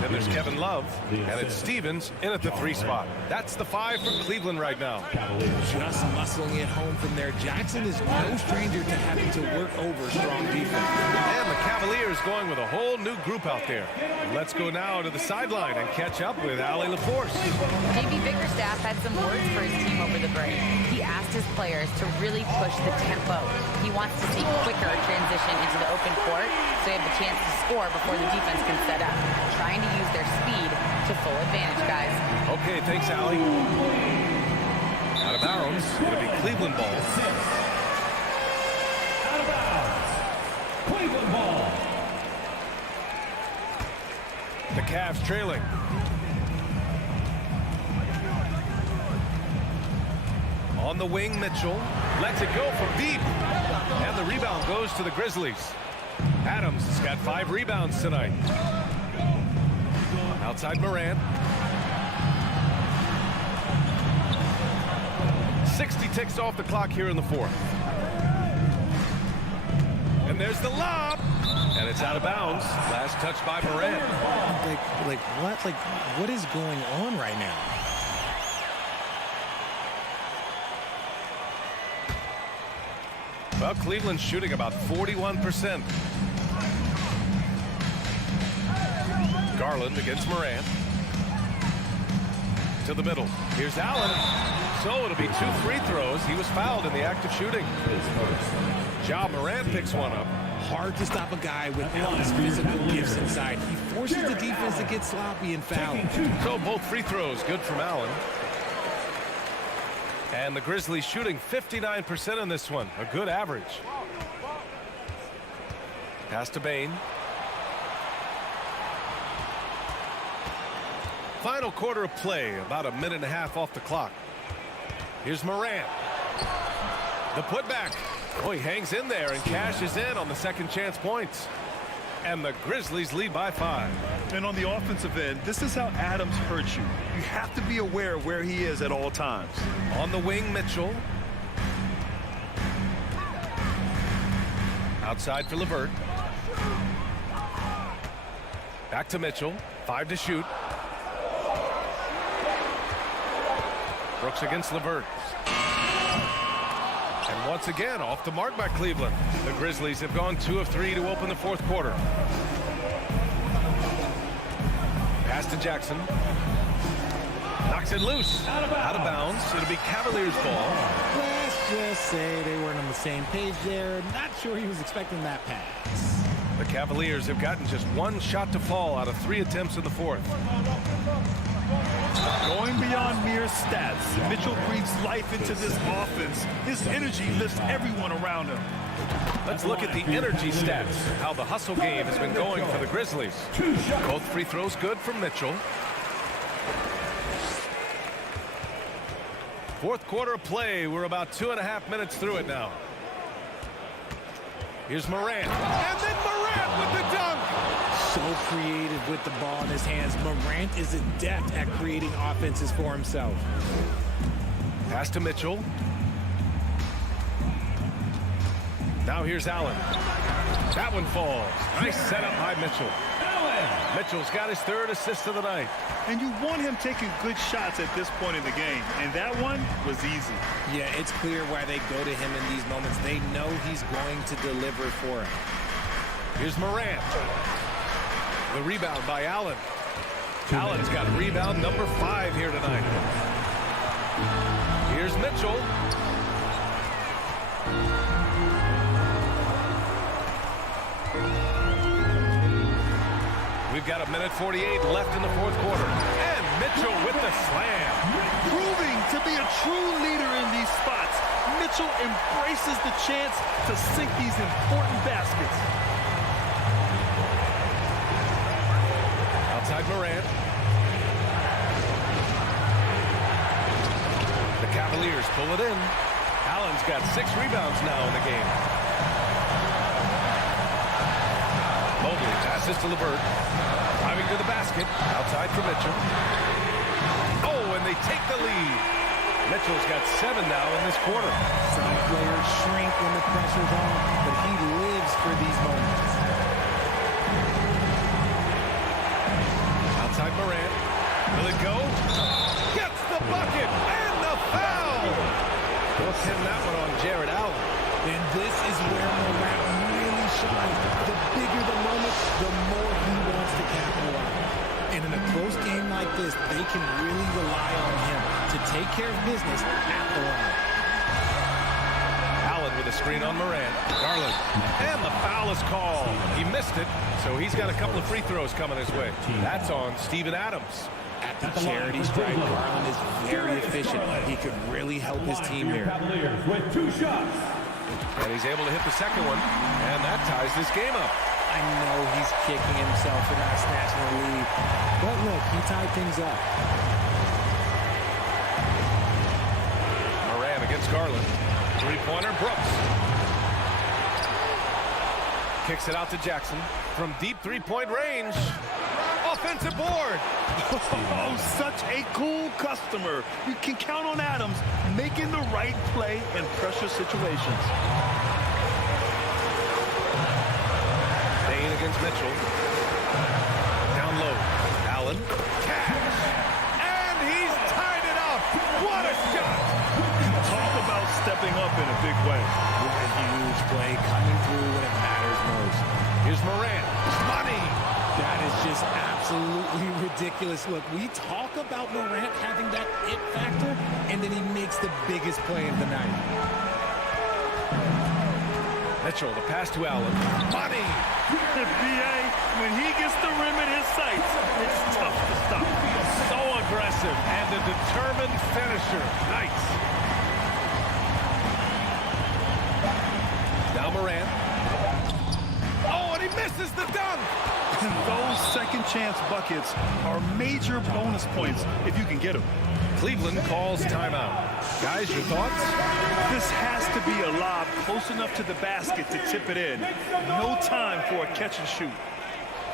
Then there's Kevin Love, and it's Stevens in at the 3 spot. That's the 5 for Cleveland right now. Just muscling it home from there. Jackson is no stranger to having to work over strong defense. And the Cavaliers going with a whole new group out there. Let's go now to the sideline and catch up with Allie LaForce. JB Bickerstaff had some words for his team over the break. He asked his players to really push the tempo. He wants to see quicker transition into the open court so they have the chance to score before the defense can set up. Trying to use their speed to full advantage, guys. Okay, thanks, Allie. Out of bounds. It'll be Cleveland ball. Out of bounds. Cleveland ball. The Cavs trailing. On the wing, Mitchell lets it go from deep. And the rebound goes to the Grizzlies. Adams has got 5 rebounds tonight. Outside Morant. 60 ticks off the clock here in the fourth. And there's the lob. And it's out of bounds. Last touch by Morant. What is going on right now? Well, Cleveland's shooting about 41%. Garland against Morant. To the middle. Here's Allen. So it'll be 2 free throws. He was fouled in the act of shooting. Ja Morant picks one up. Hard to stop a guy without his physical gifts inside. He forces the defense to get sloppy and foul. So both free throws good from Allen. And the Grizzlies shooting 59% in this one. A good average. Pass to Bain. Final quarter of play. About a minute and a half off the clock. Here's Morant. The putback. Oh, he hangs in there and cashes in on the second chance points. And the Grizzlies lead by 5. And on the offensive end, this is how Adams hurts you. You have to be aware of where he is at all times. On the wing, Mitchell. Outside for LeVert. Back to Mitchell. 5 to shoot. Brooks against LeVert. And once again, off the mark by Cleveland. The Grizzlies have gone 2 of 3 to open the fourth quarter. Pass to Jackson. Knocks it loose. Out of bounds. It'll be Cavaliers ball. Let's just say they weren't on the same page there. Not sure he was expecting that pass. The Cavaliers have gotten just 1 shot to fall out of 3 attempts in the fourth. Going beyond mere stats, Mitchell breathes life into this offense. His energy lifts everyone around him. Let's look at the energy stats, how the hustle game has been going for the Grizzlies. Both free throws good for Mitchell. Fourth quarter of play. We're about 2.5 minutes through it now. Here's Morant. And then Morant with the dunk. So creative with the ball in his hands. Morant is adept at creating offenses for himself. Pass to Mitchell. Now here's Allen. That one falls. Nice setup by Mitchell. Mitchell's got his 3rd assist of the night. And you want him taking good shots at this point in the game. And that one was easy. Yeah, it's clear why they go to him in these moments. They know he's going to deliver for him. Here's Morant. The rebound by Allen. Allen's got rebound number 5 here tonight. Here's Mitchell. We've got 1:48 left in the fourth quarter. And Mitchell with the slam. Proving to be a true leader in these spots. Mitchell embraces the chance to sink these important baskets. Outside Morant. The Cavaliers pull it in. Allen's got 6 rebounds now in the game. Mobley passes to LeVert. Driving to the basket. Outside for Mitchell. Oh, and they take the lead. Mitchell's got 7 now in this quarter. Some players shrink when the pressure's on, but he lives for these moments. Outside Morant. Will it go? Gets the bucket and the foul. We'll pin that one on Jared Allen. And this is where Morant really shines. The bigger the moment, the more he wants to capitalize. And in a close game like this, they can really rely on him to take care of business at the line. Allen with a screen on Morant. Garland. And the foul is called. He missed it, so he's got a couple of free throws coming his way. That's on Steven Adams. At the charity stripe, Garland is very efficient. He could really help his team here. Cavaliers with 2 shots. And he's able to hit the second one, and that ties this game up. I know he's kicking himself for not snatching the lead, but look, he tied things up. Morant against Garland. 3-pointer, Brooks. Kicks it out to Jackson from deep 3-point range. Offensive board. Oh, such a cool customer. You can count on Adams making the right play in pressure situations. Dane against Mitchell. Down low. Allen. Cash. And he's tied it up. What a shot. Talk about stepping up in a big way. What a huge play coming through when it matters most. Here's Morant. Money. That is just absolutely ridiculous. Look, we talk about Morant having that it factor, and then he makes the biggest play of the night. Mitchell, the pass to Allen. Money. BA, when he gets the rim in his sights, it's tough to stop. So aggressive and a determined finisher. Nice. Now Morant. Oh, and he misses the dunk. Those second chance buckets are major bonus points if you can get them. Cleveland calls timeout. Guys, your thoughts? This has to be a lob close enough to the basket to tip it in. No time for a catch and shoot.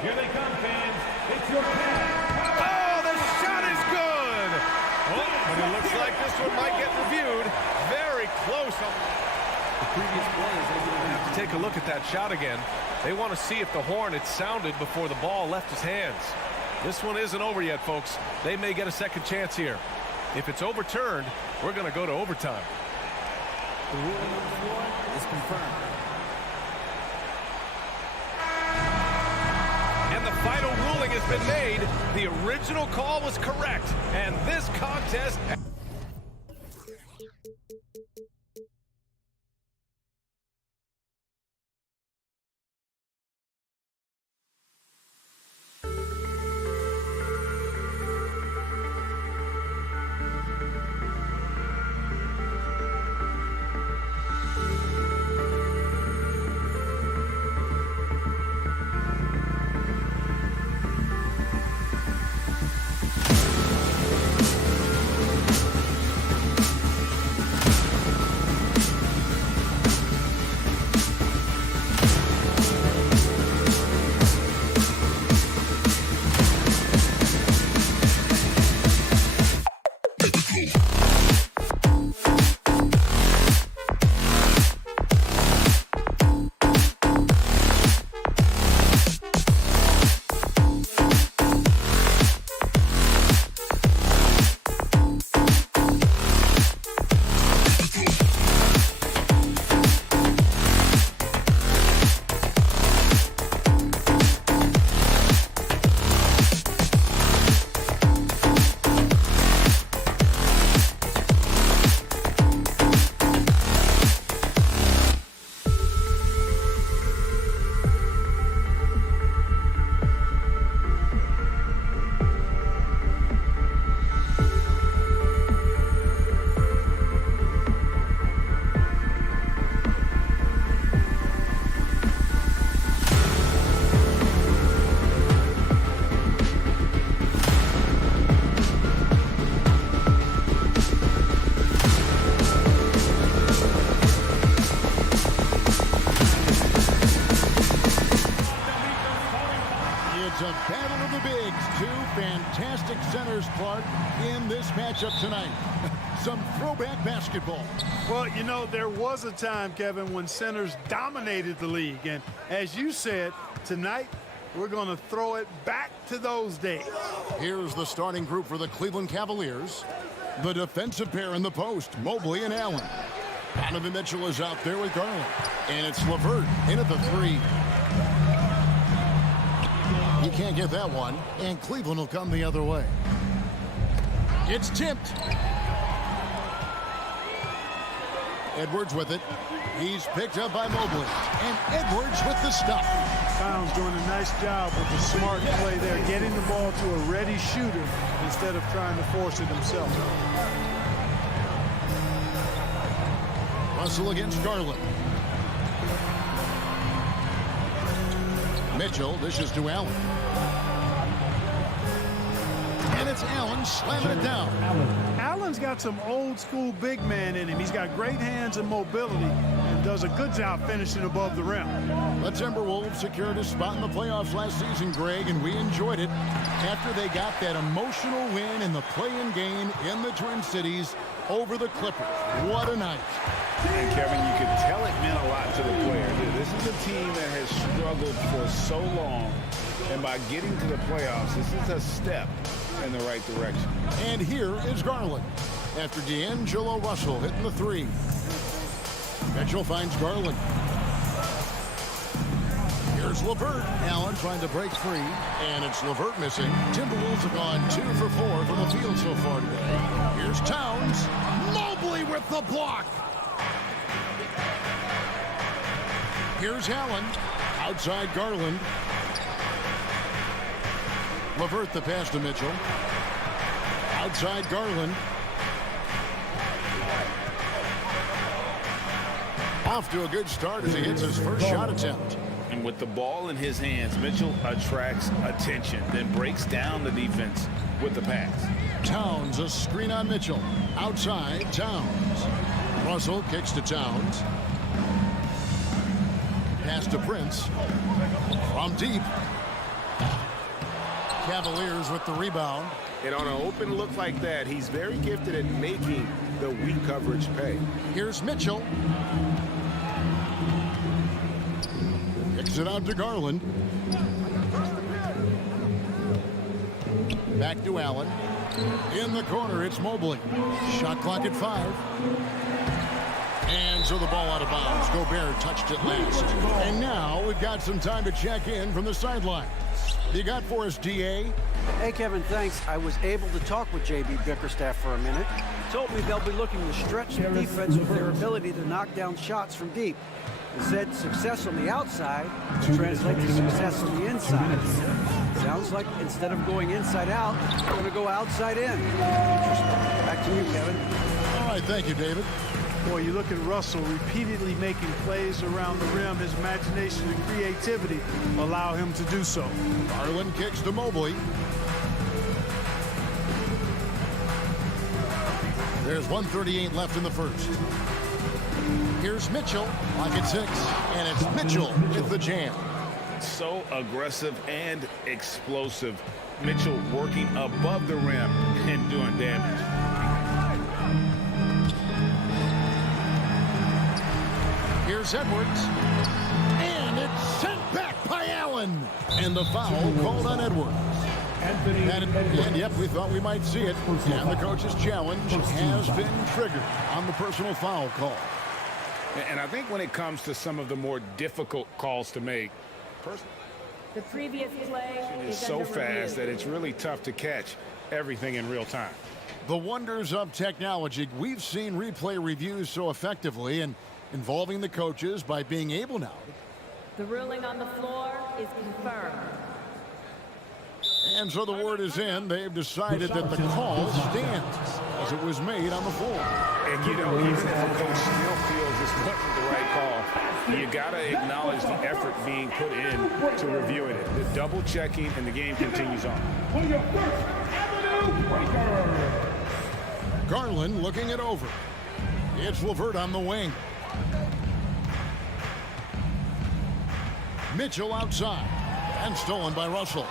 Here they come, fans. It's your pass. Oh, the shot is good. Oh, but it looks like this one might get reviewed. Very close. The previous play is over. Have to take a look at that shot again. They want to see if the horn had sounded before the ball left his hands. This one isn't over yet, folks. They may get a second chance here. If it's overturned, we're going to go to overtime. The ruling on the floor is confirmed. And the final ruling has been made. The original call was correct. And this contest... Biggs, two fantastic centers, Clark, in this matchup tonight. Some throwback basketball. Well, you know, there was a time, Kevin, when centers dominated the league. And as you said, tonight, we're going to throw it back to those days. Here's the starting group for the Cleveland Cavaliers. The defensive pair in the post, Mobley and Allen. Donovan Mitchell is out there with Garland. And it's LeVert in at the three. He can't get that one, and Cleveland will come the other way. It's tipped. Edwards with it. He's picked up by Mobley. And Edwards with the stop. Towns doing a nice job with the smart play there, getting the ball to a ready shooter instead of trying to force it himself. Russell against Garland. Mitchell dishes to Allen. And it's Allen slamming it down. Allen's got some old school big man in him. He's got great hands and mobility and does a good job finishing above the rim. The Timberwolves secured a spot in the playoffs last season, Greg, and we enjoyed it after they got that emotional win in the play-in game in the Twin Cities over the Clippers. What a night. And Kevin, you could tell it meant a lot to the players. This is a team that has struggled for so long, and by getting to the playoffs, this is a step in the right direction. And here is Garland after D'Angelo Russell hitting the three. Mitchell finds Garland. Here's LeVert. Allen trying to break free, and it's LeVert missing. Timberwolves have gone 2 for 4 from the field so far today. Here's Towns. Mobley with the block. Here's Allen. Outside Garland. LeVert the pass to Mitchell. Outside Garland. Off to a good start as he hits his first shot attempt. And with the ball in his hands, Mitchell attracts attention, then breaks down the defense with the pass. Towns, a screen on Mitchell. Outside, Towns. Russell kicks to Towns. Pass to Prince. From deep. Cavaliers with the rebound. And on an open look like that, he's very gifted at making the weak coverage pay. Here's Mitchell. Kicks it out to Garland. Back to Allen. In the corner, it's Mobley. Shot clock at 5. And so the ball out of bounds. Gobert touched it last. And now we've got some time to check in from the sideline. You got for us, DA? Hey, Kevin, thanks. I was able to talk with J.B. Bickerstaff for a minute. He told me they'll be looking to stretch the defense with their ability to knock down shots from deep. He said success on the outside translates to success on the inside. Sounds like instead of going inside out, we're going to go outside in. Interesting. Back to you, Kevin. All right, thank you, David. Boy, you look at Russell repeatedly making plays around the rim. His imagination and creativity allow him to do so. Garland kicks to Mobley. There's 1:38 left in the first. Here's Mitchell, lock at 6, and it's Mitchell with the jam. So aggressive and explosive. Mitchell working above the rim and doing damage. Here's Edwards. And it's sent back by Allen. And the foul called on Edwards. And yep, we thought we might see it. And the coach's challenge has been triggered on the personal foul call. And I think when it comes to some of the more difficult calls to make, the previous play is so fast that it's really tough to catch everything in real time. The wonders of technology. We've seen replay reviews so effectively and involving the coaches by being able now. The ruling on the floor is confirmed. And so the word is in. They've decided that the call stands as it was made on the floor. And you know, even if a coach still feels this wasn't the right call, you got to acknowledge the effort being put in to reviewing it. The double checking, and the game continues on. Garland looking it over. It's LeVert on the wing. Mitchell outside and stolen by Russell.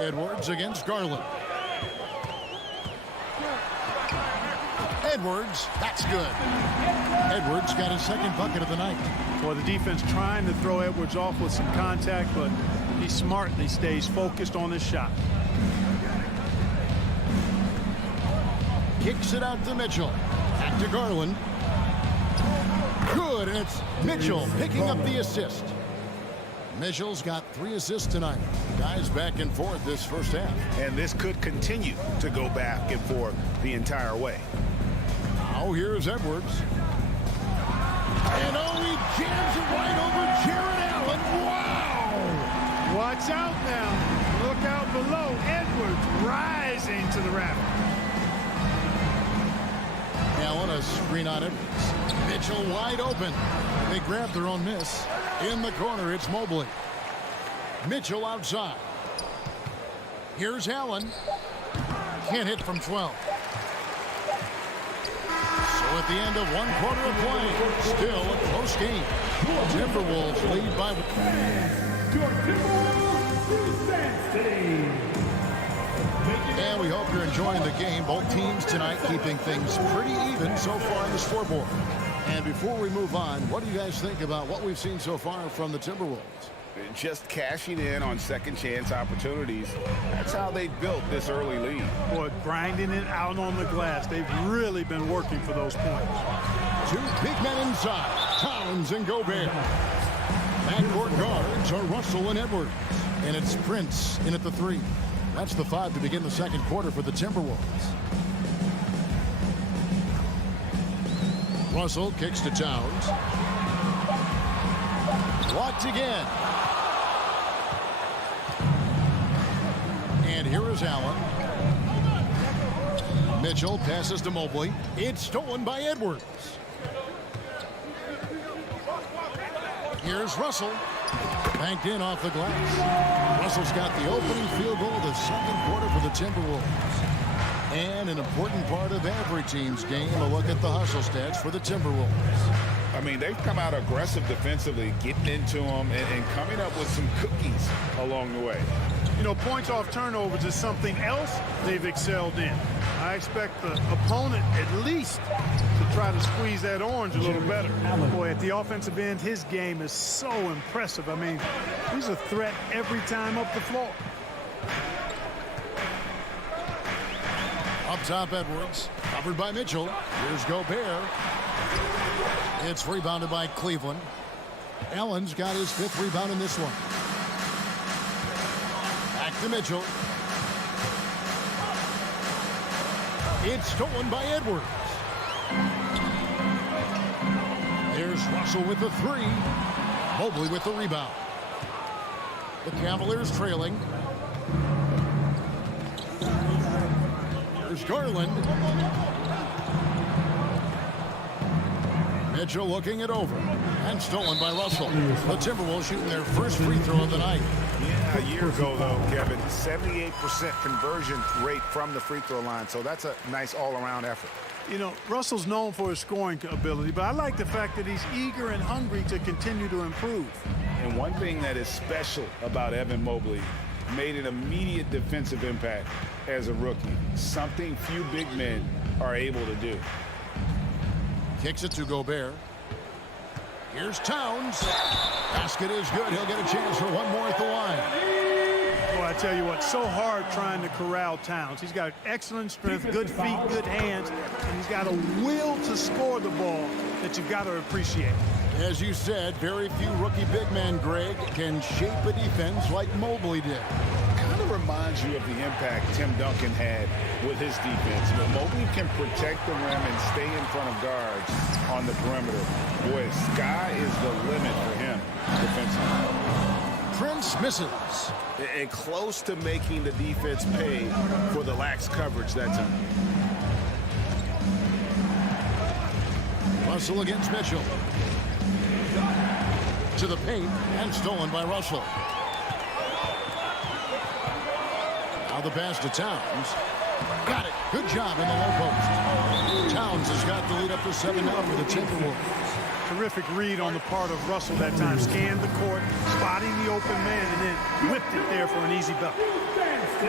Edwards against Garland. Edwards, that's good. Edwards got his second bucket of the night. Well, the defense trying to throw Edwards off with some contact, but he smartly stays focused on his shot. Kicks it out to Mitchell. Back to Garland. Good, and it's Mitchell picking up the assist. Mitchell's got 3 assists tonight. Guys back and forth this first half. And this could continue to go back and forth the entire way. Now here's Edwards. And he jams it right over Jared Allen. Wow! Watch out now. Look out below. Edwards rising to the rack. Allen, a screen on it. Mitchell wide open. They grab their own miss. In the corner, it's Mobley. Mitchell outside. Here's Allen. Can't hit from 12. So at the end of 1 quarter of play, still a close game. Timberwolves lead by and we hope you're enjoying the game. Both teams tonight keeping things pretty even so far on the scoreboard. And before we move on, what do you guys think about what we've seen so far from the Timberwolves? Just cashing in on second chance opportunities. That's how they built this early lead. Boy, grinding it out on the glass. They've really been working for those points. 2 big men inside, Towns and Gobert. Backcourt guards are Russell and Edwards. And it's Prince in at the 3. That's the 5 to begin the second quarter for the Timberwolves. Russell kicks to Towns. Blocked again. And here is Allen. Mitchell passes to Mobley. It's stolen by Edwards. Here's Russell. Banked in off the glass. Russell's got the opening field goal of the second quarter for the Timberwolves. And an important part of every team's game, a look at the hustle stats for the Timberwolves. I mean, they've come out aggressive defensively, getting into them and coming up with some cookies along the way. You know, points off turnovers is something else they've excelled in. I expect the opponent at least to try to squeeze that orange a little better. Boy, at the offensive end, his game is so impressive. I mean, he's a threat every time up the floor. Up top, Edwards. Covered by Mitchell. Here's Gobert. It's rebounded by Cleveland. Allen's got his 5th rebound in this one. Back to Mitchell. It's stolen by Edwards. There's Russell with the 3. Mobley with the rebound. The Cavaliers trailing. There's Garland. Mitchell looking it over. And stolen by Russell. The Timberwolves shooting their first free throw of the night. Yeah, a year ago, though, Kevin, 78% conversion rate from the free throw line. So that's a nice all-around effort. You know, Russell's known for his scoring ability, but I like the fact that he's eager and hungry to continue to improve. And one thing that is special about Evan Mobley, made an immediate defensive impact as a rookie. Something few big men are able to do. Kicks it to Gobert. Here's Towns. Basket is good. He'll get a chance for one more at the line. Boy, I tell you what, so hard trying to corral Towns. He's got excellent strength, good feet, good hands, and he's got a will to score the ball that you've got to appreciate. As you said, very few rookie big men, Greg, can shape a defense like Mobley did. Kind of reminds you of the impact Tim Duncan had with his defense. You know, Mobley can protect the rim and stay in front of guards on the perimeter. Boy, sky is the limit for him defensively. Prince misses. And close to making the defense pay for the lax coverage that time. Russell against Mitchell. To the paint and stolen by Russell. Now the pass to Towns. Got it. Good job in the low post. Towns has got the lead up to 7 now for the Timberwolves. Terrific read on the part of Russell that time. Scanned the court, spotting the open man, and then whipped it there for an easy bucket. Put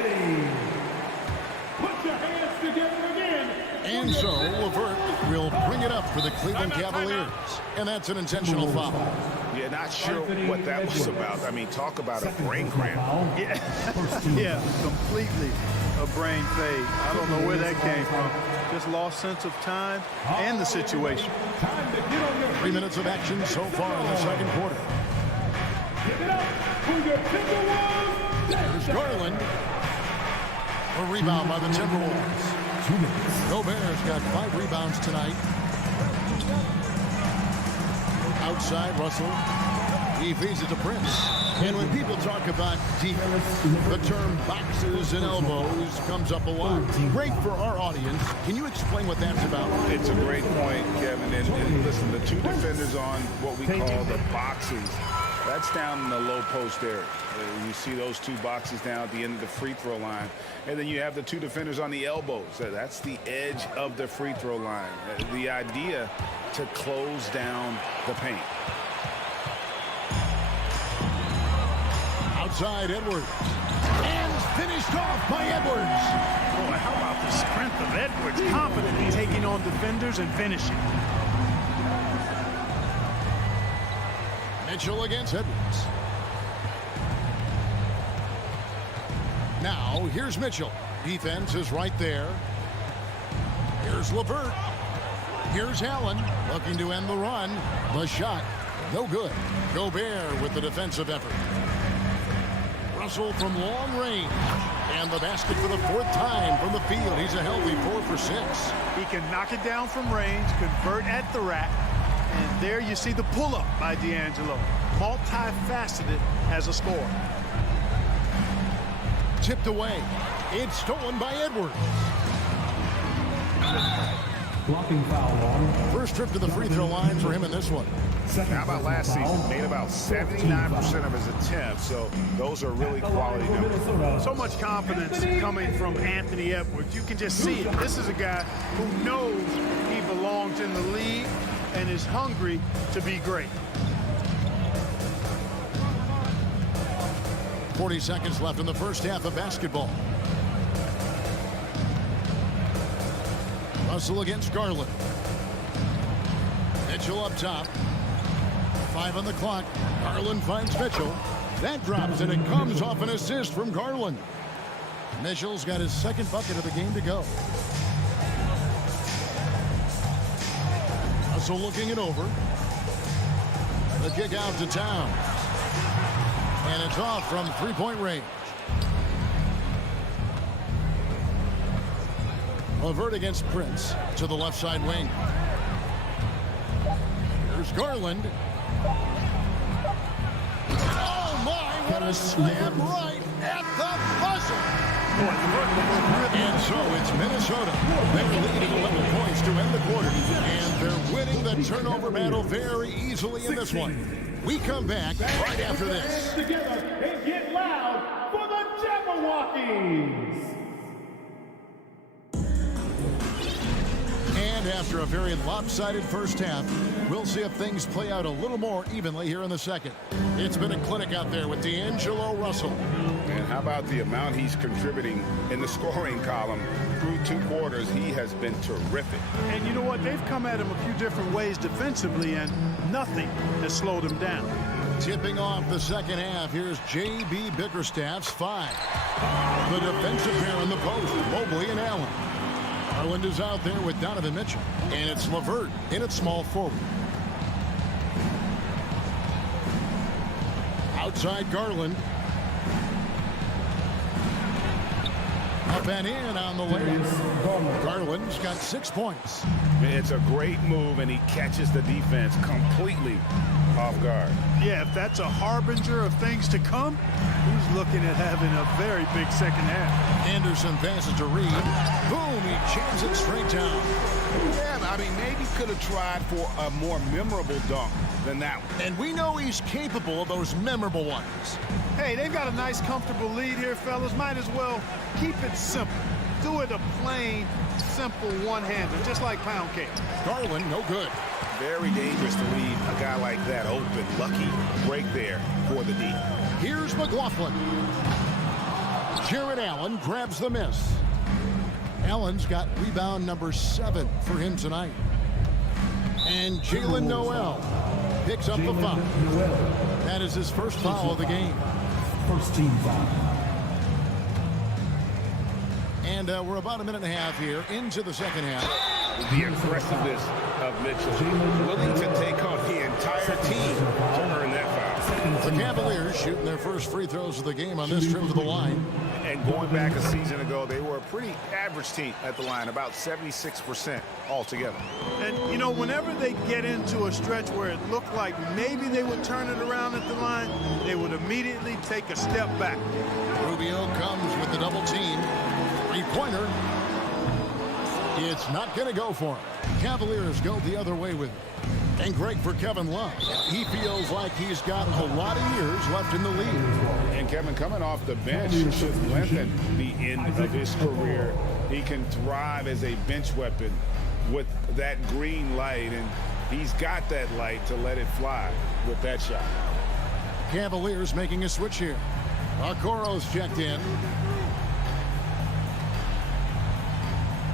your hands together again. And so LeVert will bring it up for the Cleveland Cavaliers. And that's an intentional foul. Yeah, not sure what that was about. I mean, talk about a brain cramp. Yeah, completely a brain fade. I don't know where that came from. Just lost sense of time and the situation. 3 minutes of action so far in the second quarter. There's Garland. A rebound by the Timberwolves. Gobert's got 5 rebounds tonight. Outside, Russell. He feeds it to Prince. And when people talk about defense, the term boxes and elbows comes up a lot. Great for our audience. Can you explain what that's about? It's a great point, Kevin. And listen, the 2 defenders on what we call the boxes, that's down in the low post area. You see those 2 boxes down at the end of the free throw line. And then you have the 2 defenders on the elbows. That's the edge of the free throw line. The idea to close down the paint. Outside Edwards. And finished off by Edwards. Boy, how about the strength of Edwards? Confident in taking on defenders and finishing. Mitchell against Edwards. Now, here's Mitchell. Defense is right there. Here's LeVert. Here's Allen looking to end the run. The shot, no good. Gobert with the defensive effort. Russell from long range. And the basket for the 4th time from the field. He's a healthy 4 for 6. He can knock it down from range, convert at the rack. And there you see the pull-up by D'Angelo. Multifaceted as a scorer. Tipped away. It's stolen by Edwards. Blocking foul on. First trip to the free throw line for him in this one. How about last season? Made about 79% of his attempts, so those are really quality numbers. So much confidence coming from Anthony Edwards. You can just see it. This is a guy who knows he belongs in the league and is hungry to be great. 40 seconds left in the first half of basketball. Russell against Garland. Mitchell up top. 5 on the clock. Garland finds Mitchell. That drops, and it comes off an assist from Garland. Mitchell's got his 2nd bucket of the game to go. Russell looking it over. The kick out to Towns. And it's off from 3-point range. LeVert against Prince to the left side wing. Here's Garland. Oh my, what a slam right at the buzzer. And so it's Minnesota. They're leading 11 points to end the quarter. And they're winning the turnover battle very easily in this one. We come back right after this. Together and get loud for the Jabberwockies. And after a very lopsided first half, we'll see if things play out a little more evenly here in the second. It's been a clinic out there with D'Angelo Russell. And how about the amount he's contributing in the scoring column through 2 quarters? He has been terrific. And you know what? They've come at him a few different ways defensively, and nothing has slowed him down. Tipping off the second half, here's J.B. Bickerstaff's 5. The defensive pair in the post, Mobley and Allen. Garland is out there with Donovan Mitchell. And it's LeVert in at small forward. Outside Garland. Up and in on the layup. Garland's got 6 points. It's a great move, and he catches the defense completely off guard. Yeah, if that's a harbinger of things to come, he's looking at having a very big second half. Anderson passes to Reed. Boom, he jams it straight down. Yeah, I mean, maybe could have tried for a more memorable dunk than that one. And we know he's capable of those memorable ones. Hey, they've got a nice, comfortable lead here, fellas. Might as well keep it simple. Do it a plain, simple one-hander, just like pound cake. Garland, no good. Very dangerous to leave a guy like that open. Lucky break there for the D. Here's McLaughlin. Jared Allen grabs the miss. Allen's got rebound number 7 for him tonight. And Jalen Noel picks up the foul. That is his first foul of the game. First team foul. And we're about a minute and a half here into the second half. The aggressiveness of Mitchell, willing to take on the entire team to earn that foul. The Cavaliers shooting their first free throws of the game on this trip to the line. And going back a season ago, they were a pretty average team at the line, about 76% altogether. And, you know, whenever they get into a stretch where it looked like maybe they would turn it around at the line, they would immediately take a step back. Rubio comes with the double team. Three-pointer. It's not going to go for him. Cavaliers go the other way with it. And Greg, for Kevin Love, he feels like he's got a lot of years left in the league. And Kevin, coming off the bench, should lengthen the end of his career. He can thrive as a bench weapon with that green light, and he's got that light to let it fly with that shot. Cavaliers making a switch here. Okoro's checked in.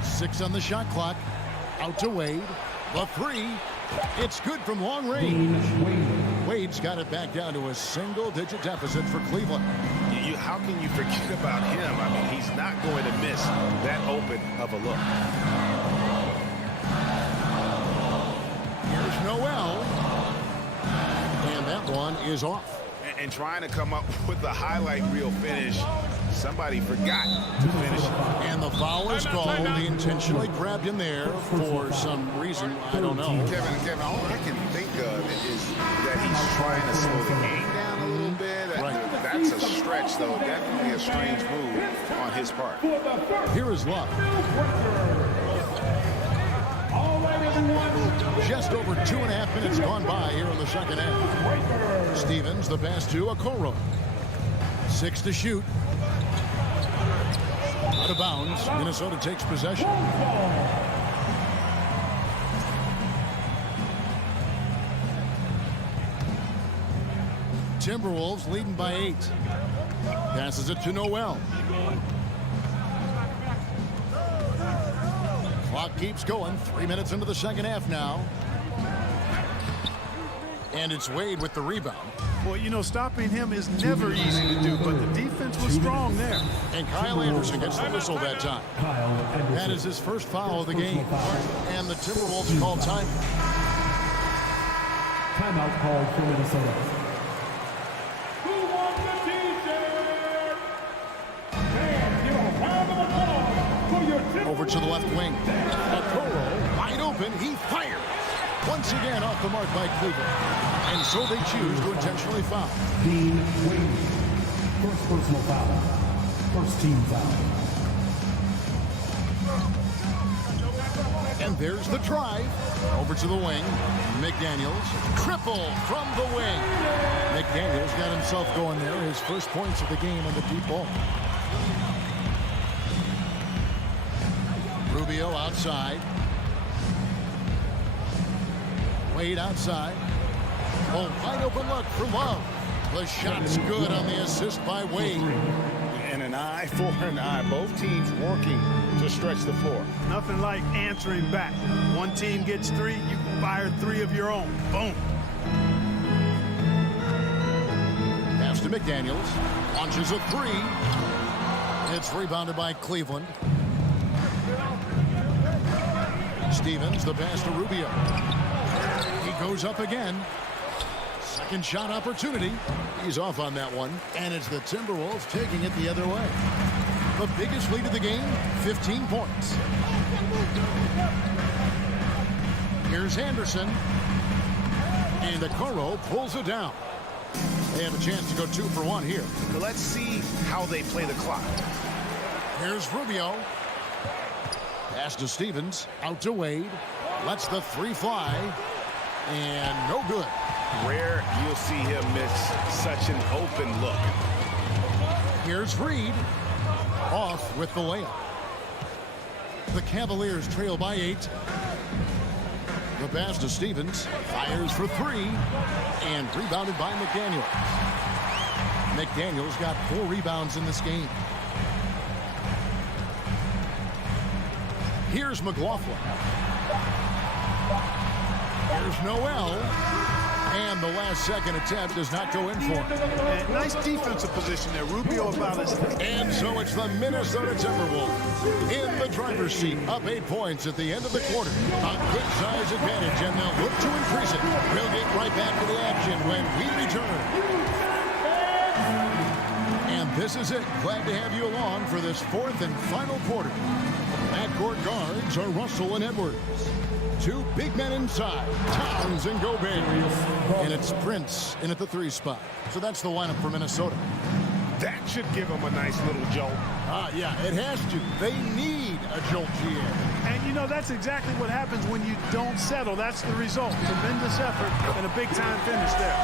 6 on the shot clock. Out to Wade. The 3. It's good from long range. Wade's got it back down to a single-digit deficit for Cleveland. How can you forget about him? I mean, he's not going to miss that open of a look. Here's Noel. And that one is off. And trying to come up with the highlight reel finish, somebody forgot to finish it. And the foul is called. He intentionally grabbed him there for some reason. I don't know. Kevin, all I can think of is that he's trying to slow the game down a little bit. Right. That's a stretch, though. Definitely a strange move on his part. Here is Love. Just over 2.5 minutes gone by here in the second half. Stevens, the pass to Okoro. 6 to shoot. Out of bounds. Minnesota takes possession. Timberwolves leading by 8. Passes it to Noel. Clock keeps going. 3 minutes into the second half now. And it's Wade with the rebound. Well, you know, stopping him is never easy to do, but the defense was strong there. And Kyle Anderson gets the whistle that time. That is his first foul of the game. And the Timberwolves call time. Timeout called for Minnesota. Who wants the t-shirt? Fans, give a round of applause for your Timberwolves. Over to the left wing. Okoro, wide open. He fires. Once again off the mark by Cleveland. And so they choose to intentionally foul. Dean Wade. First personal foul. First team foul. And there's the drive. Over to the wing. McDaniels. Triple from the wing. McDaniels got himself going there. His first points of the game on the deep ball. Rubio outside. Wade outside. Oh, wide open look for Love. The shot's good on the assist by Wade. And an eye for an eye. Both teams working to stretch the floor. Nothing like answering back. One team gets 3, you fire 3 of your own. Boom. Pass to McDaniels. Launches a 3. It's rebounded by Cleveland. Stevens, the pass to Rubio. He goes up again. Second shot opportunity. He's off on that one. And it's the Timberwolves taking it the other way. The biggest lead of the game, 15 points. Here's Anderson. And Okoro pulls it down. They have a chance to go 2 for 1 here. So let's see how they play the clock. Here's Rubio. Pass to Stevens. Out to Wade. Lets the 3 fly. And no good. Rare you'll see him miss such an open look. Here's Reed. Off with the layup. The Cavaliers trail by 8. The pass to Stevens. Fires for 3. And rebounded by McDaniels. McDaniels got 4 rebounds in this game. Here's McLaughlin. Here's Noel. And the last-second attempt does not go in for him. And nice defensive position there. Rubio about as... And so it's the Minnesota Timberwolves in the driver's seat, up 8 points at the end of the quarter. A good size advantage, and they'll look to increase it. We'll get right back to the action when we return. And this is it. Glad to have you along for this fourth and final quarter. Backcourt guards are Russell and Edwards. Two big men inside, Towns and Gobert. And it's Prince in at the 3 spot. So that's the lineup for Minnesota. That should give them a nice little jolt. Yeah, it has to. They need a jolt, GA. And, you know, that's exactly what happens when you don't settle. That's the result. Tremendous effort and a big-time finish there.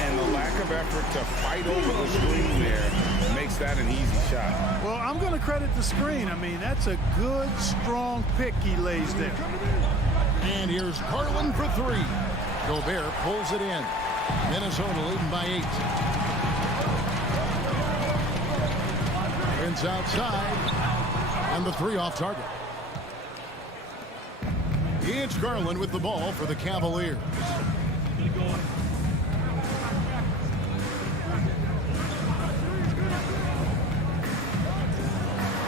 And the lack of effort to fight over the screen there makes that an easy shot. Well, I'm going to credit the screen. I mean, that's a good, strong pick he lays there. And here's Garland for 3. Gobert pulls it in. Minnesota leading by 8. Prince outside. And the 3 off target. It's Garland with the ball for the Cavaliers.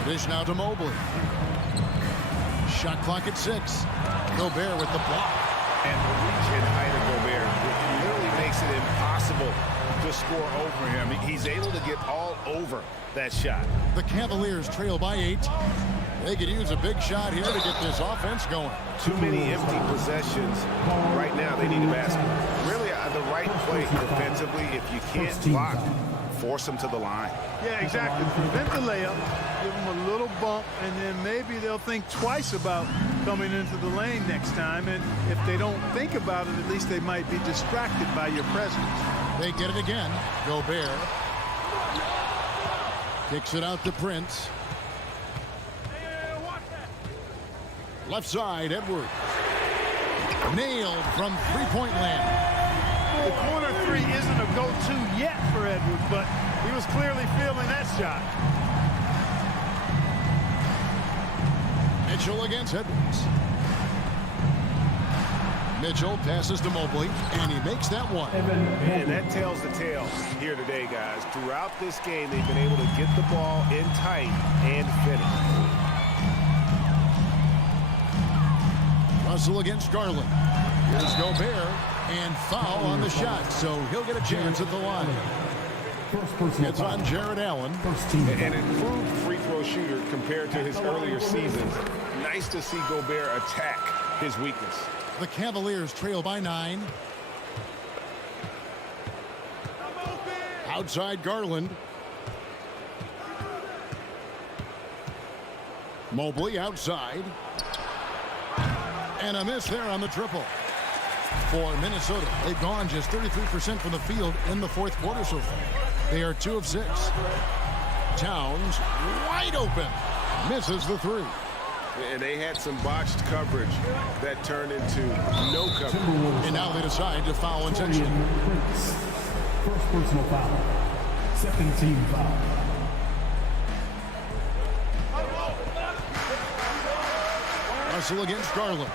Dish now to Mobley. Shot clock at 6. Gobert with the block. And the reach and height of Gobert literally makes it impossible to score over him. He's able to get all over that shot. The Cavaliers trail by 8. They could use a big shot here to get this offense going. Too many empty possessions. Right now, they need a basket. Really, the right play defensively. If you can't block, force them to the line. Yeah, exactly. Prevent the layup, give them a little bump, and then maybe they'll think twice about coming into the lane next time. And if they don't think about it, at least they might be distracted by your presence. They get it again. Gobert kicks it out to Prince. Left side, Edwards. Nailed from three-point land. The corner 3 isn't a go-to yet for Edwards, but he was clearly feeling that shot. Mitchell against Edwards. Mitchell passes to Mobley, and he makes that one. And that tells the tale here today, guys. Throughout this game, they've been able to get the ball in tight and finish. Russell against Garland. Here's Gobert, and foul on the shot, so he'll get a chance at the line. It's on Jared Allen. An improved free throw shooter compared to his earlier seasons. Nice to see Gobert attack his weakness. The Cavaliers trail by 9. Outside Garland. Mobley outside. And a miss there on the triple. For Minnesota, they've gone just 33% from the field in the fourth quarter so far. They are 2 of 6. Towns wide open. Misses the 3. And they had some botched coverage that turned into no coverage. And now they decide to foul intentionally. First personal foul. Second team foul. Russell against Garland.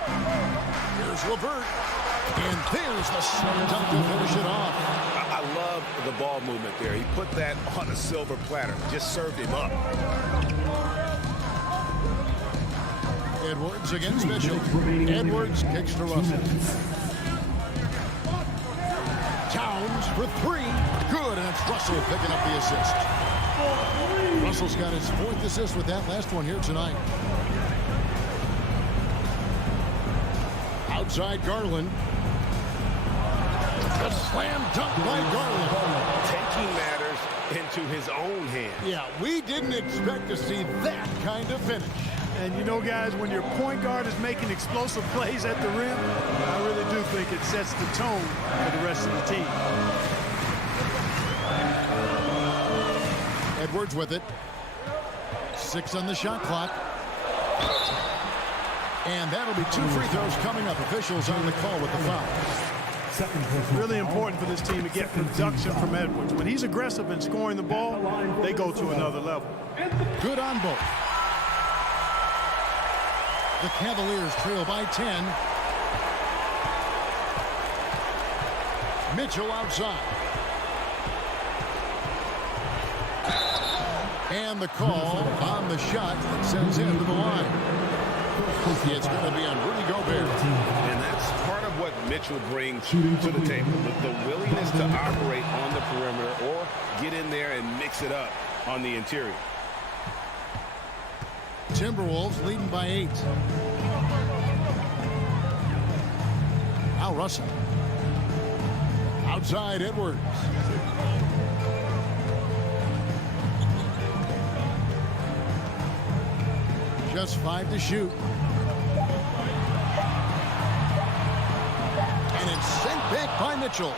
Here's LeVert. And there's the slam dunk to finish it off. I love the ball movement there. He put that on a silver platter. Just served him up. Edwards against Mitchell. Edwards kicks to Russell. Towns for 3. Good, and it's Russell picking up the assist. Russell's got his 4th assist with that last one here tonight. Outside Garland. A slam dunk by Garland. Taking matters into his own hands. Yeah, we didn't expect to see that kind of finish. And you know, guys, when your point guard is making explosive plays at the rim, I really do think it sets the tone for the rest of the team. Edwards with it. 6 on the shot clock. And that'll be 2 free throws coming up. Officials on the call with the foul. Really important for this team to get production from Edwards. When he's aggressive in scoring the ball, they go to another level. Good on both. The Cavaliers trail by 10. Mitchell outside. And the call on the shot sends him to the line. It's going to be on Rudy Gobert. And that's part of what Mitchell brings to the table. The willingness to operate on the perimeter or get in there and mix it up on the interior. Timberwolves leading by 8. Al Russell. Outside Edwards. Just 5 to shoot. And it's sent back by Mitchell.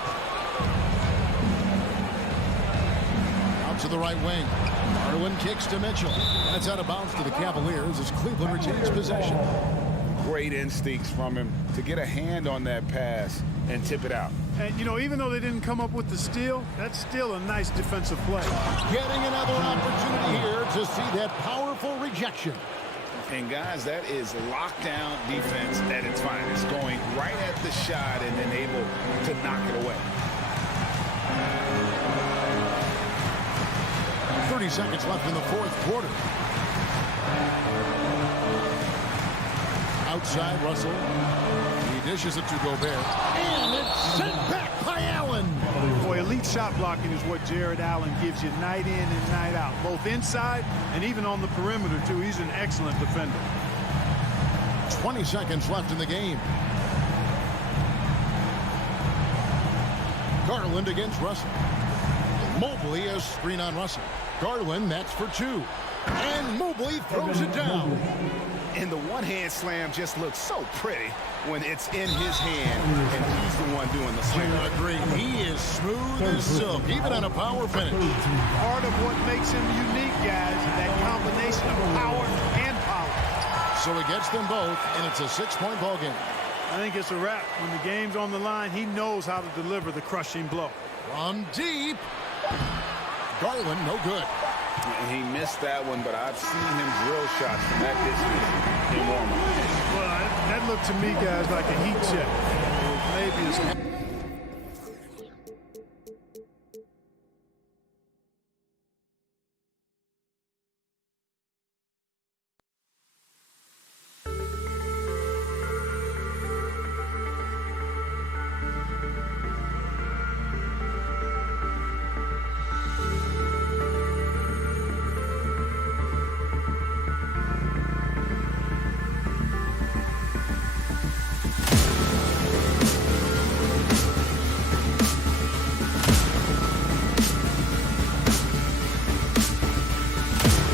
Out to the right wing. Garland kicks to Mitchell. That's out of bounds to the Cavaliers as Cleveland retains possession. Great instincts from him to get a hand on that pass and tip it out. And, you know, even though they didn't come up with the steal, that's still a nice defensive play. Getting another opportunity here to see that powerful rejection. And, guys, that is lockdown defense at its finest, going right at the shot and then able to knock it away. 30 seconds left in the fourth quarter. Outside Russell. He dishes it to Gobert. And it's sent back by Allen. Boy, elite shot blocking is what Jared Allen gives you night in and night out, both inside and even on the perimeter, too. He's an excellent defender. 20 seconds left in the game. Garland against Russell. Mobley has screen on Russell. Garland, that's for 2. And Mobley throws it down. And the one-hand slam just looks so pretty when it's in his hand and he's the one doing the slam. I agree. He is smooth as silk, even on a power finish. Part of what makes him unique, guys, that combination of power and power. So he gets them both, and it's a 6-point ball game. I think it's a wrap. When the game's on the line, he knows how to deliver the crushing blow. From deep. Garland, no good. And he missed that one, but I've seen him drill shots from that distance in warm-up. Well, that looked to me, guys, like a heat check. Maybe it's